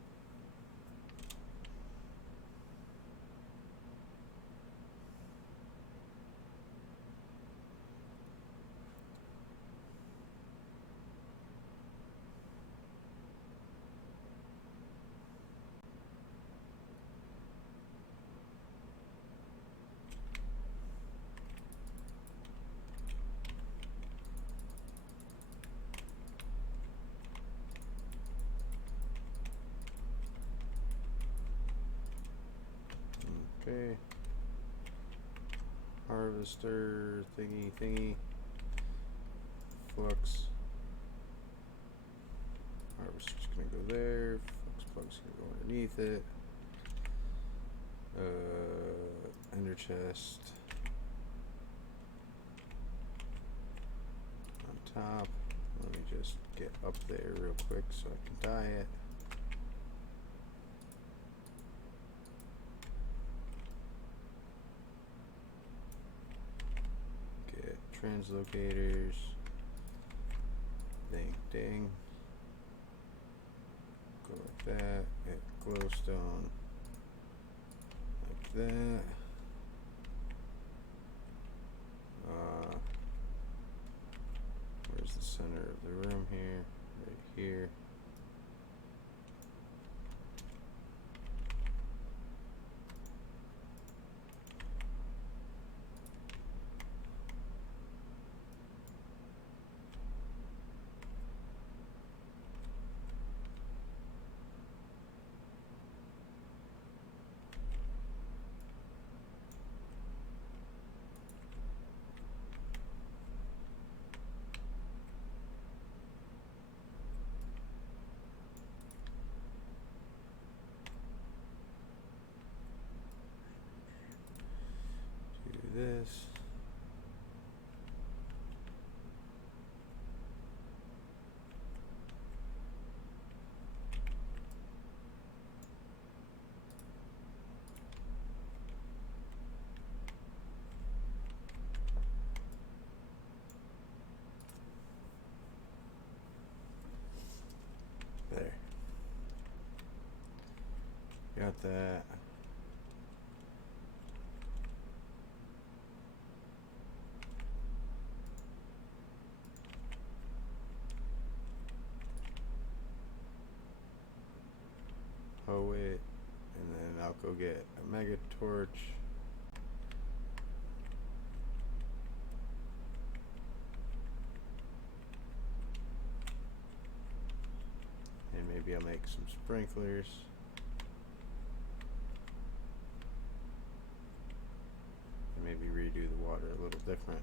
Okay. Harvester thingy. Flux. Harvester's gonna go there. Flux Plug's gonna go underneath it. Ender chest. top. Let me just get up there real quick so I can dye it. Get translocators. Ding, ding. Go like that. Get glowstone. Like that. Where's the center of the room here? Right here. This. There. Got that. It, and then I'll go get a mega torch. And maybe I'll make some sprinklers. And maybe redo the water a little different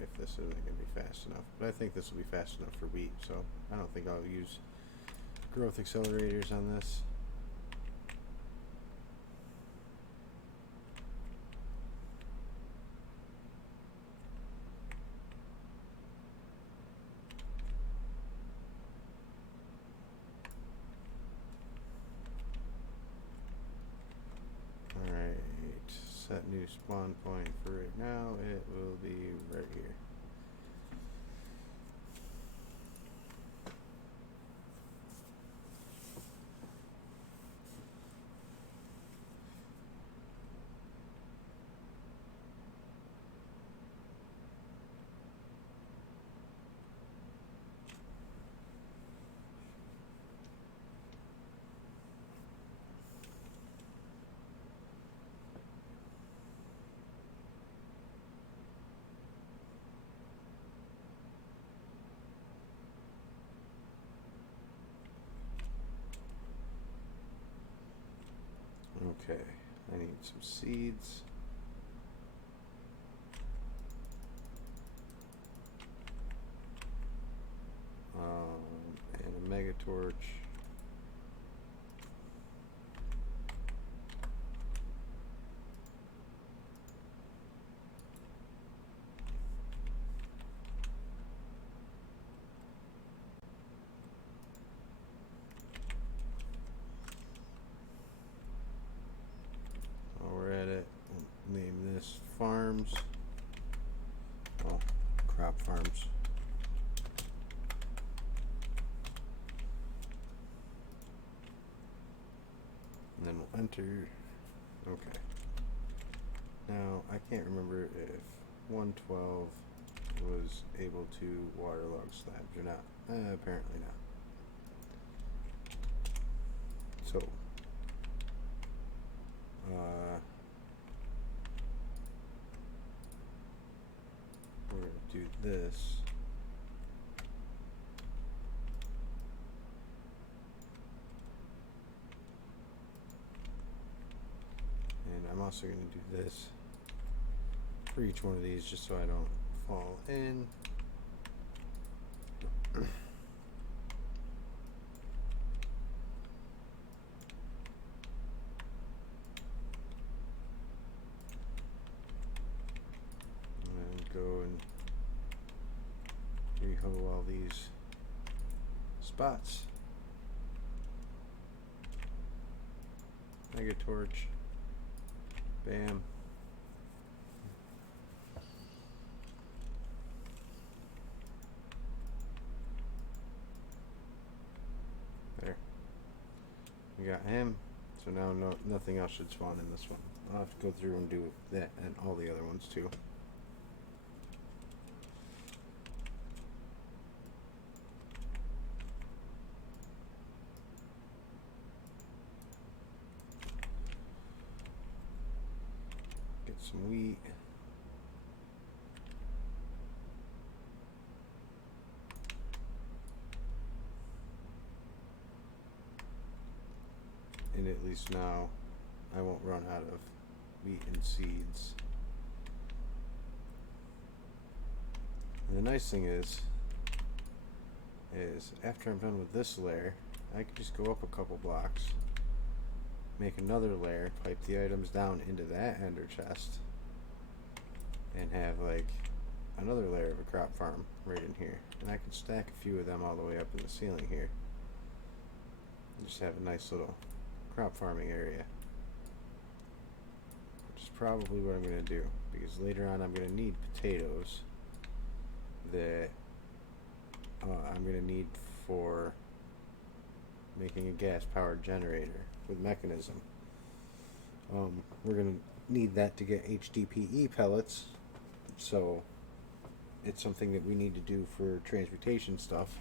if this isn't going to be fast enough. But I think this will be fast enough for wheat, so I don't think I'll use growth accelerators on this. Set new spawn point for right now. It will be right here. Okay, I need some seeds. And a mega torch. Farms. Oh, crop farms. And then we'll enter. Okay. Now, I can't remember if 112 was able to waterlog slabs or not. Apparently not. So, we're going to do this. And I'm also going to do this for each one of these just so I don't fall in. of all these spots. Mega torch. Bam. There. We got him. So now nothing else should spawn in this one. I'll have to go through and do that and all the other ones too. Get some wheat. And at least now I won't run out of wheat and seeds. And the nice thing is after I'm done with this layer, I can just go up a couple blocks, make another layer, pipe the items down into that ender chest, and have like another layer of a crop farm right in here. And I can stack a few of them all the way up in the ceiling here. And just have a nice little crop farming area, which is probably what I'm going to do, because later on I'm going to need potatoes that I'm going to need for making a gas powered generator with mechanism. We're going to need that to get HDPE pellets, so it's something that we need to do for transportation stuff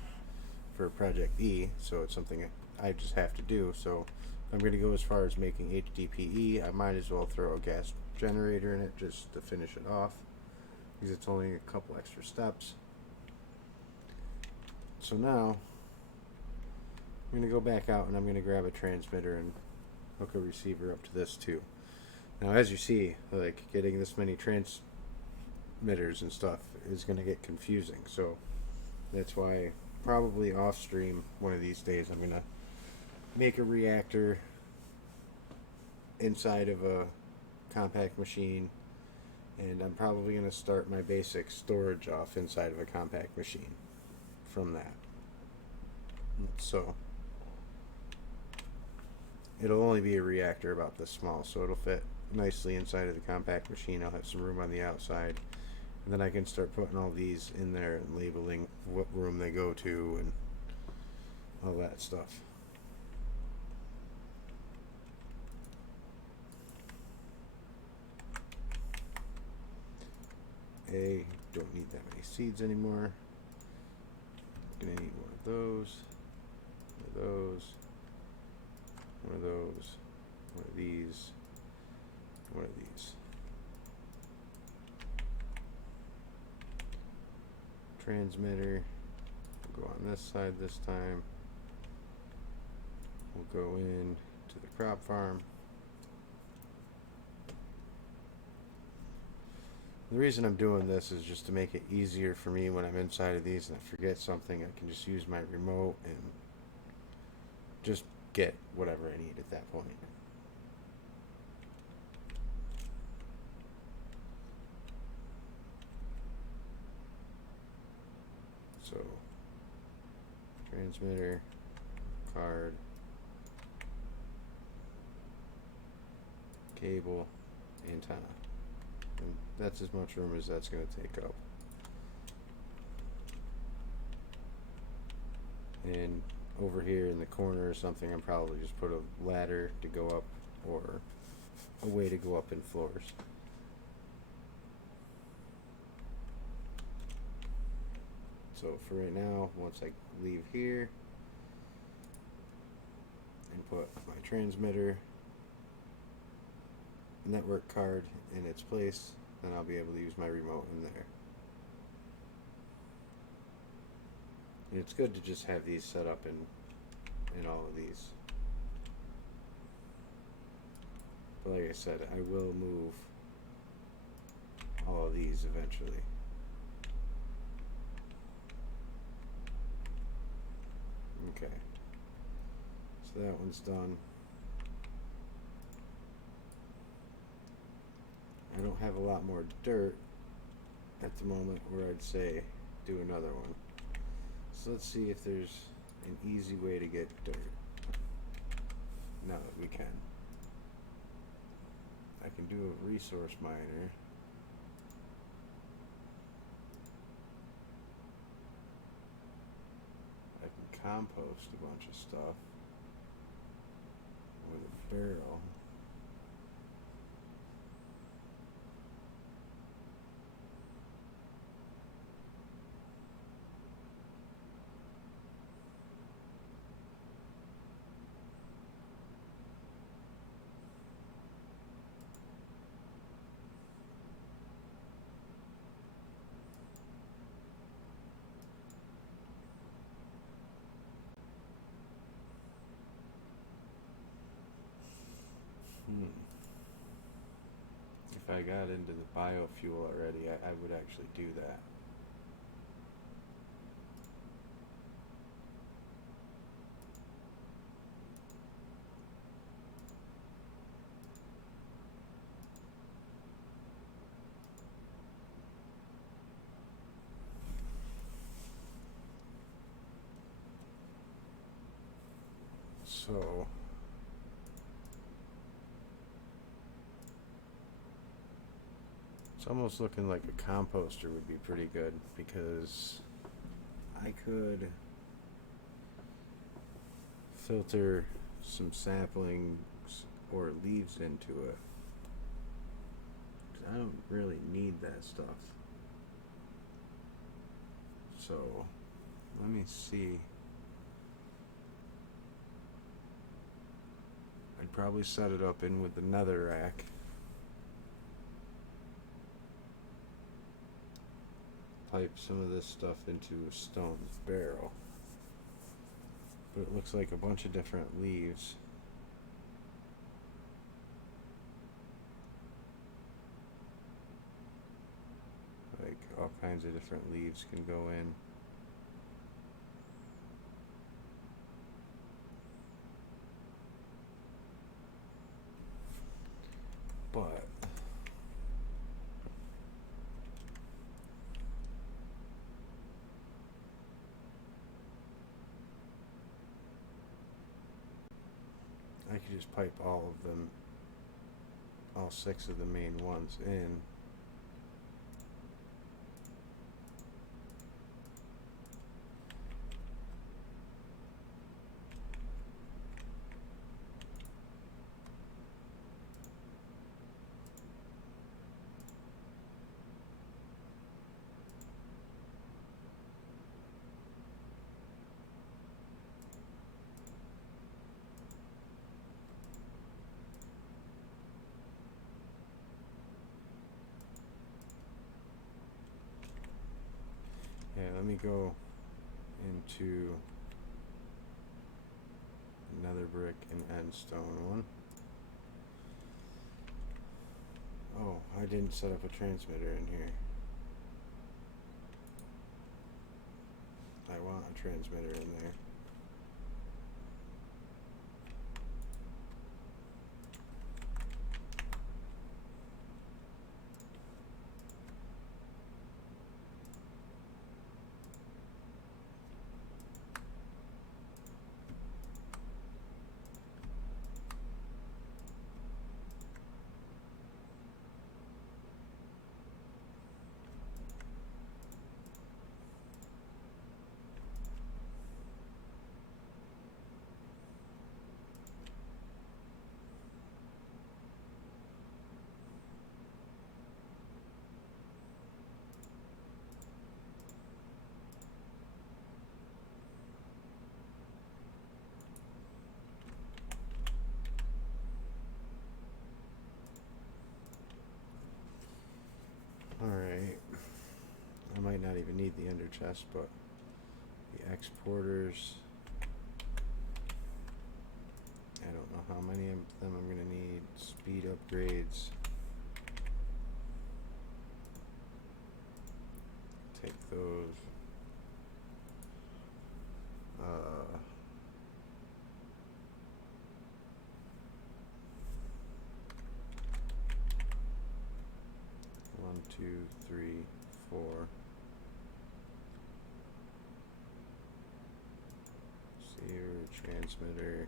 for Project E, so it's something I just have to do. So I'm going to go as far as making HDPE. I might as well throw a gas generator in it just to finish it off, because it's only a couple extra steps. So now I'm going to go back out and I'm going to grab a transmitter and hook a receiver up to this too. Now as you see, like, getting this many transmitters and stuff is going to get confusing, so that's why probably off stream one of these days I'm going to make a reactor inside of a compact machine, and I'm probably going to start my basic storage off inside of a compact machine from that. So it'll only be a reactor about this small, so it'll fit nicely inside of the compact machine. I'll have some room on the outside, and then I can start putting all these in there and labeling what room they go to and all that stuff. Don't need that many seeds anymore. Gonna need one of those, one of those, one of those, one of these, one of these. Transmitter will go on this side this time. We'll go in to the crop farm. The reason I'm doing this is just to make it easier for me when I'm inside of these and I forget something. I can just use my remote and just get whatever I need at that point. So, transmitter, card, cable, antenna. And that's as much room as that's going to take up. And over here in the corner or something, I'm probably just put a ladder to go up, or a way to go up in floors. So for right now, once I leave here and put my transmitter network card in its place, then I'll be able to use my remote in there. And it's good to just have these set up in all of these. But like I said, I will move all of these eventually. Okay. So that one's done. I don't have a lot more dirt at the moment where I'd say do another one. So let's see if there's an easy way to get dirt. Now that we can. I can do a resource miner. I can compost a bunch of stuff with a barrel. If I got into the biofuel already, I would actually do that. So it's almost looking like a composter would be pretty good, because I could filter some saplings or leaves into it, 'cause I don't really need that stuff. So let me see. I'd probably set it up in with the nether rack. Pipe some of this stuff into a stone barrel. But it looks like a bunch of different leaves. Like all kinds of different leaves can go in. But I could just pipe all of them, all 6 of the main ones in. Yeah, let me go into another brick and end stone one. Oh, I didn't set up a transmitter in here. I want a transmitter in there. Alright. I might not even need the ender chest, but the exporters, I don't know how many of them I'm going to need. Speed upgrades. Take those. One, two, three, four. transmitter.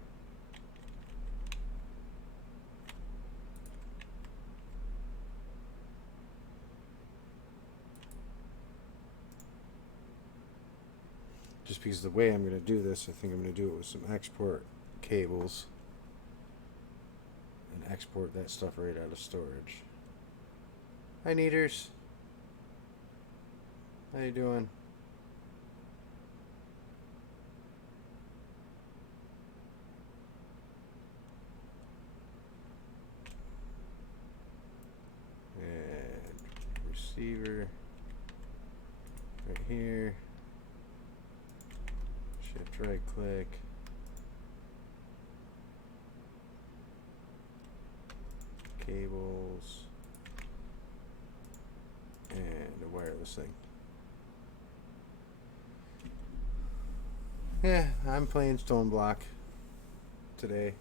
Just because the way I'm going to do this, I think I'm going to do it with some export cables and export that stuff right out of storage. Hi, Neaters. How you doing? And receiver right here. Shift right click. Cables. And a wireless thing. Yeah, I'm playing Stoneblock today.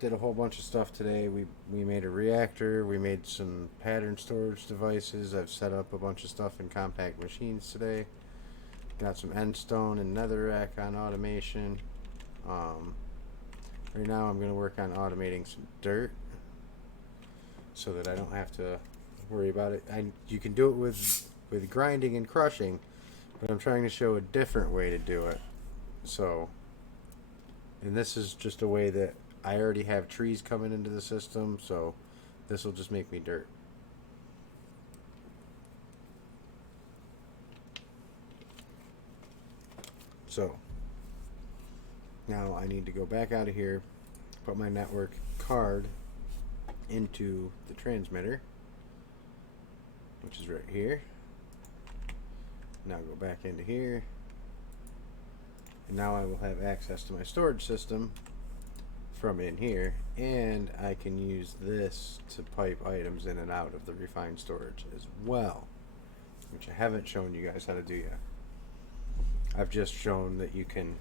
Did a whole bunch of stuff today. We made a reactor. We made some pattern storage devices. I've set up a bunch of stuff in compact machines today. Got some end stone and netherrack on automation. Right now I'm going to work on automating some dirt so that I don't have to worry about it. You can do it with grinding and crushing, but I'm trying to show a different way to do it. So, and this is just a way that I already have trees coming into the system, so this will just make me dirt. So, now I need to go back out of here, put my network card into the transmitter, which is right here. Now go back into here, and now I will have access to my storage system from in here, and I can use this to pipe items in and out of the refined storage as well, which I haven't shown you guys how to do yet. I've just shown that you can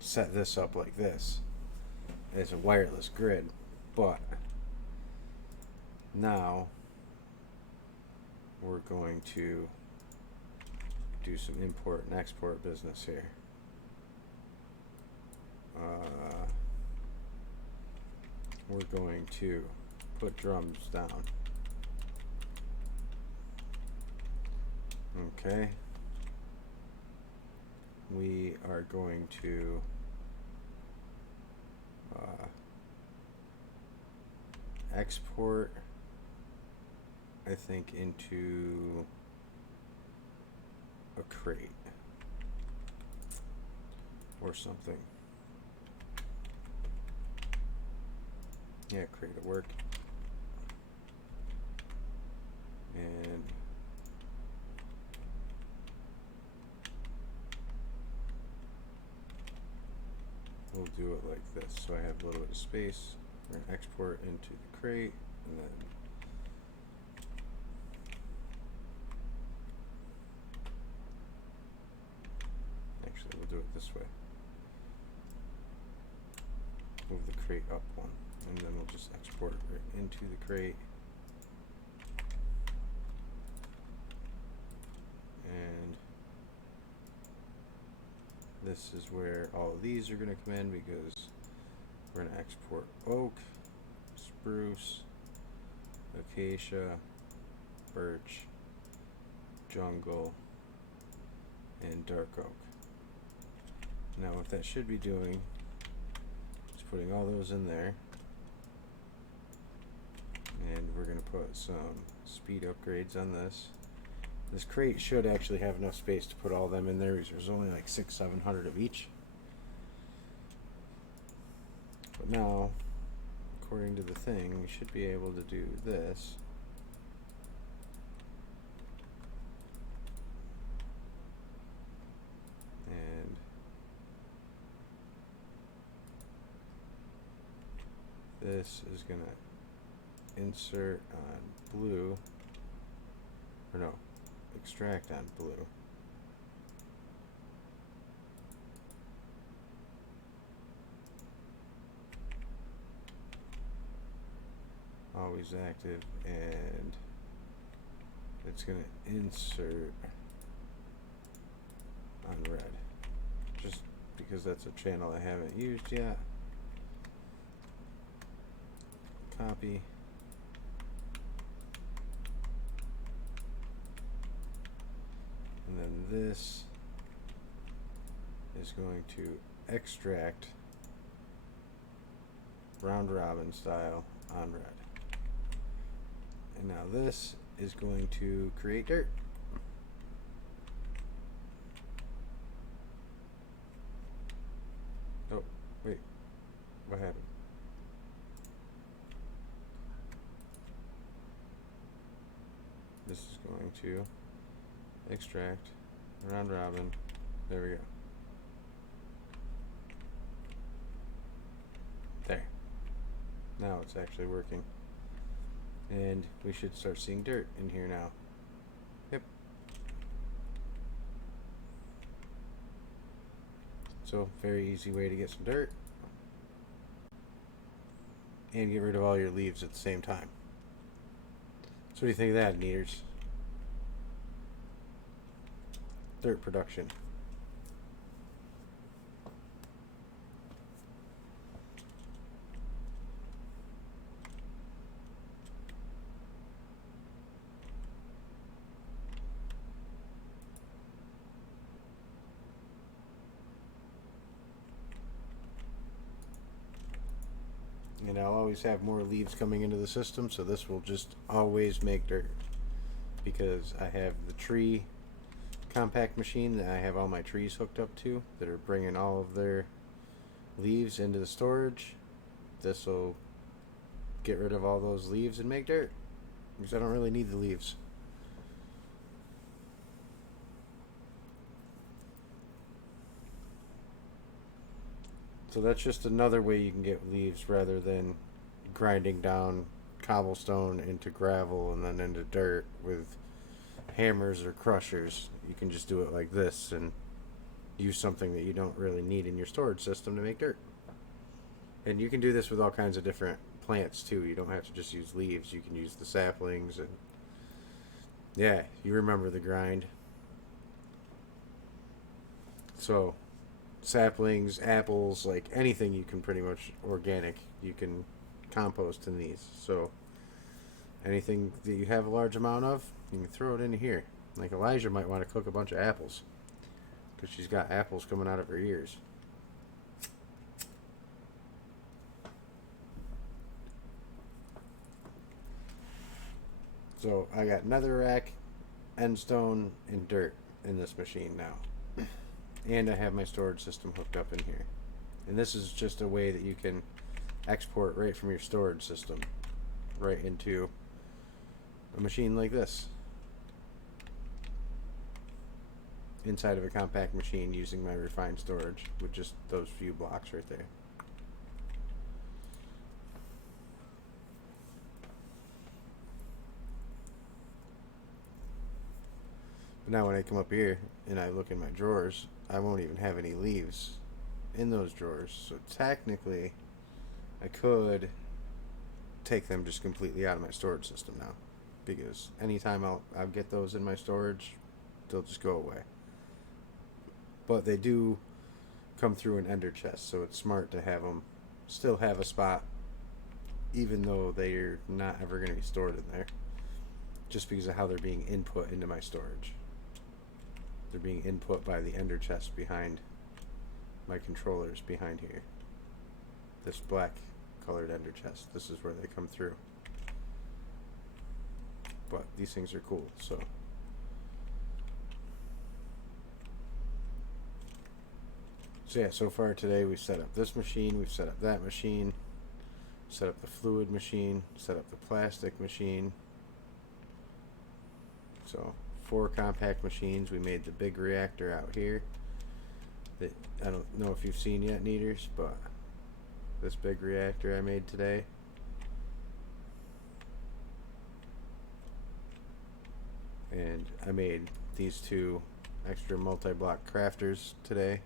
set this up like this as a wireless grid, but now we're going to do some import and export business here. We're going to put drums down. Okay. We are going to export, I think, into a crate or something. Yeah, crate at work. And we'll do it like this. So I have a little bit of space. We're going to export into the crate, and then actually we'll do it this way. Move the crate up one, and then we'll just export it right into the crate. And this is where all of these are going to come in, because we're going to export oak, spruce, acacia, birch, jungle, and dark oak. Now what that should be doing is putting all those in there, and we're going to put some speed upgrades on this. This crate should actually have enough space to put all them in there, because there's only like 600-700 of each. But now, according to the thing, we should be able to do this. And this is going to insert on blue, or no, extract on blue. Always active, and it's going to insert on red. Just because that's a channel I haven't used yet. Copy. And then this is going to extract round robin style on red. And now this is going to create dirt. Oh, wait. What happened? This is going to extract round robin. There we go. There. Now it's actually working. And we should start seeing dirt in here now. Yep. So, very easy way to get some dirt. And get rid of all your leaves at the same time. So what do you think of that, Neaters? Dirt production. And I'll always have more leaves coming into the system, so this will just always make dirt. Because I have the tree compact machine that I have all my trees hooked up to that are bringing all of their leaves into the storage. This will get rid of all those leaves and make dirt, because I don't really need the leaves. So that's just another way you can get leaves rather than grinding down cobblestone into gravel and then into dirt with hammers or crushers. You can just do it like this and use something that you don't really need in your storage system to make dirt. And you can do this with all kinds of different plants too. You don't have to just use leaves. You can use the saplings, and yeah, you remember the grind. So saplings, apples, like anything you can pretty much organic, you can compost in these. So anything that you have a large amount of, you can throw it in here. Like Elijah might want to cook a bunch of apples because she's got apples coming out of her ears. So I got netherrack, endstone, and dirt in this machine now. And I have my storage system hooked up in here. And this is just a way that you can export right from your storage system right into a machine like this. Inside of a compact machine using my refined storage with just those few blocks right there. But now when I come up here and I look in my drawers, I won't even have any leaves in those drawers. So technically, I could take them just completely out of my storage system now. Because anytime I'll get those in my storage, they'll just go away. But they do come through an ender chest, so it's smart to have them still have a spot, even though they're not ever going to be stored in there. Just because of how they're being input into my storage. They're being input by the ender chest behind my controllers behind here. This black colored ender chest. This is where they come through. But these things are cool, so. So yeah, so far today we've set up this machine, we've set up that machine, set up the fluid machine, set up the plastic machine. So 4 compact machines. We made the big reactor out here that I don't know if you've seen yet, Neaters, but this big reactor I made today. And I made these 2 extra multi-block crafters today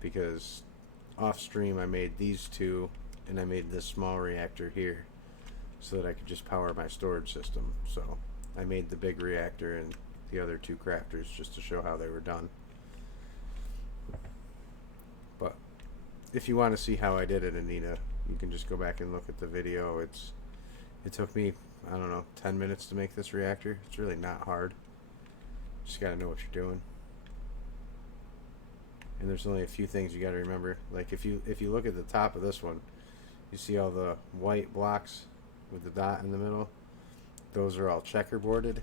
because off stream I made these 2 and I made this small reactor here so that I could just power my storage system. So I made the big reactor and the other 2 crafters just to show how they were done. if you want to see how I did it, Anita, you can just go back and look at the video. It took me, I don't know, 10 minutes to make this reactor. It's really not hard. Just got to know what you're doing. And there's only a few things you got to remember. Like if you look at the top of this one, you see all the white blocks with the dot in the middle. Those are all checkerboarded.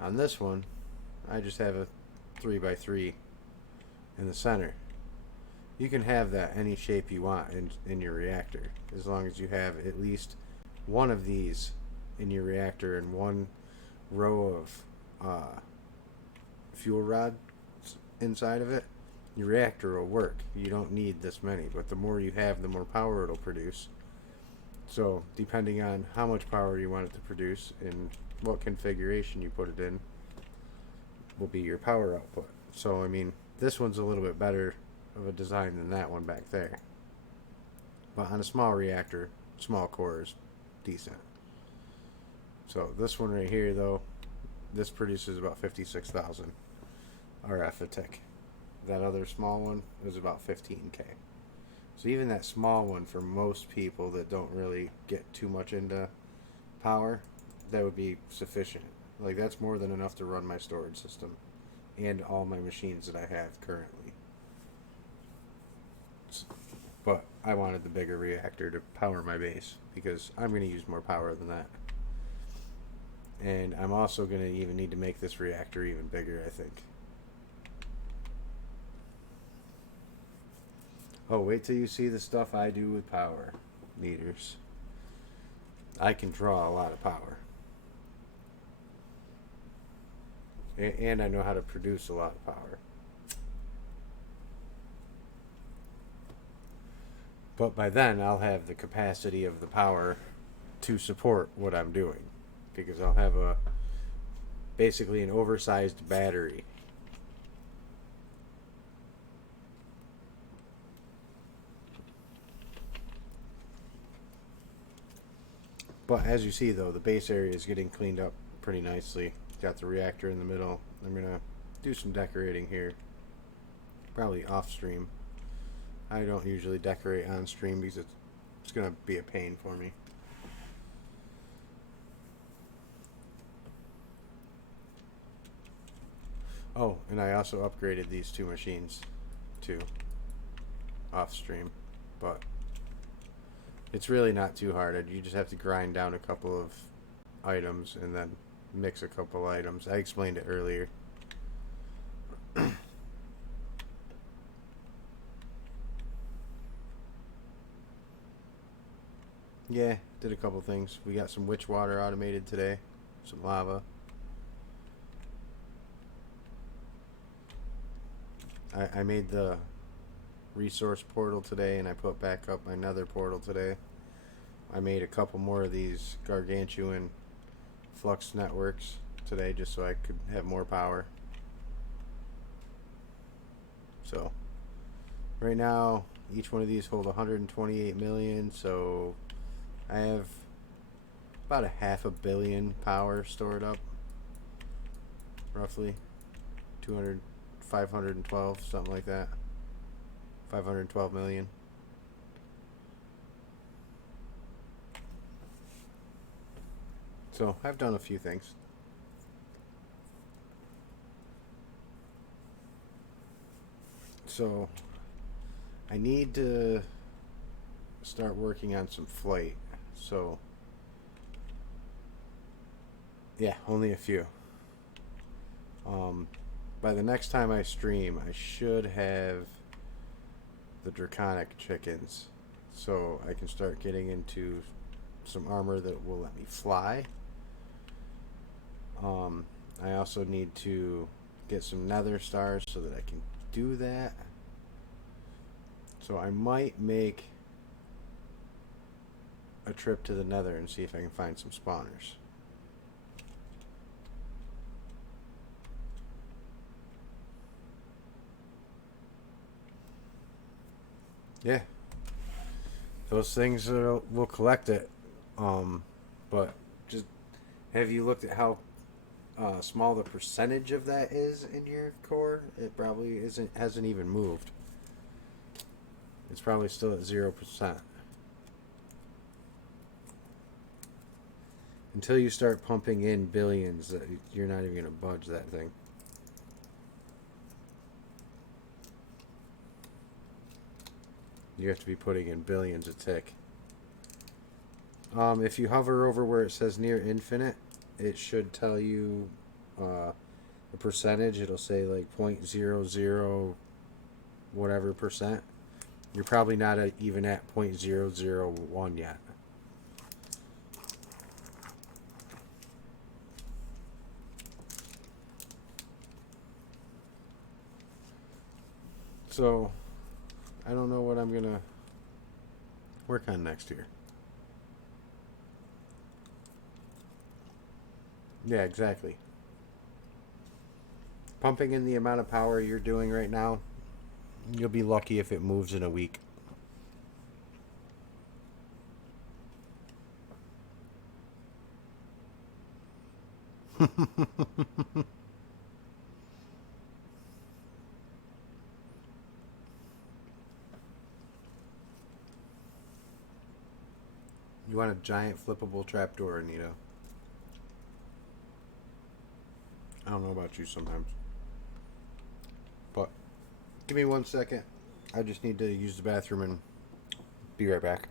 On this one, I just have a 3x3 in the center. You can have that any shape you want in your reactor, as long as you have at least one of these in your reactor and one row of fuel rods inside of it. Your reactor will work. You don't need this many, but the more you have, the more power it'll produce. So depending on how much power you want it to produce and what configuration you put it in will be your power output. So I mean, this one's a little bit better of a design than that one back there, but on a small reactor, small core is decent. So this one right here, though, this produces about 56,000 RF a tick. That other small one is about 15k. So even that small one, for most people that don't really get too much into power, that would be sufficient. Like, that's more than enough to run my storage system and all my machines that I have currently. But I wanted the bigger reactor to power my base because I'm going to use more power than that. And I'm also going to even need to make this reactor even bigger, I think. Oh, wait till you see the stuff I do with power meters. I can draw a lot of power. And I know how to produce a lot of power. But by then, I'll have the capacity of the power to support what I'm doing. Because I'll have basically an oversized battery. But as you see, though, the base area is getting cleaned up pretty nicely. Got the reactor in the middle. I'm going to do some decorating here. Probably off stream. I don't usually decorate on stream because it's going to be a pain for me. Oh, and I also upgraded these two machines too off stream, but it's really not too hard. You just have to grind down a couple of items and then mix a couple items. I explained it earlier. Yeah, did a couple things. We got some witch water automated today, some lava. I made the resource portal today, and I put back up my nether portal today. I made a couple more of these gargantuan flux networks today just so I could have more power. So right now each one of these hold 128 million, so I have about a 500 million power stored up, roughly 512, something like that. 512 million. So I've done a few things. So I need to start working on some flight. So yeah, only a few. By the next time I stream, I should have the draconic chickens, so I can start getting into some armor that will let me fly. I also need to get some nether stars so that I can do that. So I might make a trip to the nether and see if I can find some spawners. Yeah, those things will collect it. But just have you looked at how small the percentage of that is in your core? It probably hasn't even moved. It's probably still at 0%. Until you start pumping in billions, you're not even going to budge that thing. You have to be putting in billions a tick. If you hover over where it says near infinite, it should tell you the percentage. It'll say like 0.00 whatever percent. You're probably not even at 0.001 yet. So, I don't know what I'm going to work on next year. Yeah, exactly. Pumping in the amount of power you're doing right now, you'll be lucky if it moves in a week. You want a giant flippable trapdoor, Anita. I don't know about you sometimes. But give me 1 second. I just need to use the bathroom and be right back.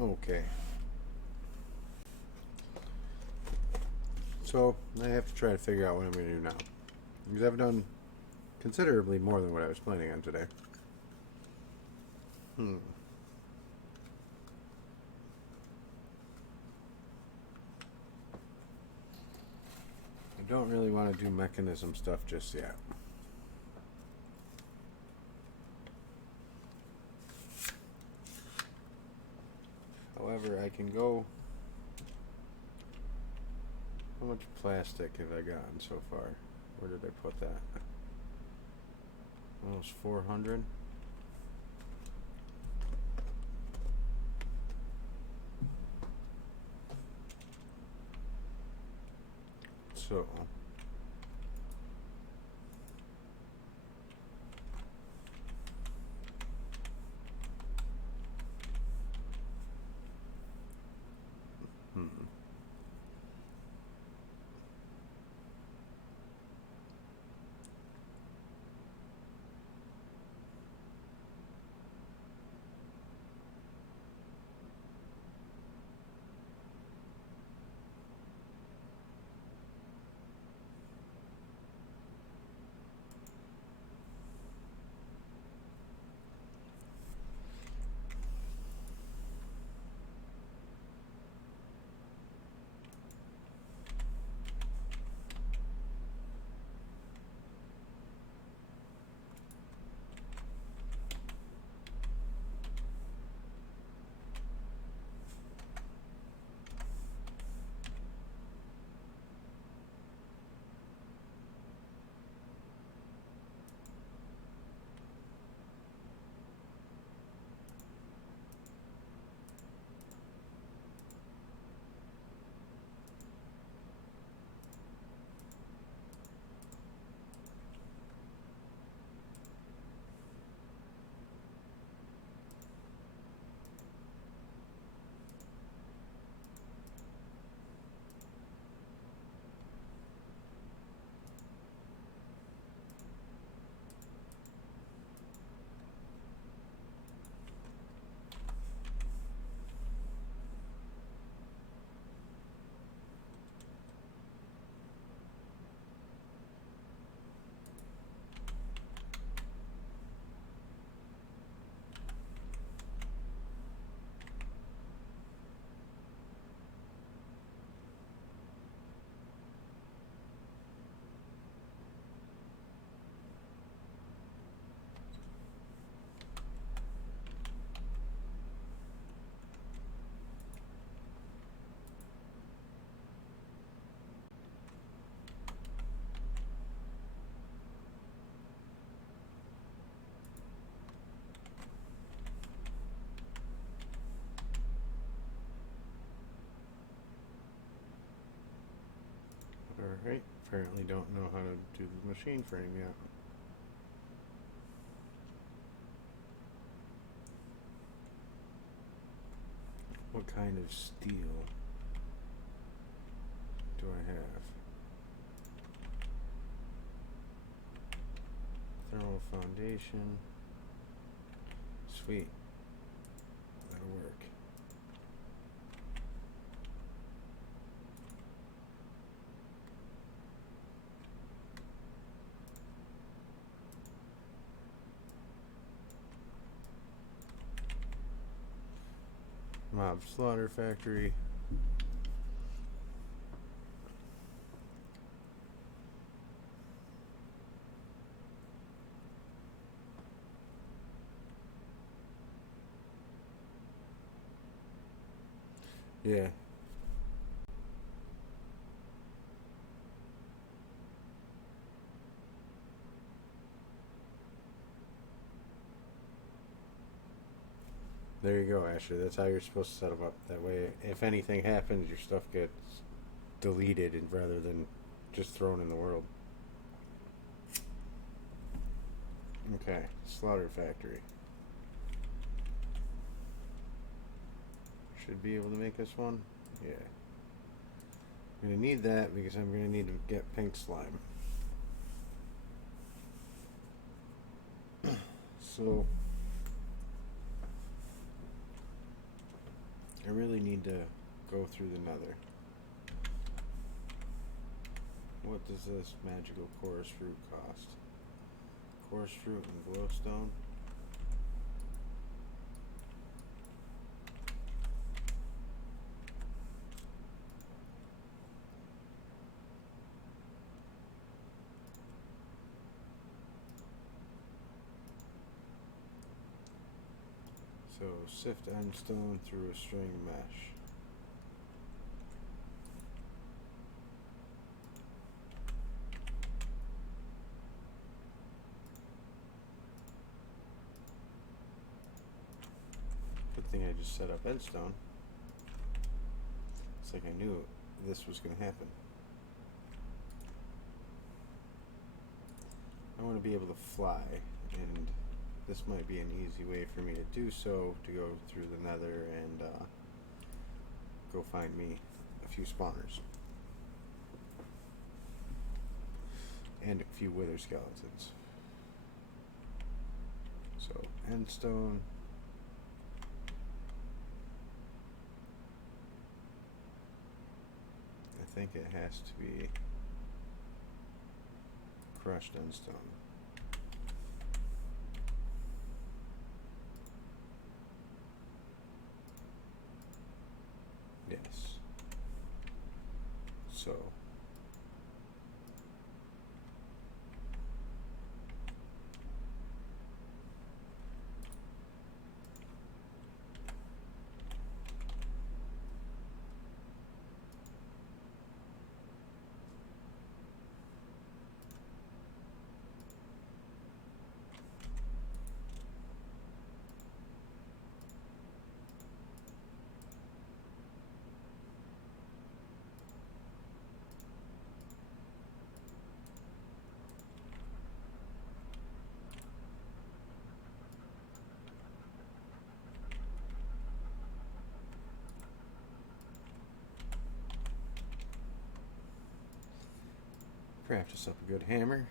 Okay. So, I have to try to figure out what I'm going to do now. Because I've done considerably more than what I was planning on today. I don't really want to do mechanism stuff just yet. However, I can go... How much plastic have I gotten so far? Where did I put that? Almost 400. So... apparently don't know how to do the machine frame yet. What kind of steel do I have? Thermal foundation. Sweet. That'll work. Mob slaughter factory. Yeah. There you go, Ashley. That's how you're supposed to set them up. That way, if anything happens, your stuff gets deleted rather than just thrown in the world. Okay, slaughter factory. Should be able to make us one. Yeah. I'm going to need that because I'm going to need to get pink slime. So I really need to go through the nether. What does this magical chorus fruit cost? Chorus fruit and glowstone. So sift end stone through a string mesh. Good thing I just set up endstone. It's like I knew this was going to happen. I want to be able to fly, and this might be an easy way for me to do so, to go through the nether and go find me a few spawners. And a few wither skeletons. So, endstone. I think it has to be crushed endstone. Yes. So craft us up a good hammer.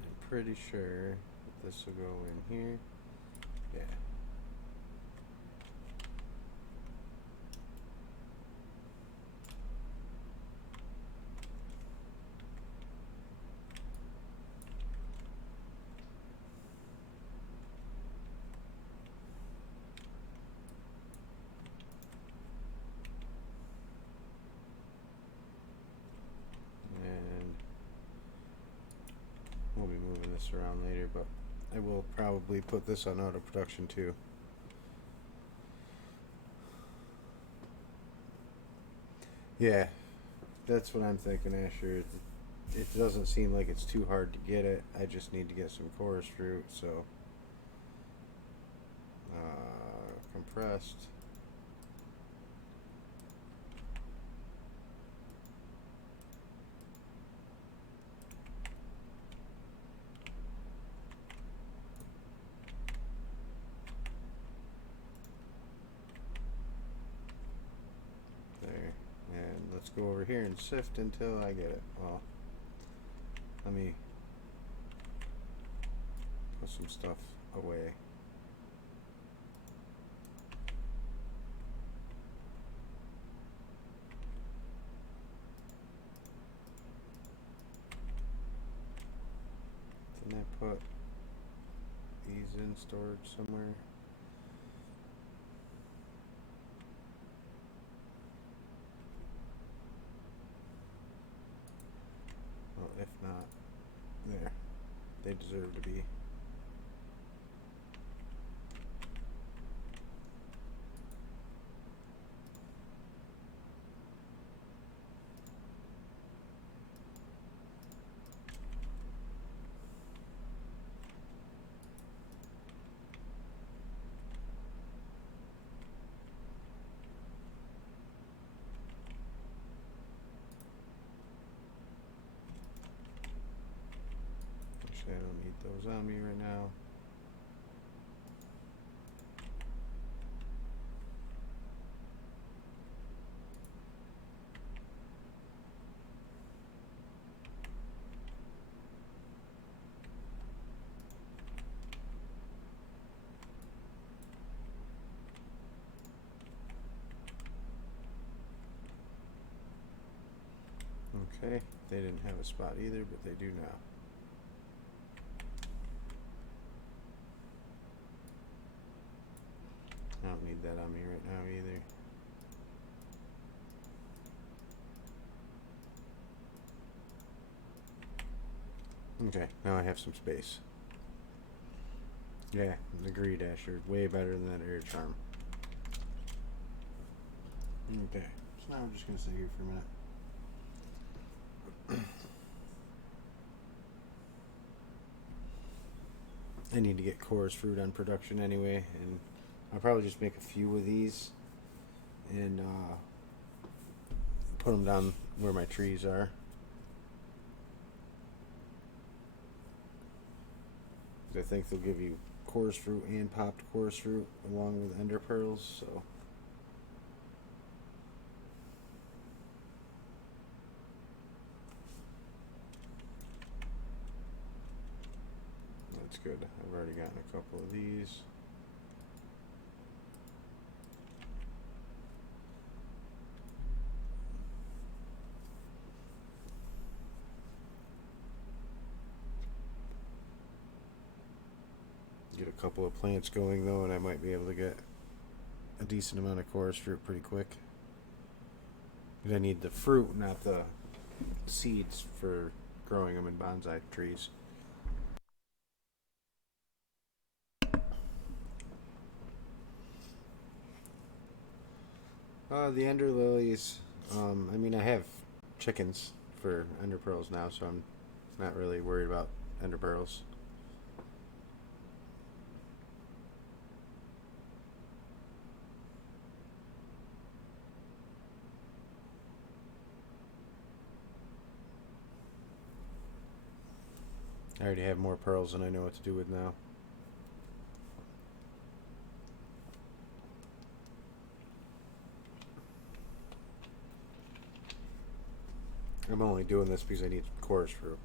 I'm pretty sure this will go in here. Yeah. And we'll be moving this around later, but I will probably put this on auto production too. Yeah, that's what I'm thinking, Asher. It doesn't seem like it's too hard to get it. I just need to get some chorus fruit, so compressed. There. And let's go over here and sift until I get it. Well, let me put some stuff away. Didn't I put these in storage somewhere? Well, if not, there. They deserve to be. Actually, I don't need those on me right now. Okay, they didn't have a spot either, but they do now. I don't need that on me right now either. Okay, now I have some space. Yeah, agreed, Asher. Way better than that air charm. Okay, so now I'm just going to sit here for a minute. I need to get chorus fruit on production anyway, and I'll probably just make a few of these and put them down where my trees are. I think they'll give you chorus fruit and popped chorus fruit along with ender pearls, so that's good. I've already gotten a couple of these. Get a couple of plants going though, and I might be able to get a decent amount of chorus fruit pretty quick. I need the fruit, not the seeds, for growing them in bonsai trees. The ender lilies. I mean, I have chickens for ender pearls now, so I'm not really worried about ender pearls. I already have more pearls than I know what to do with now. I'm only doing this because I need chorus fruit.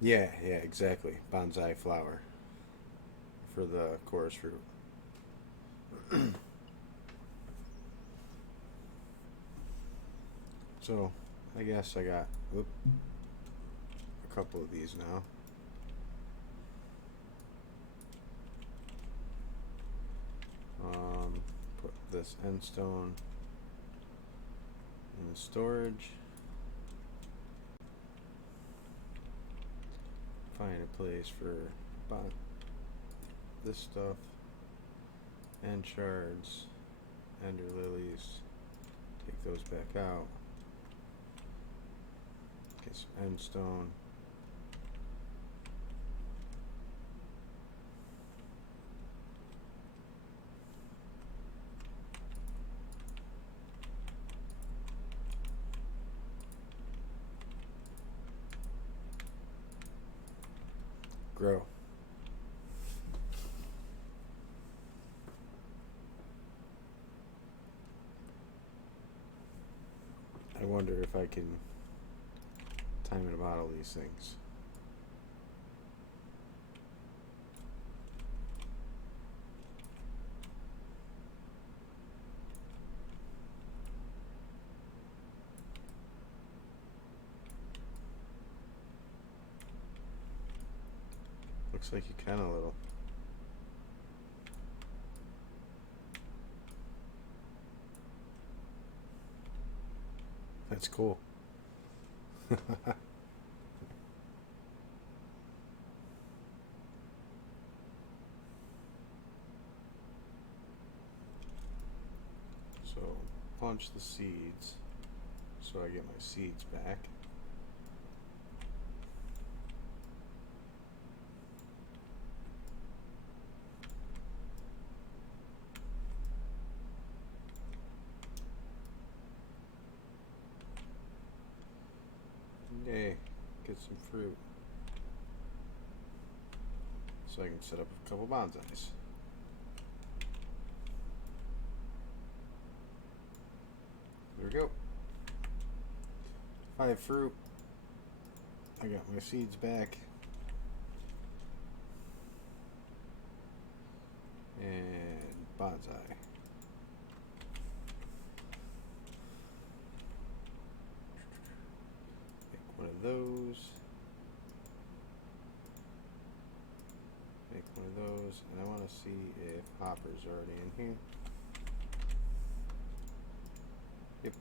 Yeah, exactly. Bonsai flower for the chorus fruit. So, I guess I got a couple of these now. Put this end stone in the storage. Find a place for this stuff, end shards, ender lilies. Take those back out. Get some end stone. Grow. I wonder if I can time and bottle these things. Looks like you can a little. That's cool. So punch the seeds so I get my seeds back. Yay, get some fruit. So I can set up a couple bonsais. There we go. 5 fruit. I got my seeds back. And bonsai. One of those. Make one of those, and I want to see if Hopper's already in here. Yep.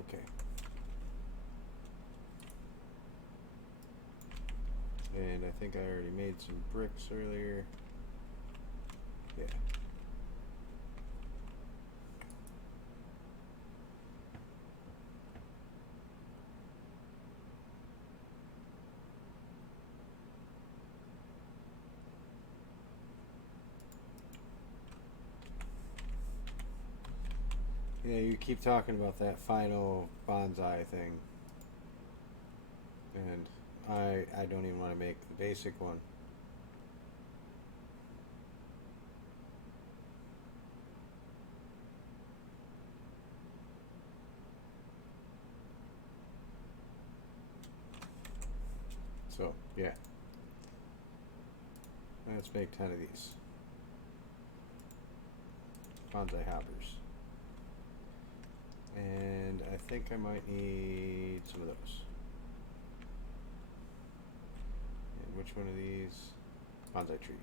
Okay. And I think I already made some bricks earlier. Yeah. Yeah, you keep talking about that final bonsai thing, and I don't even want to make the basic one. So, yeah. Let's make 10 of these. Bonsai hoppers. And I think I might need some of those. And which one of these? Bonsai trees.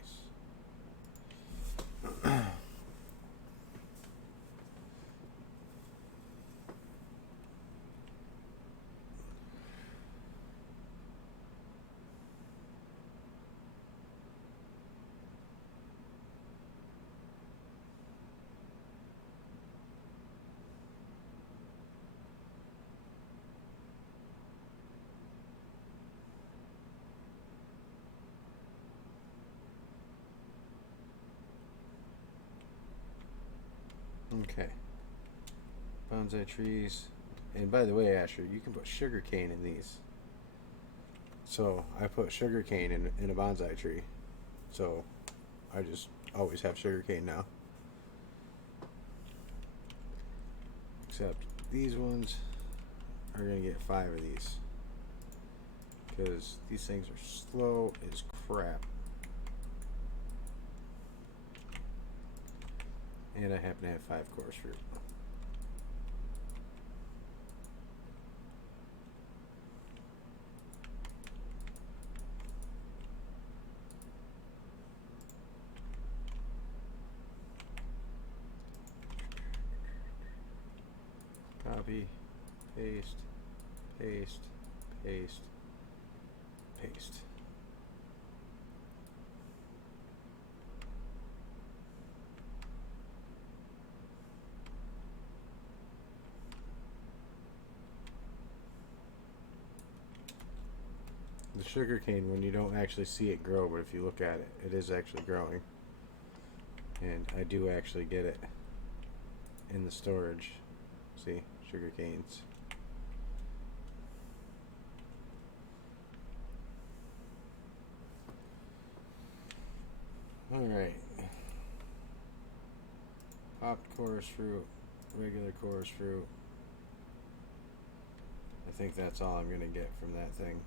Okay. Bonsai trees. And by the way, Asher, you can put sugar cane in these. So I put sugar cane in a bonsai tree. So I just always have sugar cane now. Except these ones are going to get 5 of these. Because these things are slow as crap. And I happen to have 5 coarse fruit. Copy, paste, paste, paste, paste. The sugarcane, when you don't actually see it grow, but if you look at it, it is actually growing. And I do actually get it in the storage. See, sugar canes. Alright. Popped chorus fruit, regular chorus fruit. I think that's all I'm going to get from that thing.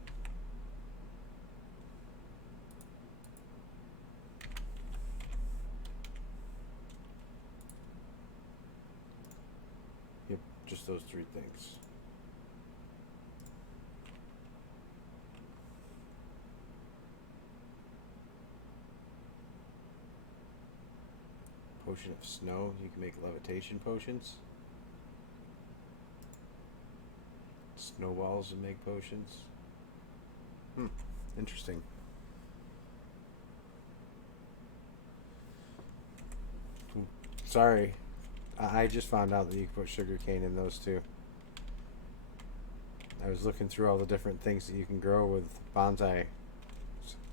Yep, just those three things. Potion of snow. You can make levitation potions. Snowballs and make potions. Interesting. Sorry. I just found out that you can put sugarcane in those too. I was looking through all the different things that you can grow with bonsai,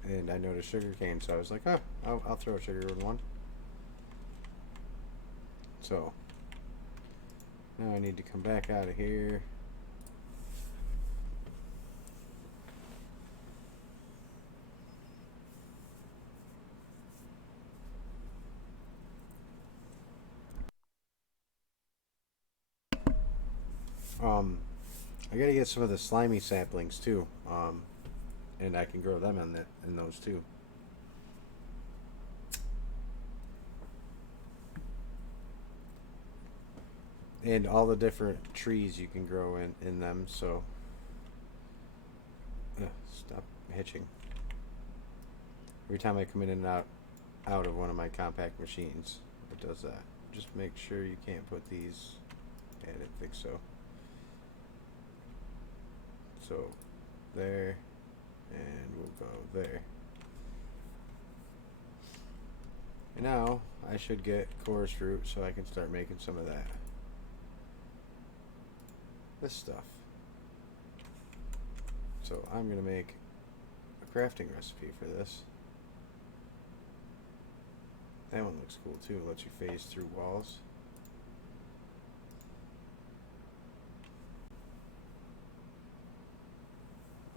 and I noticed sugarcane, so I was like, oh, I'll throw sugar in one. So, now I need to come back out of here. I gotta get some of the slimy saplings too, and I can grow them in those too. And all the different trees you can grow in them. So, stop hitching. Every time I come in and out of one of my compact machines, it does that. Just make sure you can't put these. Yeah, I didn't think so. So, there, and we'll go there. And now, I should get chorus fruit so I can start making some of that. This stuff. So, I'm going to make a crafting recipe for this. That one looks cool too. It lets you phase through walls.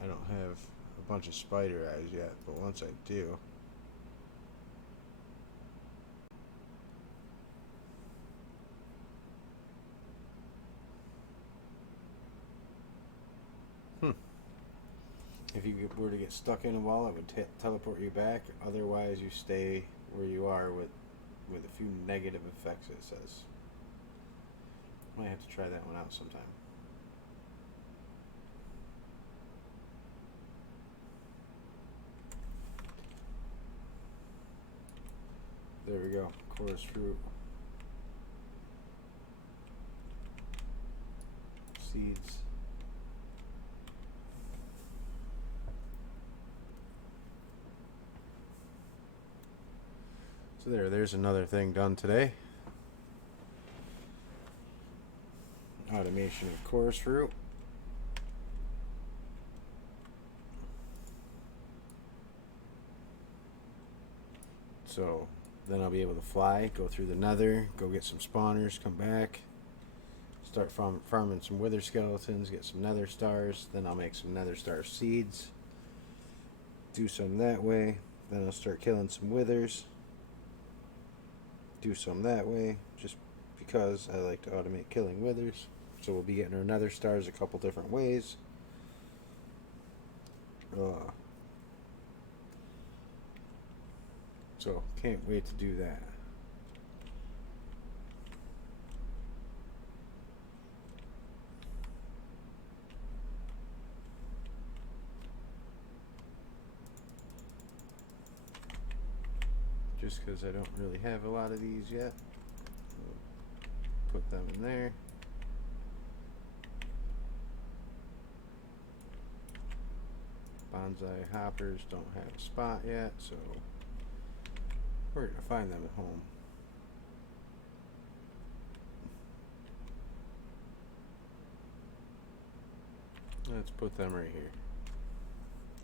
I don't have a bunch of spider eyes yet, but once I do, if you were to get stuck in a wall, it would teleport you back. Otherwise, you stay where you are with a few negative effects, it says. Might have to try that one out sometime. There we go. Chorus fruit. Seeds. So there's another thing done today. Automation of chorus fruit. So then I'll be able to fly, go through the nether, go get some spawners, come back, start farming some wither skeletons, get some nether stars, then I'll make some nether star seeds, do some that way, then I'll start killing some withers, do some that way, just because I like to automate killing withers. So we'll be getting our nether stars a couple different ways. So can't wait to do that. Just because I don't really have a lot of these yet. Put them in there. Bonsai hoppers don't have a spot yet, so we're going to find them at home. Let's put them right here.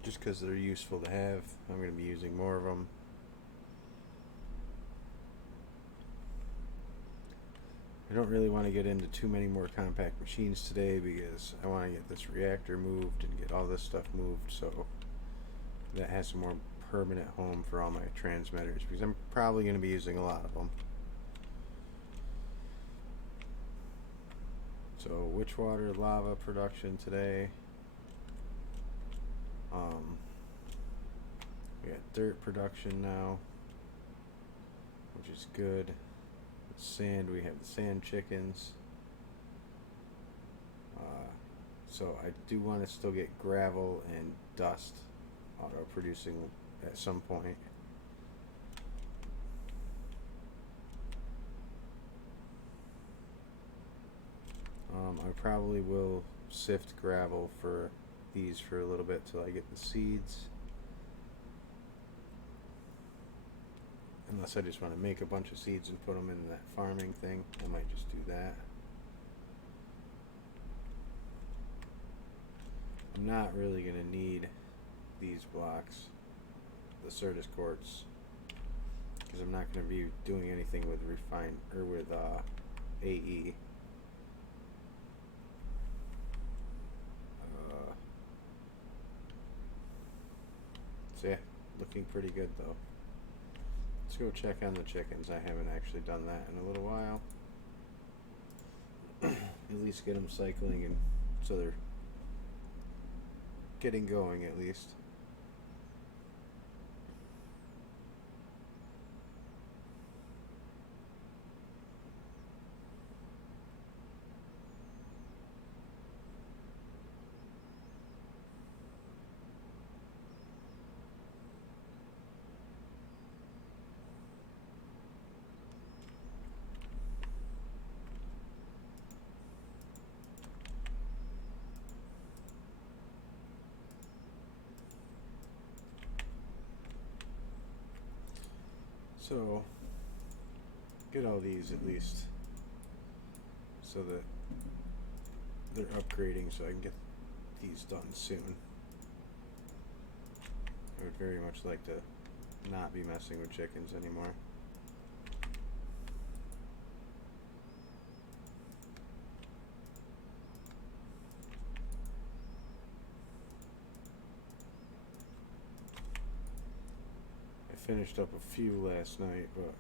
Just because they're useful to have. I'm going to be using more of them. I don't really want to get into too many more compact machines today because I want to get this reactor moved and get all this stuff moved so that has a more permanent home for all my transmitters, because I'm probably going to be using a lot of them. So witchwater lava production today. We got dirt production now, which is good. Sand, we have the sand chickens. So I do want to still get gravel and dust auto producing at some point. I probably will sift gravel for these for a little bit till I get the seeds. Unless I just want to make a bunch of seeds and put them in that farming thing, I might just do that. I'm not really going to need these blocks, the Certus quartz, because I'm not going to be doing anything with refine or with AE. So yeah, looking pretty good though. Let's go check on the chickens. I haven't actually done that in a little while. At least get them cycling, and so they're getting going at least. So, get all these at least so that they're upgrading so I can get these done soon. I would very much like to not be messing with chickens anymore. I finished up a few last night, but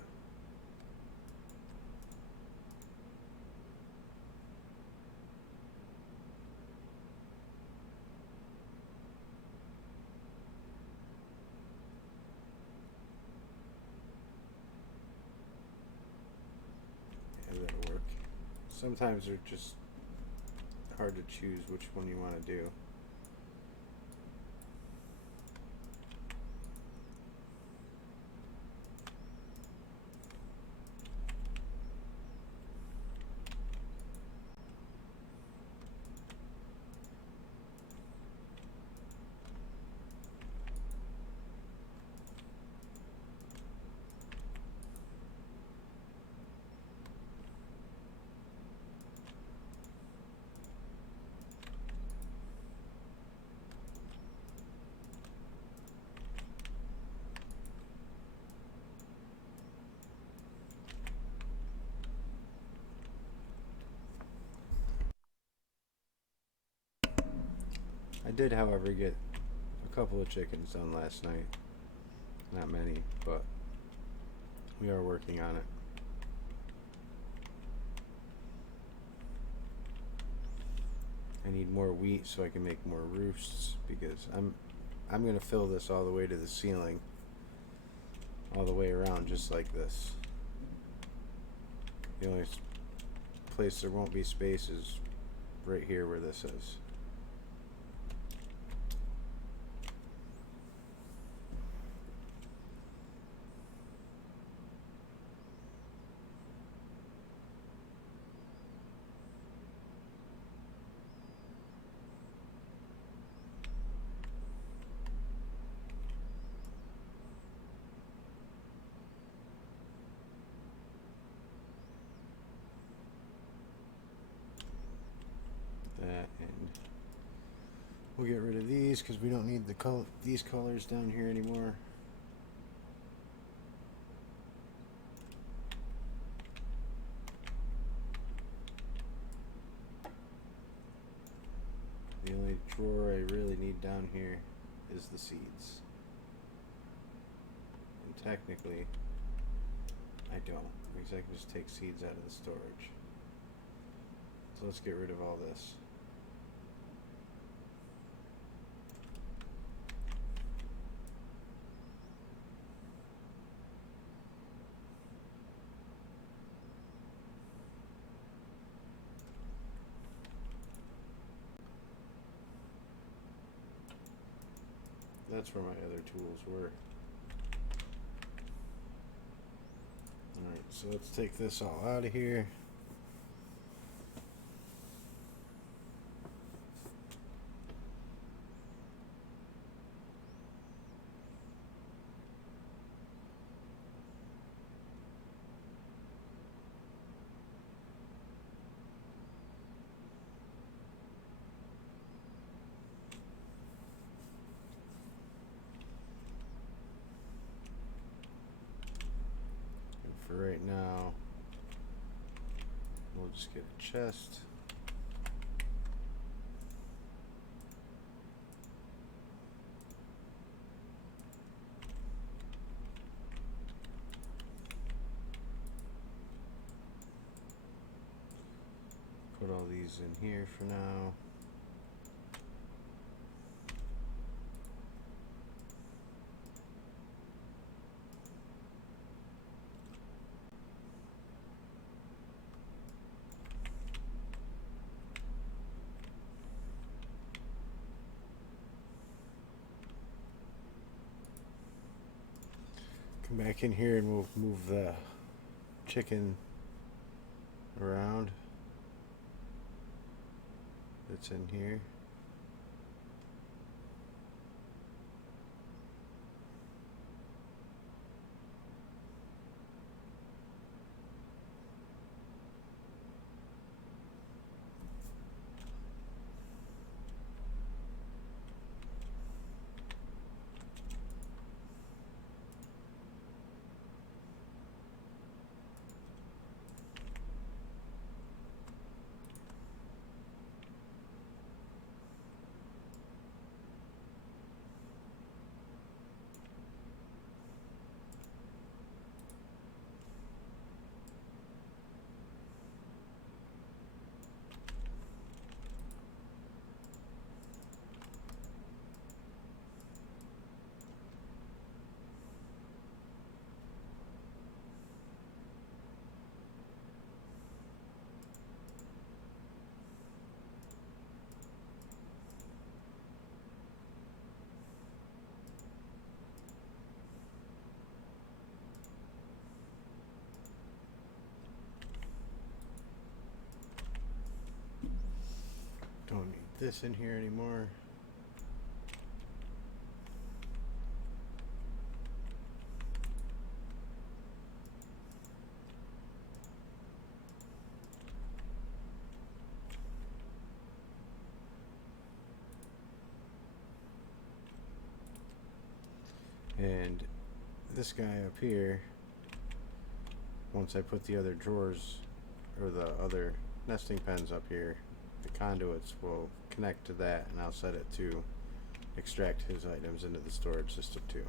yeah, that'll work. Sometimes they're just hard to choose which one you want to do. I did, however, get a couple of chickens done last night. Not many, but we are working on it. I need more wheat so I can make more roosts, because I'm going to fill this all the way to the ceiling, all the way around, just like this. The only place there won't be space is right here where this is. We'll get rid of these because we don't need these colors down here anymore. The only drawer I really need down here is the seeds. And technically, I don't, because I can just take seeds out of the storage. So let's get rid of all this. That's where my other tools were. Alright, so let's take this all out of here. For right now, we'll just get a chest. Put all these in here for now. Come back in here and we'll move the chicken around that's in here. Don't need this in here anymore. And this guy up here, once I put the other drawers or the other nesting pens up here, the conduits will connect to that, and I'll set it to extract his items into the storage system too.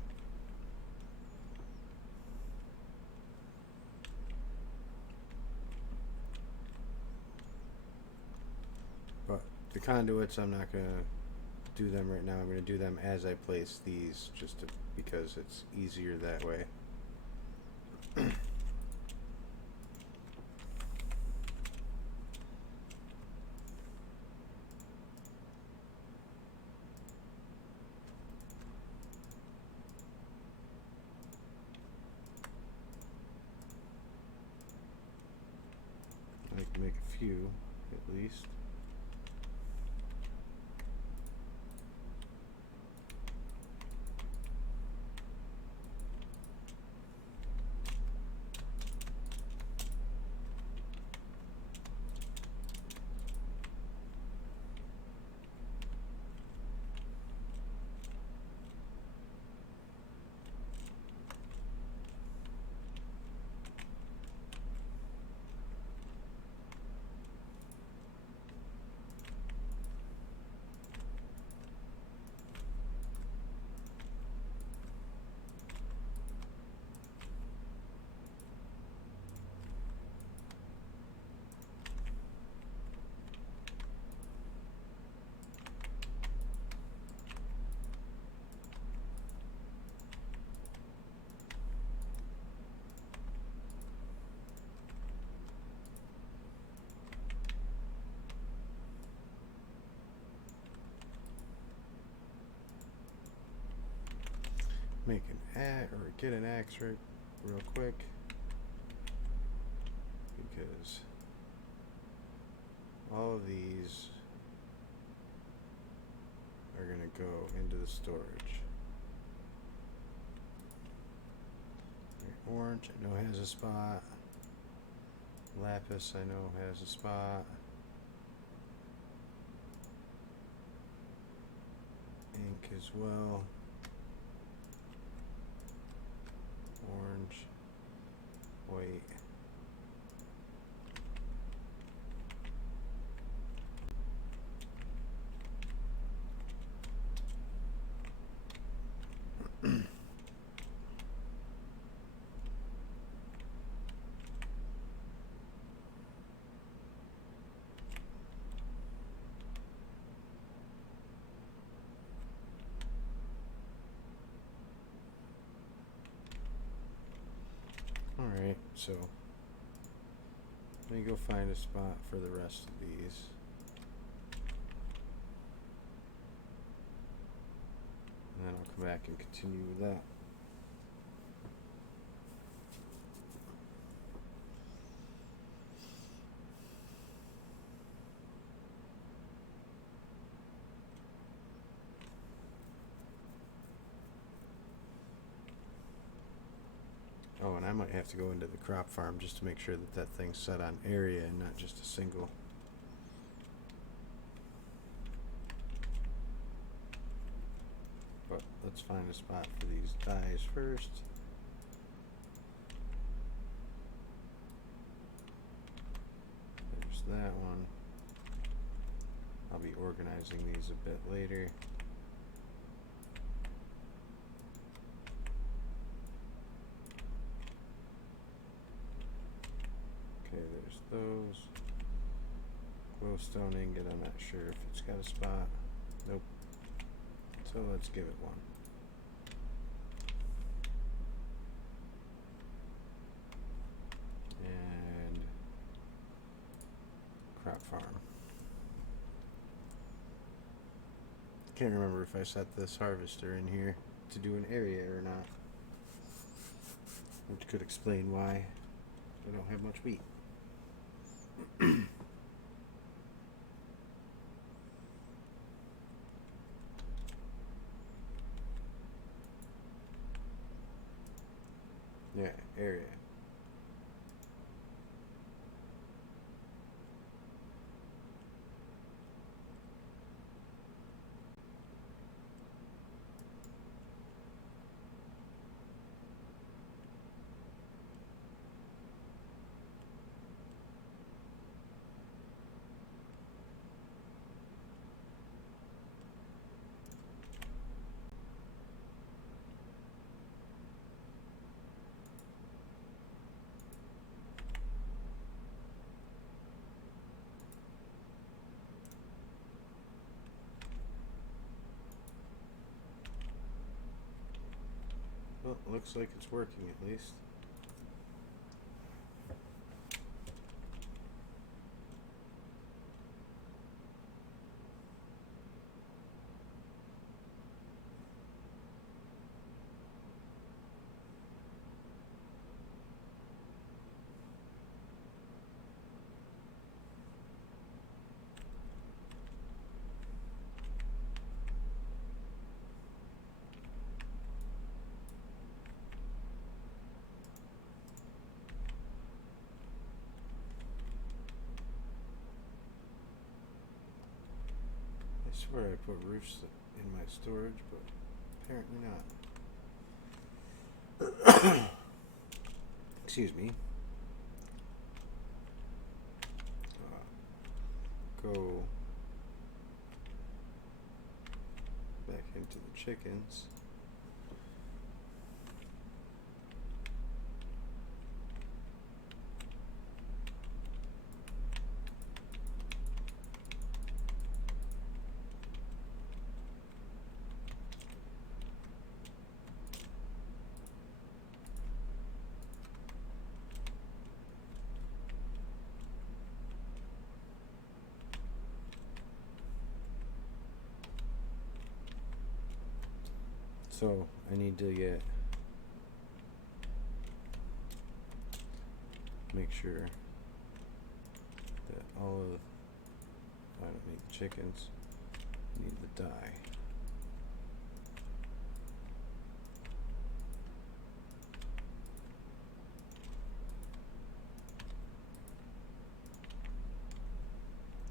But the conduits, I'm not going to do them right now. I'm going to do them as I place these, just because it's easier that way. I can make a few at least. make an axe or get an axe right real quick because all of these are going to go into the storage. Orange I know has a spot. Lapis I know has a spot. Ink as well. Orange, white. Alright, so let me go find a spot for the rest of these. And then I'll come back and continue with that. Oh, and I might have to go into the crop farm just to make sure that that thing's set on area and not just a single. But let's find a spot for these dyes first. There's that one. I'll be organizing these a bit later. Okay, there's those. Glowstone ingot, I'm not sure if it's got a spot. Nope. So let's give it one. And crop farm. Can't remember if I set this harvester in here to do an area or not. Which could explain why I don't have much wheat. Yeah, area. Well, looks like it's working at least. I swear I put roofs in my storage, but apparently not. Excuse me. Go back into the chickens. So I need to make sure that all of I don't need the chickens, I need the dye.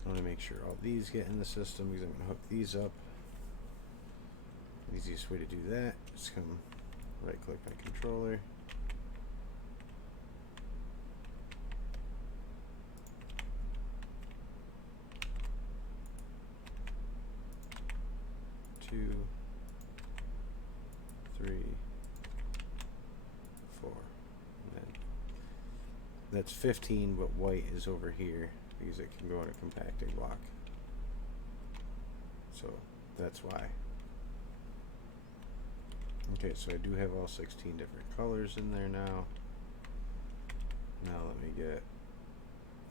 I want to make sure all these get in the system because I'm going to hook these up. The easiest way to do that is come right click my controller. Two, three, four. And then that's 15, but white is over here because it can go in a compacting block. So that's why. Okay, so I do have all 16 different colors in there now. Now let me get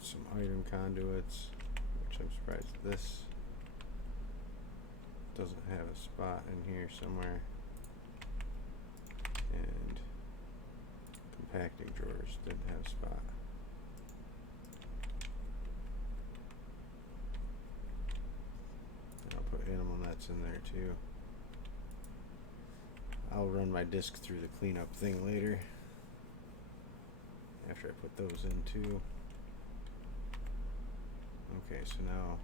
some item conduits, which I'm surprised this doesn't have a spot in here somewhere. And compacting drawers didn't have a spot. And I'll put animal nets in there too. I'll run my disc through the cleanup thing later after I put those in too. Okay, so now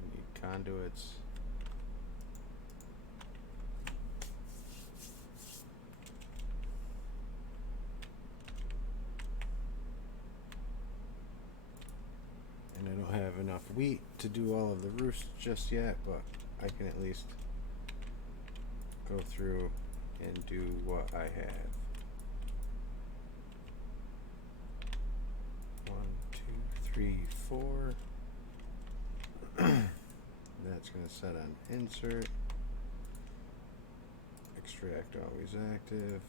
we need conduits. And I don't have enough wheat to do all of the roofs just yet, but I can at least go through and do what I have. 1, 2, 3, 4. That's going to set on insert. Extract always active.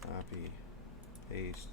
Copy, paste.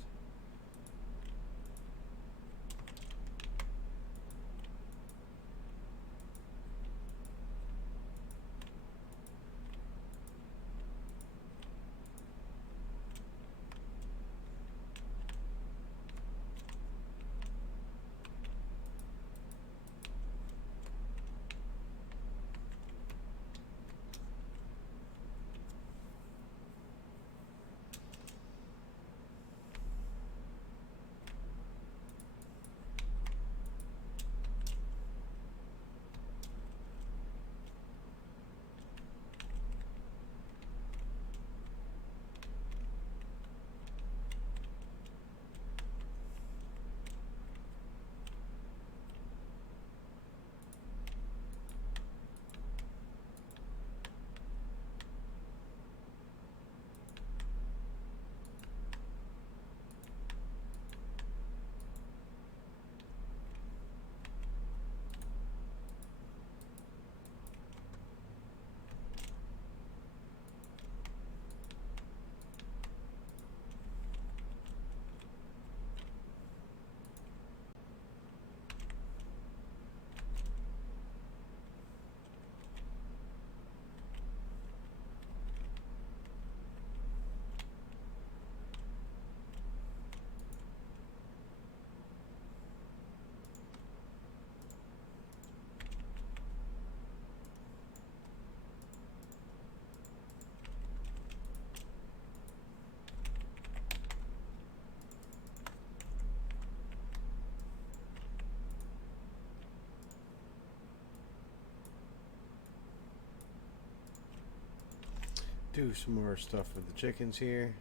Do some more stuff with the chickens here.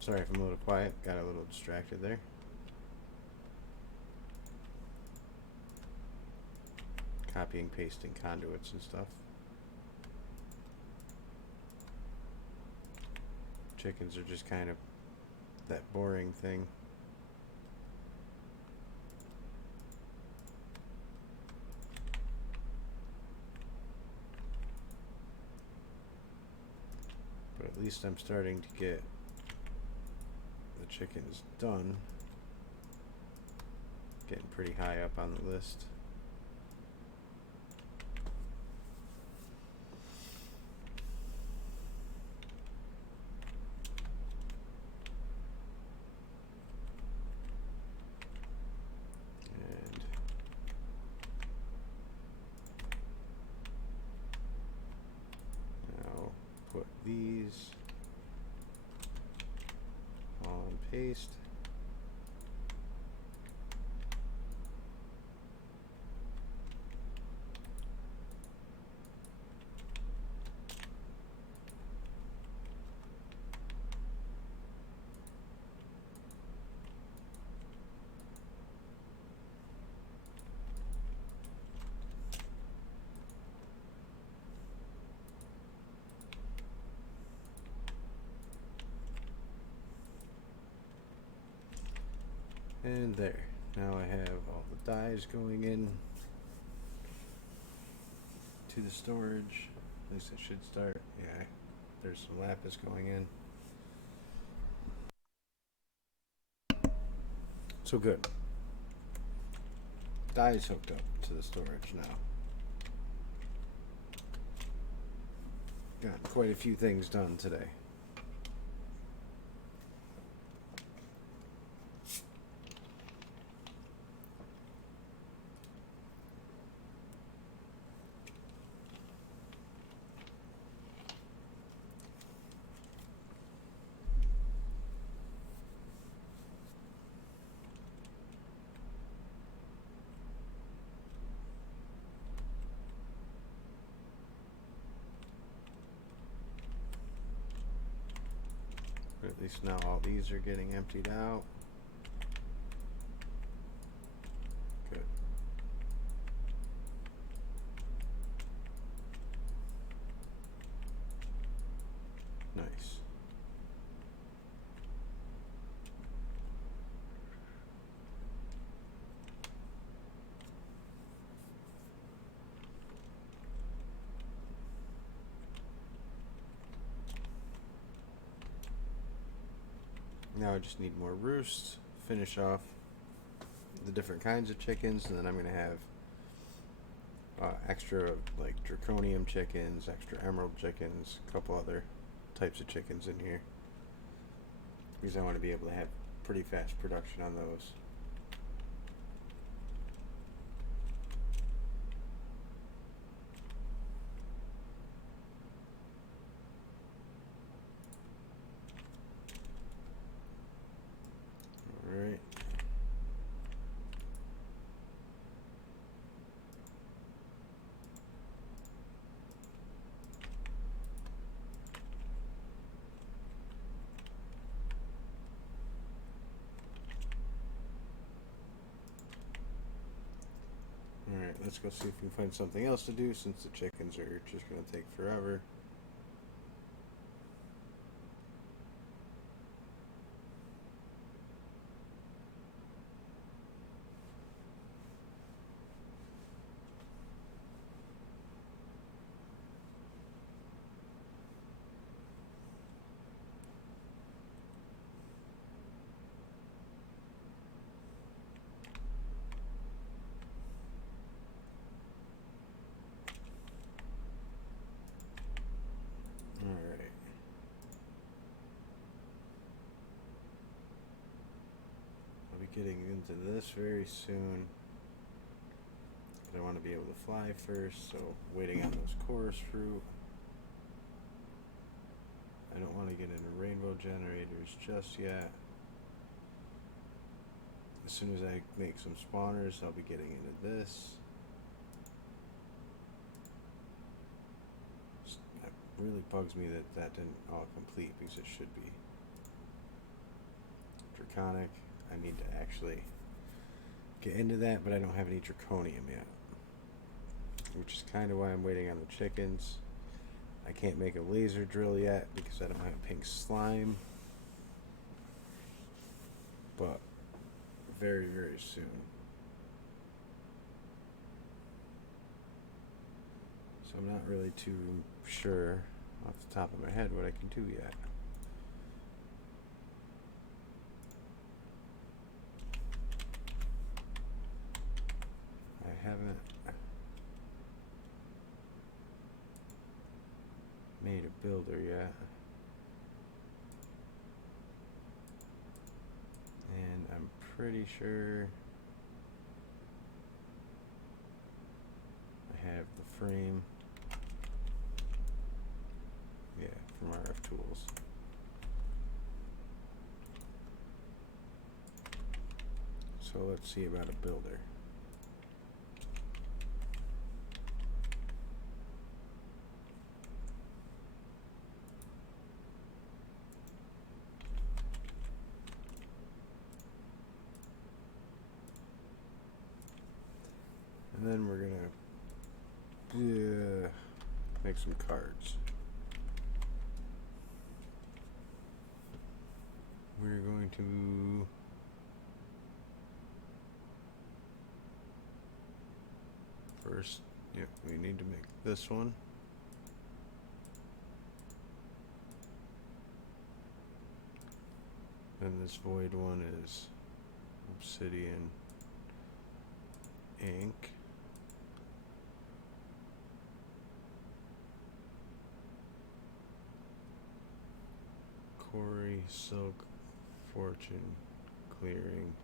Sorry if I'm a little quiet, got a little distracted there. Copying, pasting conduits and stuff. Chickens are just kind of that boring thing. But at least I'm starting to get the chickens done. Getting pretty high up on the list. these all in paste. And there. Now I have all the dies going in to the storage. At least it should start. Yeah, there's some lapis going in. So good. Dies hooked up to the storage now. Got quite a few things done today. But at least now all these are getting emptied out. Good. Nice. Now I just need more roosts, finish off the different kinds of chickens, and then I'm going to have extra like draconium chickens, extra emerald chickens, a couple other types of chickens in here, because I want to be able to have pretty fast production on those. Alright. Alright, let's go see if we can find something else to do, since the chickens are just going to take forever. Alright. I'll be getting into this very soon. I want to be able to fly first, so waiting on those chorus fruit. I don't want to get into rainbow generators just yet. As soon as I make some spawners, I'll be getting into this. It really bugs me that that didn't all complete, because it should be. Draconic, I need to actually get into that, but I don't have any draconium yet, which is kind of why I'm waiting on the chickens. I can't make a laser drill yet because I don't have pink slime, but very, very soon. So I'm not really too sure off the top of my head what I can do yet. I haven't made a builder yet, and I'm pretty sure I have the frame, yeah, from RF tools. So let's see about a builder. And then we're gonna make some cards. We're going to first, we need to make this one. And this void one is obsidian ink. Quarry, silk, fortune, clearing.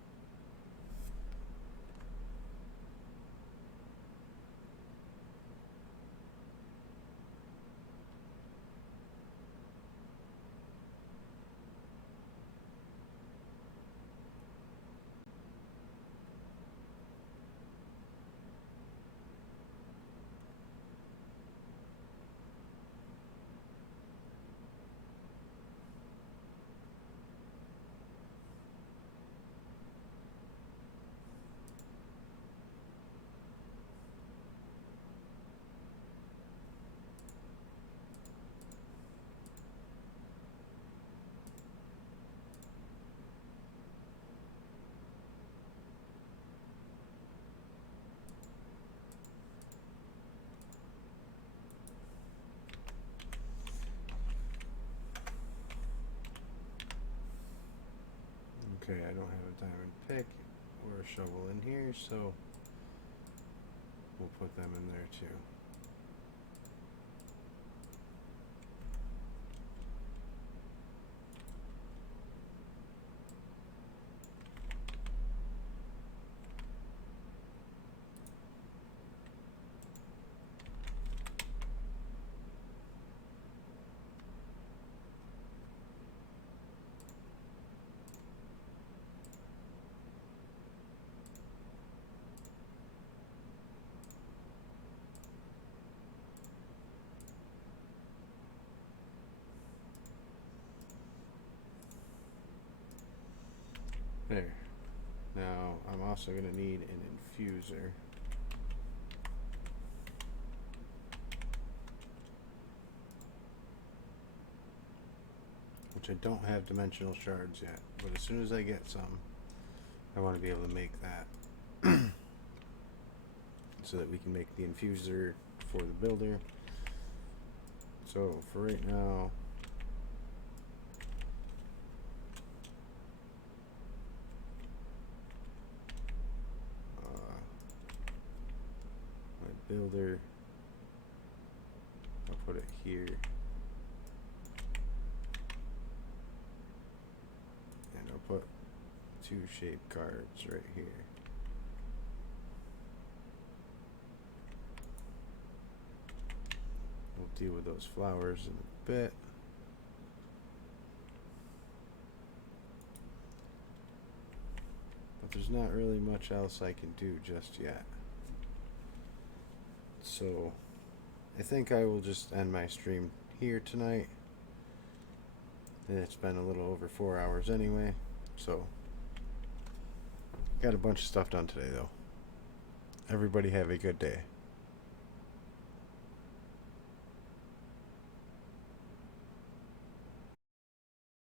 Okay, I don't have a diamond pick or a shovel in here, so we'll put them in there too. There. Now, I'm also going to need an infuser. Which I don't have dimensional shards yet, but as soon as I get some, I want to be able to make that. So that we can make the infuser for the builder. So, for right now, builder, I'll put it here, and I'll put 2 shape cards right here. We'll deal with those flowers in a bit. But there's not really much else I can do just yet. So, I think I will just end my stream here tonight. And it's been a little over 4 hours anyway. So, got a bunch of stuff done today though. Everybody have a good day.